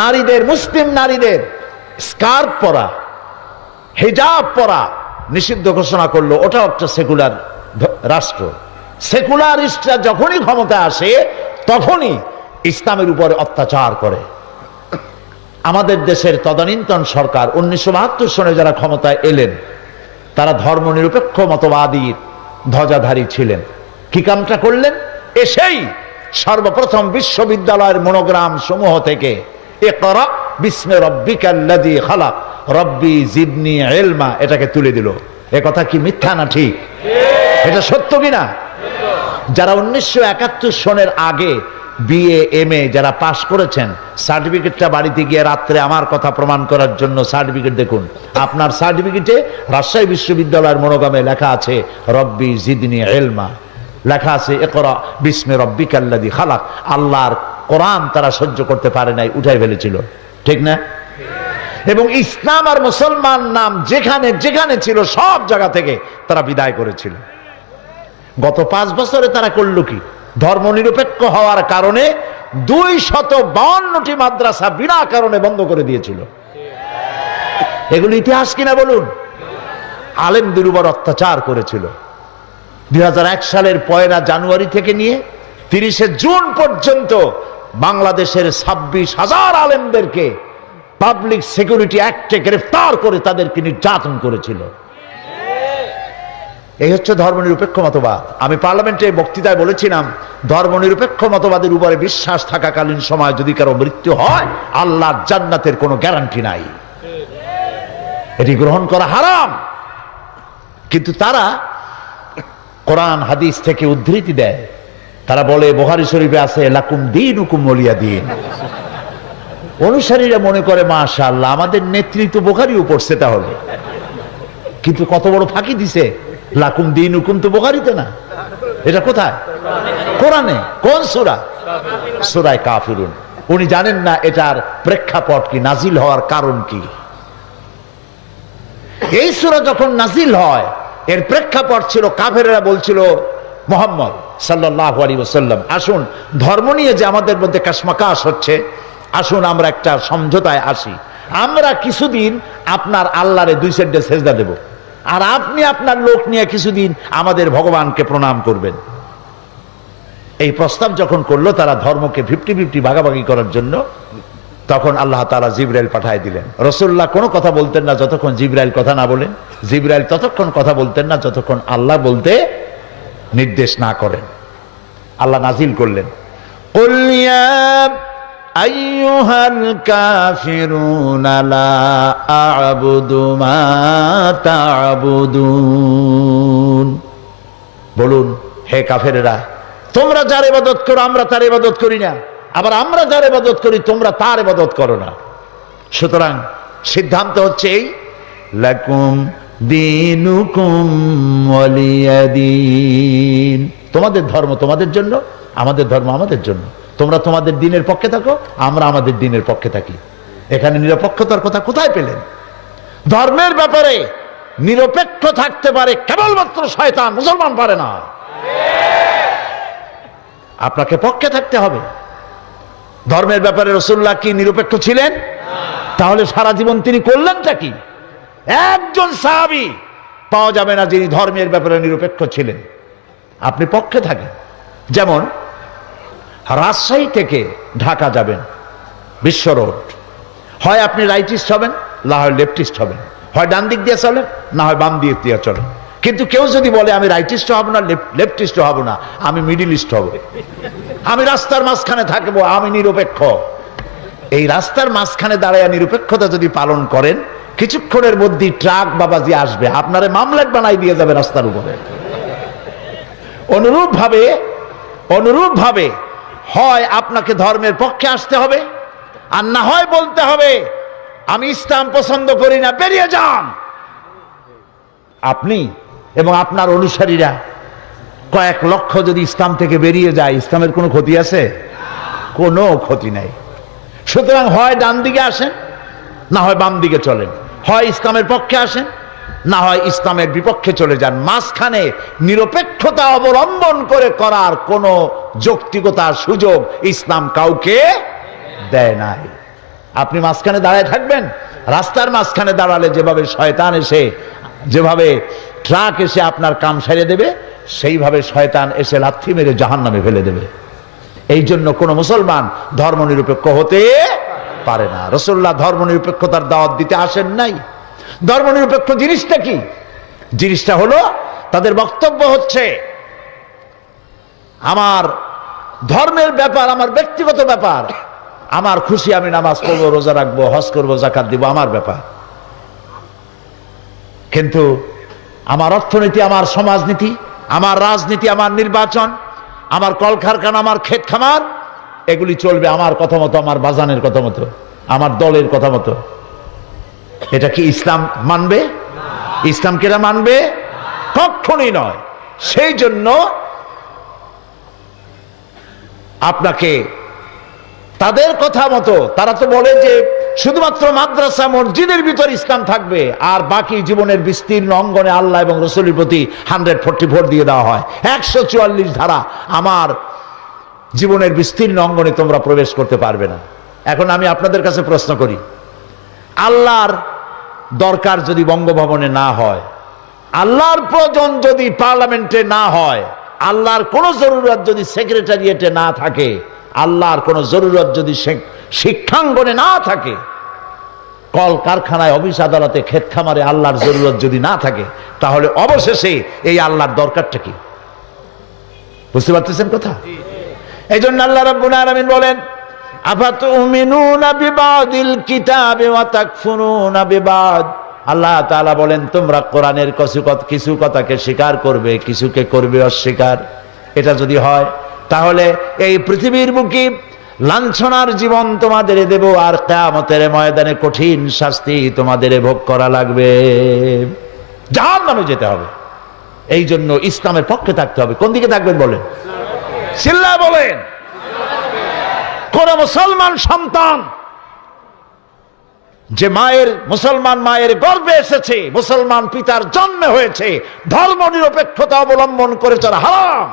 নারীদের, মুসলিম নারীদের স্কার্ফ পরা, হিজাব পরা নিষিদ্ধ ঘোষণা করলো। ওটাও একটা সেকুলার রাষ্ট্র। সেকুলারিস্টরা যখনই ক্ষমতা আসে তখনই ইসলামের উপরে অত্যাচার করে। আমাদের দেশের তদানীন্তন সরকার 1972 সনে যারা ক্ষমতায় এলেন, তারা ধর্মনিরপেক্ষ মতবাদী ধ্বজাধারী ছিলেন। কি কামটা করলেন? এসেই সর্বপ্রথম বিশ্ববিদ্যালয়ের মনোগ্রাম সমূহ থেকে ইকরা বিস্মি রাব্বিকাল্লাযী খালাক রব্বি জিদনি ইলমা এটাকে তুলে দিল। এ কথা কি মিথ্যা না ঠিক? এটা সত্য কিনা? যারা 1971 সনের আগে বিএ এমএ যারা পাশ করেছেন, সার্টিফিকেটটা বাড়িতে গিয়ে রাত্রে আমার কথা প্রমাণ করার জন্য সার্টিফিকেট দেখুন। আপনার সার্টিফিকেটে রাজশাহী বিশ্ববিদ্যালয়ের মনোগ্রামে লেখা আছে রব্বি জিদনি ইলমা, লেখা আছে ইকরা বিস্মি রাব্বিকাল্লাযী খালাক। আল্লাহর কোরআন তারা সহ্য করতে পারে নাই, উঠাই ফেলেছিল। ঠিক না? এবং ইসলাম আর মুসলমান নাম যেখানে যেখানে ছিল সব জায়গা থেকে তারা বিদায় করেছিল। গত 5 বছরে তারা করল কি? ধর্মনিরপেক্ষ হওয়ার কারণে 252টি মাদ্রাসা বিনা কারণে বন্ধ করে দিয়েছিল। এগুলো ইতিহাস কিনা বলুন? আলেমদের উপর অত্যাচার করেছিল। 2001 সালের 1 জানুয়ারি থেকে নিয়ে 30 জুন পর্যন্ত বাংলাদেশের 26,000 আলেমদেরকে পাবলিক সিকিউরিটি অ্যাক্টে গ্রেফতার করে তাদেরকে নির্যাতন করেছিল। এই হচ্ছে ধর্মনিরপেক্ষ মতবাদ। আমি পার্লামেন্টে বক্তৃতায় বলেছিলাম, ধর্মনিরপেক্ষ মতবাদের উপরে বিশ্বাস থাকাকালীন সময় যদি কারো মৃত্যু হয়, আল্লাহর জান্নাতের কোনো গ্যারান্টি নাই, এটি গ্রহণ করা হারাম। কিন্তু তারা কোরআন হাদিস থেকে উদ্ধৃতি দেয়। তারা বলে বুখারী শরীফে আছে লাকুম দীনুকুম ওয়ালিয়া দীন। অনুসারীরা মনে করে মাশাআল্লাহ আমাদের নেতৃত্ব বুখারীও পড়ছে তাহলে। কিন্তু কত বড় ফাঁকি দিছে। লাকুম দীনুকুম তো বুখারীতে না, এটা কোথায়? কোরআনে। কোন সূরা? সূরা কাফিরুন। উনি জানেন না এটার প্রেক্ষাপট কি, নাজিল হওয়ার কারণ কি। এই সূরা যখন নাজিল হয় এর প্রেক্ষাপট ছিল কাফেররা বলছিল মুহাম্মদ সাল্লাল্লাহু আলাইহি ওয়াসাল্লাম, আসুন ধর্ম নিয়ে যে আমাদের মধ্যে কাশমাকাশ হচ্ছে, আসুন আমরা একটা সমঝোতায় আসি। আমরা কিছুদিন আপনার আল্লাহরে 2 সেজদা সেজদা দেব, আর আপনি আপনার লোক নিয়ে কিছুদিন আমাদের ভগবানকে প্রণাম করবেন। এই প্রস্তাব যখন করলো তারা ধর্মকে 50-50 ভাগাভাগি করার জন্য, তখন আল্লাহ তাআলা জিবরাইল পাঠিয়ে দিলেন। রাসূলুল্লাহ কোনো কথা বলতেন না যতক্ষণ জিবরাইল কথা না বলেন। জিবরাইল ততক্ষণ কথা বলতেন না যতক্ষণ আল্লাহ বলতে নির্দেশ না করেন। আল্লাহ নাজিল করলেন কুল ইয়া আইয়ুহাল কাফিরুনা লা আ'বুদু মা তা'বুদুন। বলুন হে কাফেরেরা, তোমরা যার ইবাদত করো আমরা তার ইবাদত করি না, আবার আমরা যার ইবাদত করি তোমরা তার ইবাদত করো না। সুতরাং সিদ্ধান্ত হচ্ছে এই, লাকুম দীনুকুম ওয়ালিয়া দীন। তোমাদের ধর্ম তোমাদের জন্য, আমাদের ধর্ম আমাদের জন্য। তোমরা তোমাদের দ্বীনের পক্ষে থাকো, আমরা আমাদের দ্বীনের পক্ষে থাকি। এখানে নিরপেক্ষতার কথা কোথায় পেলেন? ধর্মের ব্যাপারে নিরপেক্ষ থাকতে পারে কেবলমাত্র শয়তান, মুসলমান পারে না। আপনাকে পক্ষে থাকতে হবে। ধর্মের ব্যাপারে রাসূলুল্লাহ কি নিরপেক্ষ ছিলেন? তাহলে সারা জীবন তিনি করলেনটা কি? একজন সাহাবী পাওয়া যাবে না যিনি ধর্মের ব্যাপারে নিরপেক্ষ ছিলেন। আপনি পক্ষে থাকেন। যেমন রাজশাহী থেকে ঢাকা যাবেন, বিশ্ব রোড, হয় আপনি রাইটিস্ট হবেন না হয় লেফটিস্ট হবেন, হয় ডান দিক দিয়ে চলেন না হয় বাম দিক দিয়ে চলেন। কিন্তু কেউ যদি বলে আমি রাইটিস্ট হব না লেফটিস্ট হব না, আমি মিডিলিস্ট হব, আমি রাস্তার মাঝখানে থাকবো, আমি নিরপেক্ষ, এই রাস্তার মাঝখানে দাঁড়ায় নিরপেক্ষতা যদি পালন করেন, কিছুক্ষণের মধ্যেই ট্রাক বাবাজি আসবে, আপনারে মামলাট বানাই দিয়ে যাবে রাস্তার উপরে। অনুরূপ ভাবে হয় আপনাকে ধর্মের পক্ষে আসতে হবে, আর না হয় বলতে হবে আমি ইসলাম পছন্দ করি না, বেরিয়ে যান। আপনি এবং আপনার অনুসারীরা কয়েক লক্ষ যদি ইসলাম থেকে বেরিয়ে যায়, ইসলামের কোনো ক্ষতি আছে? কোনো ক্ষতি নাই। সুতরাং হয় ডান দিকে আসেন, না হয় বাম দিকে চলেন, হয় ইসলামের পক্ষে আসেন, না হয় ইসলামের বিপক্ষে চলে যান। মাঝখানে নিরপেক্ষতা অবলম্বন করে করার কোনো যৌক্তিকতার সুযোগ ইসলাম কাউকে দেয় নাই। আপনি মাঝখানে দাঁড়ায় থাকবেন, রাস্তার মাঝখানে দাঁড়ালে যেভাবে শয়তান এসে, যেভাবে ট্রাক এসে আপনার কাম সারিয়ে দেবে, সেইভাবে শয়তান এসে লাথি মেরে জাহান্নামে ফেলে দেবে। এই জন্য কোন মুসলমান ধর্মনিরপেক্ষ হতে পারে না। রাসূলুল্লাহ ধর্মনিরপেক্ষতার দাওয়াত দিতে আসেন নাই। ধর্মনিরপেক্ষ জিনিসটা কি? জিনিসটা হলো, তাদের বক্তব্য হচ্ছে আমার ধর্মের ব্যাপার আমার ব্যক্তিগত ব্যাপার, আমার খুশি আমি নামাজ পড়বো, রোজা রাখবো, হজ করবো, যাকাত দিব, আমার ব্যাপার। কিন্তু আমার অর্থনীতি, আমার সমাজনীতি, আমার রাজনীতি, আমার নির্বাচন, আমার কলকারখানা, আমার ক্ষেত খামার, এগুলি চলবে আমার কথা মতো, আমার বাজানের কথা মতো, আমার দলের কথা মতো। এটা কি ইসলাম মানবে? ইসলাম কি এটা মানবে? কখনোই নয়। সেই জন্য আপনাকে তাদের কথা মতো, তারা তো বলে যে শুধুমাত্র মাদ্রাসা মসজিদের ভিতর ইসলাম থাকবে, আর বাকি জীবনের বিস্তীর্ণ অঙ্গনে আল্লাহ এবং রাসূলের প্রতি 144 দিয়ে দেওয়া হয়। 144 ধারা, আমার জীবনের বিস্তীর্ণ অঙ্গনে তোমরা প্রবেশ করতে পারবে না। এখন আমি আপনাদের কাছে প্রশ্ন করি, আল্লাহর দরকার যদি বঙ্গভবনে না হয়, আল্লাহর প্রয়োজন যদি পার্লামেন্টে না হয়, আল্লাহর কোন জরুরত যদি সেক্রেটারিয়েটে না থাকে, আল্লাহর কোন জরুরত যদি শিক্ষাঙ্গনে না থাকে, কল কারখানায়, অফিস আদালতে, ক্ষেত খামারে আল্লাহর জরুরত যদি না থাকে, তাহলে অবশেষে এই আল্লাহর দরকারটা কি? বুঝতে পারতেছেন কথা? এই জন্য আল্লাহ রাব্বুল আলামিন বলেন, আফাতুমিনুনা বিবাদিল কিতাবি ওয়া তাকফুরুনা বিবাদ। আল্লাহ তাআলা বলেন, তোমরা কোরআনের কিছু কথাকে স্বীকার করবে, কিছুকে করবে অস্বীকার। এটা যদি হয়, তাহলে এই পৃথিবীর বুকে লাঞ্ছনার জীবন তোমাদের দেব, আর কিয়ামতের ময়দানে কঠিন শাস্তি তোমাদের ভোগ করা লাগবে, জাহান্নামে যেতে হবে। এই জন্য ইসলামের পক্ষে থাকতে হবে। কোন দিকে থাকবেন বলেন? চিল্লায় বলেন। কোন মুসলমান সন্তান যে মুসলমান মায়ের গর্ভে এসেছে, মুসলমান পিতার জন্মে হয়েছে, ধর্ম নিরপেক্ষতা অবলম্বন করে তারা হারাম।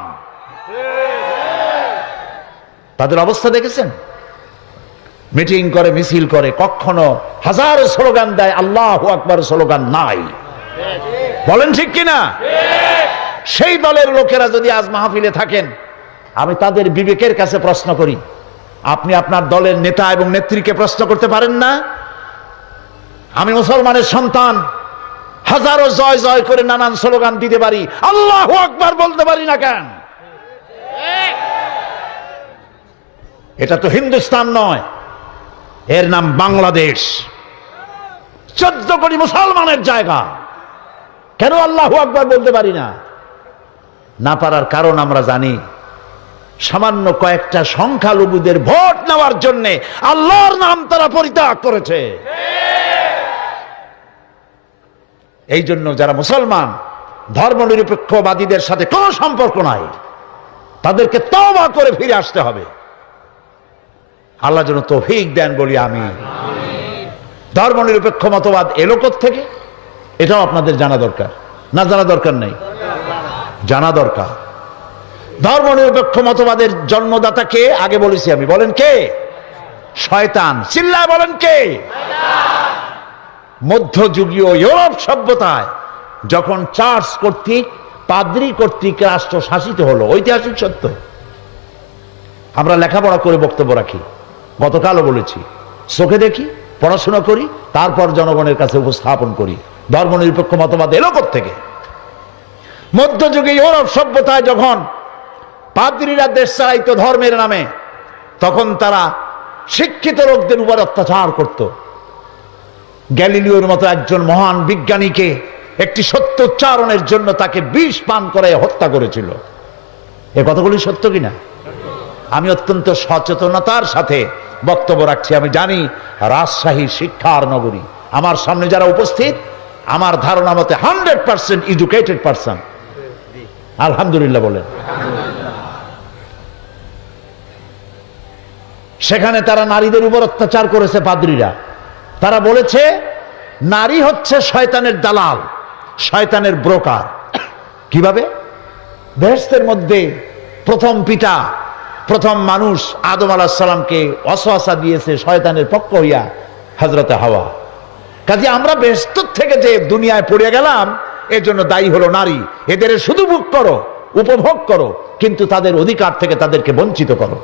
তাদের অবস্থা দেখেছেন? মিটিং করে, মিছিল করে, কখনো হাজারো স্লোগান দেয়, আল্লাহু আকবার স্লোগান নাই। বলেন ঠিক কিনা? সেই দলের লোকেরা যদি আজ মাহফিলে থাকেন, আমি তাদের বিবেকের কাছে প্রশ্ন করি, আপনি আপনার দলের নেতা এবং নেত্রীকে প্রশ্ন করতে পারেন না? আমি মুসলমানের সন্তান, হাজারো জয় জয় করে নানান স্লোগান দিতে পারি, আল্লাহু আকবার বলতে পারি না কেন? এটা তো হিন্দুস্তান নয়, এর নাম বাংলাদেশ। 14 কোটি মুসলমানের জায়গা, কেন আল্লাহু আকবার বলতে পারি না? না পারার কারণ আমরা জানি, সামান্য কয়েকটা সংখ্যালঘুদের ভোট নেওয়ার জন্য আল্লাহর নাম তারা পরিত্যাগ করেছে। এই জন্য যারা মুসলমান, ধর্মনিরপেক্ষবাদীদের সাথে কোনো সম্পর্ক নাই, তাদেরকে তওবা করে ফিরে আসতে হবে। আল্লাহ যেন তৌফিক দেন, বলি আমি। ধর্মনিরপেক্ষ মতবাদ এলো থেকে, এটাও আপনাদের জানা দরকার। না জানা দরকার নেই? জানা দরকার। ধর্মনিরপেক্ষ মতবাদের জন্মদাতা কে? আগে বলেছি আমি। বলেন কে? শয়তান। চিল্লায় বলেন কে? মধ্যযুগীয় ইউরোপ সভ্যতায় যখন চার্চ কর্তৃক, পাদ্রী কর্তৃক রাষ্ট্র শাসিত হলো, ঐতিহাসিক সত্য। আমরা লেখাপড়া করে বক্তব্য রাখি, গতকালও বলেছি, চোখে দেখি, পড়াশোনা করি, তারপর জনগণের কাছে উপস্থাপন করি। ধর্মনিরপেক্ষ মতবাদ এলো থেকে? মধ্যযুগে ইউরোপ সভ্যতায় যখন পাদ্রীরা দেশ চালাইতো ধর্মের নামে, তখন তারা শিক্ষিত লোকদের উপর অত্যাচার করত। গ্যালিলিওর মতো একজন মহান বিজ্ঞানীকে একটি সত্য উচ্চারণের জন্য তাকে বিষ পান করে হত্যা করেছিল। এ কথাগুলি সত্য কিনা? আমি অত্যন্ত সচেতনতার সাথে বক্তব্য রাখছি। আমি জানি রাজশাহী শিক্ষার নগরী। আমার সামনে যারা উপস্থিত, আমার ধারণা মতে 100% এডুকেটেড পারসন। আলহামদুলিল্লাহ বলেন। সেখানে তারা নারীদের উপর অত্যাচার করেছে পাদ্রীরা। তারা বলেছে নারী হচ্ছে শয়তানের দালাল, শয়তানের ব্রোকার। কিভাবে? বেহেশতের মধ্যে প্রথম পিতা, প্রথম মানুষ আদম আলাইহিস সালামকে ওয়াসওয়াসা দিয়েছে শয়তানের পক্ষ হইয়া হযরতে হাওয়া। কাজে আমরা বেহেশত থেকে যে দুনিয়ায় পড়ে গেলাম, এর জন্য দায়ী হলো নারী। এদের শুধু ভোগ করো, উপভোগ করো, কিন্তু তাদের অধিকার থেকে তাদেরকে বঞ্চিত করো।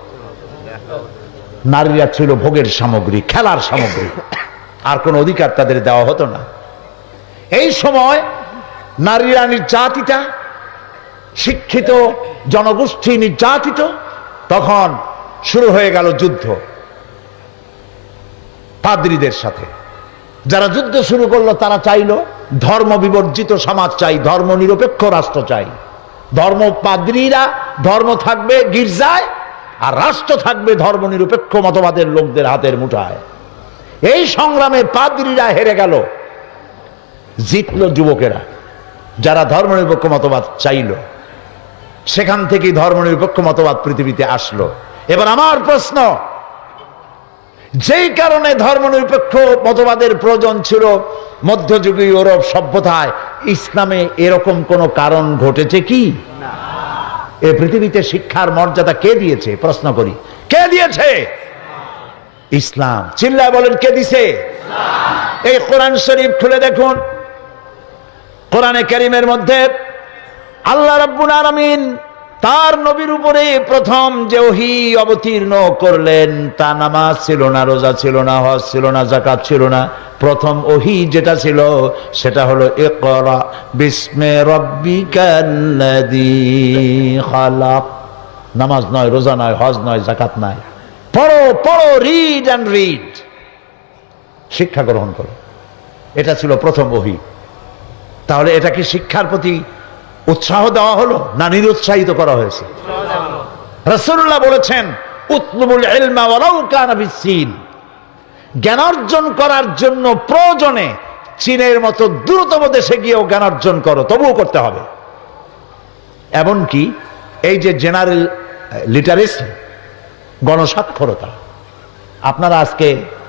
নারীরা ছিল ভোগের সামগ্রী, খেলার সামগ্রী, আর কোন অধিকার তাদের দেওয়া হতো না। এই সময় নারীরা নির্যাতিতা, শিক্ষিত জনগোষ্ঠী নির্যাতিত। তখন শুরু হয়ে গেল যুদ্ধ পাদ্রীদের সাথে। যারা যুদ্ধ শুরু করলো তারা চাইল ধর্ম বিবর্জিত সমাজ চাই, ধর্ম নিরপেক্ষ রাষ্ট্র চাই। পাদ্রীরা ধর্ম থাকবে গির্জায়, আর রাষ্ট্র থাকবে ধর্ম নিরপেক্ষ মতবাদের লোকদের হাতের মুঠায়। এই সংগ্রামে পাদ্রীরা হেরে গেল, জিতল যুবকেরা, যারা ধর্মনিরপেক্ষ মতবাদ চাইল। সেখান থেকেই ধর্মনিরপেক্ষ মতবাদ পৃথিবীতে আসলো। এবার আমার প্রশ্ন, যেই কারণে ধর্মনিরপেক্ষ মতবাদের প্রয়োজন ছিল মধ্যযুগীয় ইউরোপ সভ্যতায়, ইসলামে এরকম কোন কারণ ঘটেছে কি? এ পৃথিবীতে শিক্ষার মর্যাদা কে দিয়েছে? প্রশ্ন করি, কে দিয়েছে? ইসলাম। চিল্লায় বলেন, কে দিছে? এই কোরআন শরীফ খুলে দেখুন। কোরআনে কারীমের মধ্যে আল্লাহ রাব্বুল আলামিন তার নবীর উপরে প্রথম যে ওহী অবতীর্ণ করলেন, তা নামাজ ছিল না, রোজা ছিল না, হজ ছিল না, যাকাত ছিল না। প্রথম ওহী যেটা ছিল সেটা হলো ইকরা বিস্মি রাব্বিকাল্লাযী খালাক। নামাজ নয়, রোজা নয়, হজ নয়, যাকাত নয়, পড়ো পড়ো, রিড অ্যান্ড রিড, শিক্ষা গ্রহণ করো। এটা ছিল প্রথম ওহী। তাহলে এটা কি শিক্ষার প্রতি উৎসাহ দেওয়া হলো না নিরুৎসাহিত করা হয়েছে? রাসূলুল্লাহ বলেছেন, উতলুবুল ইলমা ওয়ালাউ কানা বিসসিন। জ্ঞান অর্জন করার জন্য প্রয়োজনে চীনের মতো দ্রুততম দেশে গিয়েও জ্ঞান অর্জন করো, তবুও করতে হবে। এমনকি এই যে জেনারেল লিটারেসি, গণসাক্ষরতা, আপনারা আজকে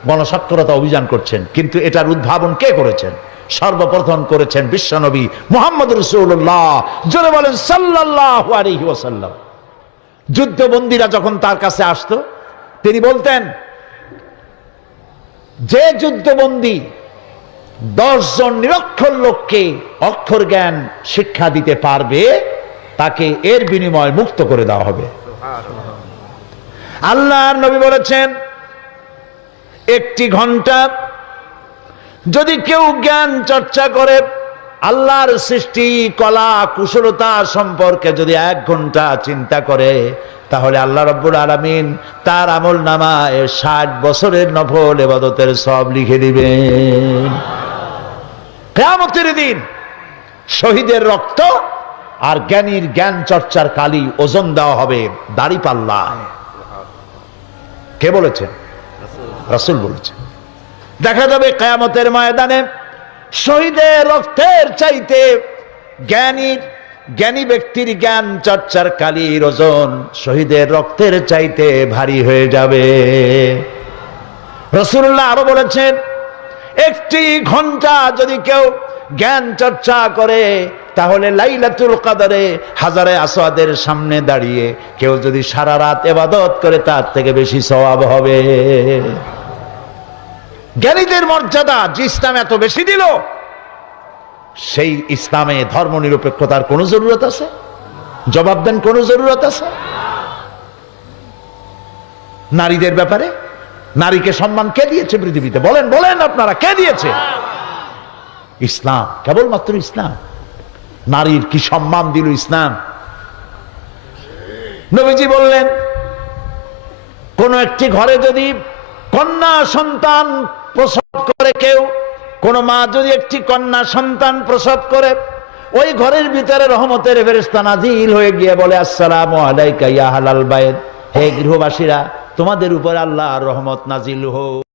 গণসাক্ষরতা অভিযান করছেন, কিন্তু এটার উদ্ভাবন কে করেছেন? সর্বপ্রথম করেছেন বিশ্বনবী মুহাম্মদ রাসূলুল্লাহ, জোরে বলেন সাল্লাল্লাহু আলাইহি ওয়াসাল্লাম। যুদ্ধবন্দীরা যখন তার কাছে আসতো, তিনি বলতেন, যে যুদ্ধবন্দী 10 জন নিরক্ষর লোককে অক্ষর জ্ঞান শিক্ষা দিতে পারবে, তাকে এর বিনিময়ে মুক্ত করে দেওয়া হবে। আল্লাহর নবী বলেছেন, 1 ঘন্টা যদি কেউ জ্ঞান চর্চা করে, আল্লাহর সৃষ্টি কলা কুশলতা সম্পর্কে যদি 1 ঘন্টা চিন্তা করে, তাহলে আল্লাহ রাব্বুল আলামিন তার আমল নামায় 60 বছরের নফল ইবাদতের সওয়াব লিখে দিবেন। কিয়ামতের দিন শহীদের রক্ত আর জ্ঞানীর জ্ঞান চর্চার কালি ওজন দেওয়া হবে দাড়িপাল্লায়। কে বলেছেন? রাসূল বলেছেন। দেখা যাবে কিয়ামতের ময়দানে শহীদের রক্তের চাইতে জ্ঞানী ব্যক্তির জ্ঞান চর্চার কালির ওজন শহীদের রক্তের চাইতে ভারী হয়ে যাবে। রাসূলুল্লাহ আরো বলেছেন, 1 ঘন্টা যদি কেউ জ্ঞান চর্চা করে, তাহলে লাইলাতুল কদরে হাজারে আসওয়াদের সামনে দাঁড়িয়ে কেউ যদি সারা রাত ইবাদত করে, তার থেকে বেশি সওয়াব হবে। জ্ঞানীদের মর্যাদা যে ইসলাম এত বেশি দিল, সেই ইসলামে ধর্ম নিরপেক্ষতার কোন জরুরত আছে? জবাব দেন, কোন জরুরত আছে? নারীদের ব্যাপারে নারীকে সম্মান কে দিয়েছে পৃথিবীতে? বলেন বলেন আপনারা, কে দিয়েছে? ইসলাম, কেবলমাত্র ইসলাম। নারীর কি সম্মান দিল ইসলাম। নবীজি বললেন, কোন একটি ঘরে যদি কন্যা সন্তান প্রসব করে কেউ, কোন মা যদি একটি কন্যা সন্তান প্রসব করে, ওই ঘরের ভিতরে রহমতের ফেরেশতা নাজিল হয়ে গিয়ে বলে, আসসালামু আলাইকা ইয়া আহলাল বাইত, হে গৃহবাসীরা, তোমাদের উপর আল্লাহর রহমত নাজিল হোক।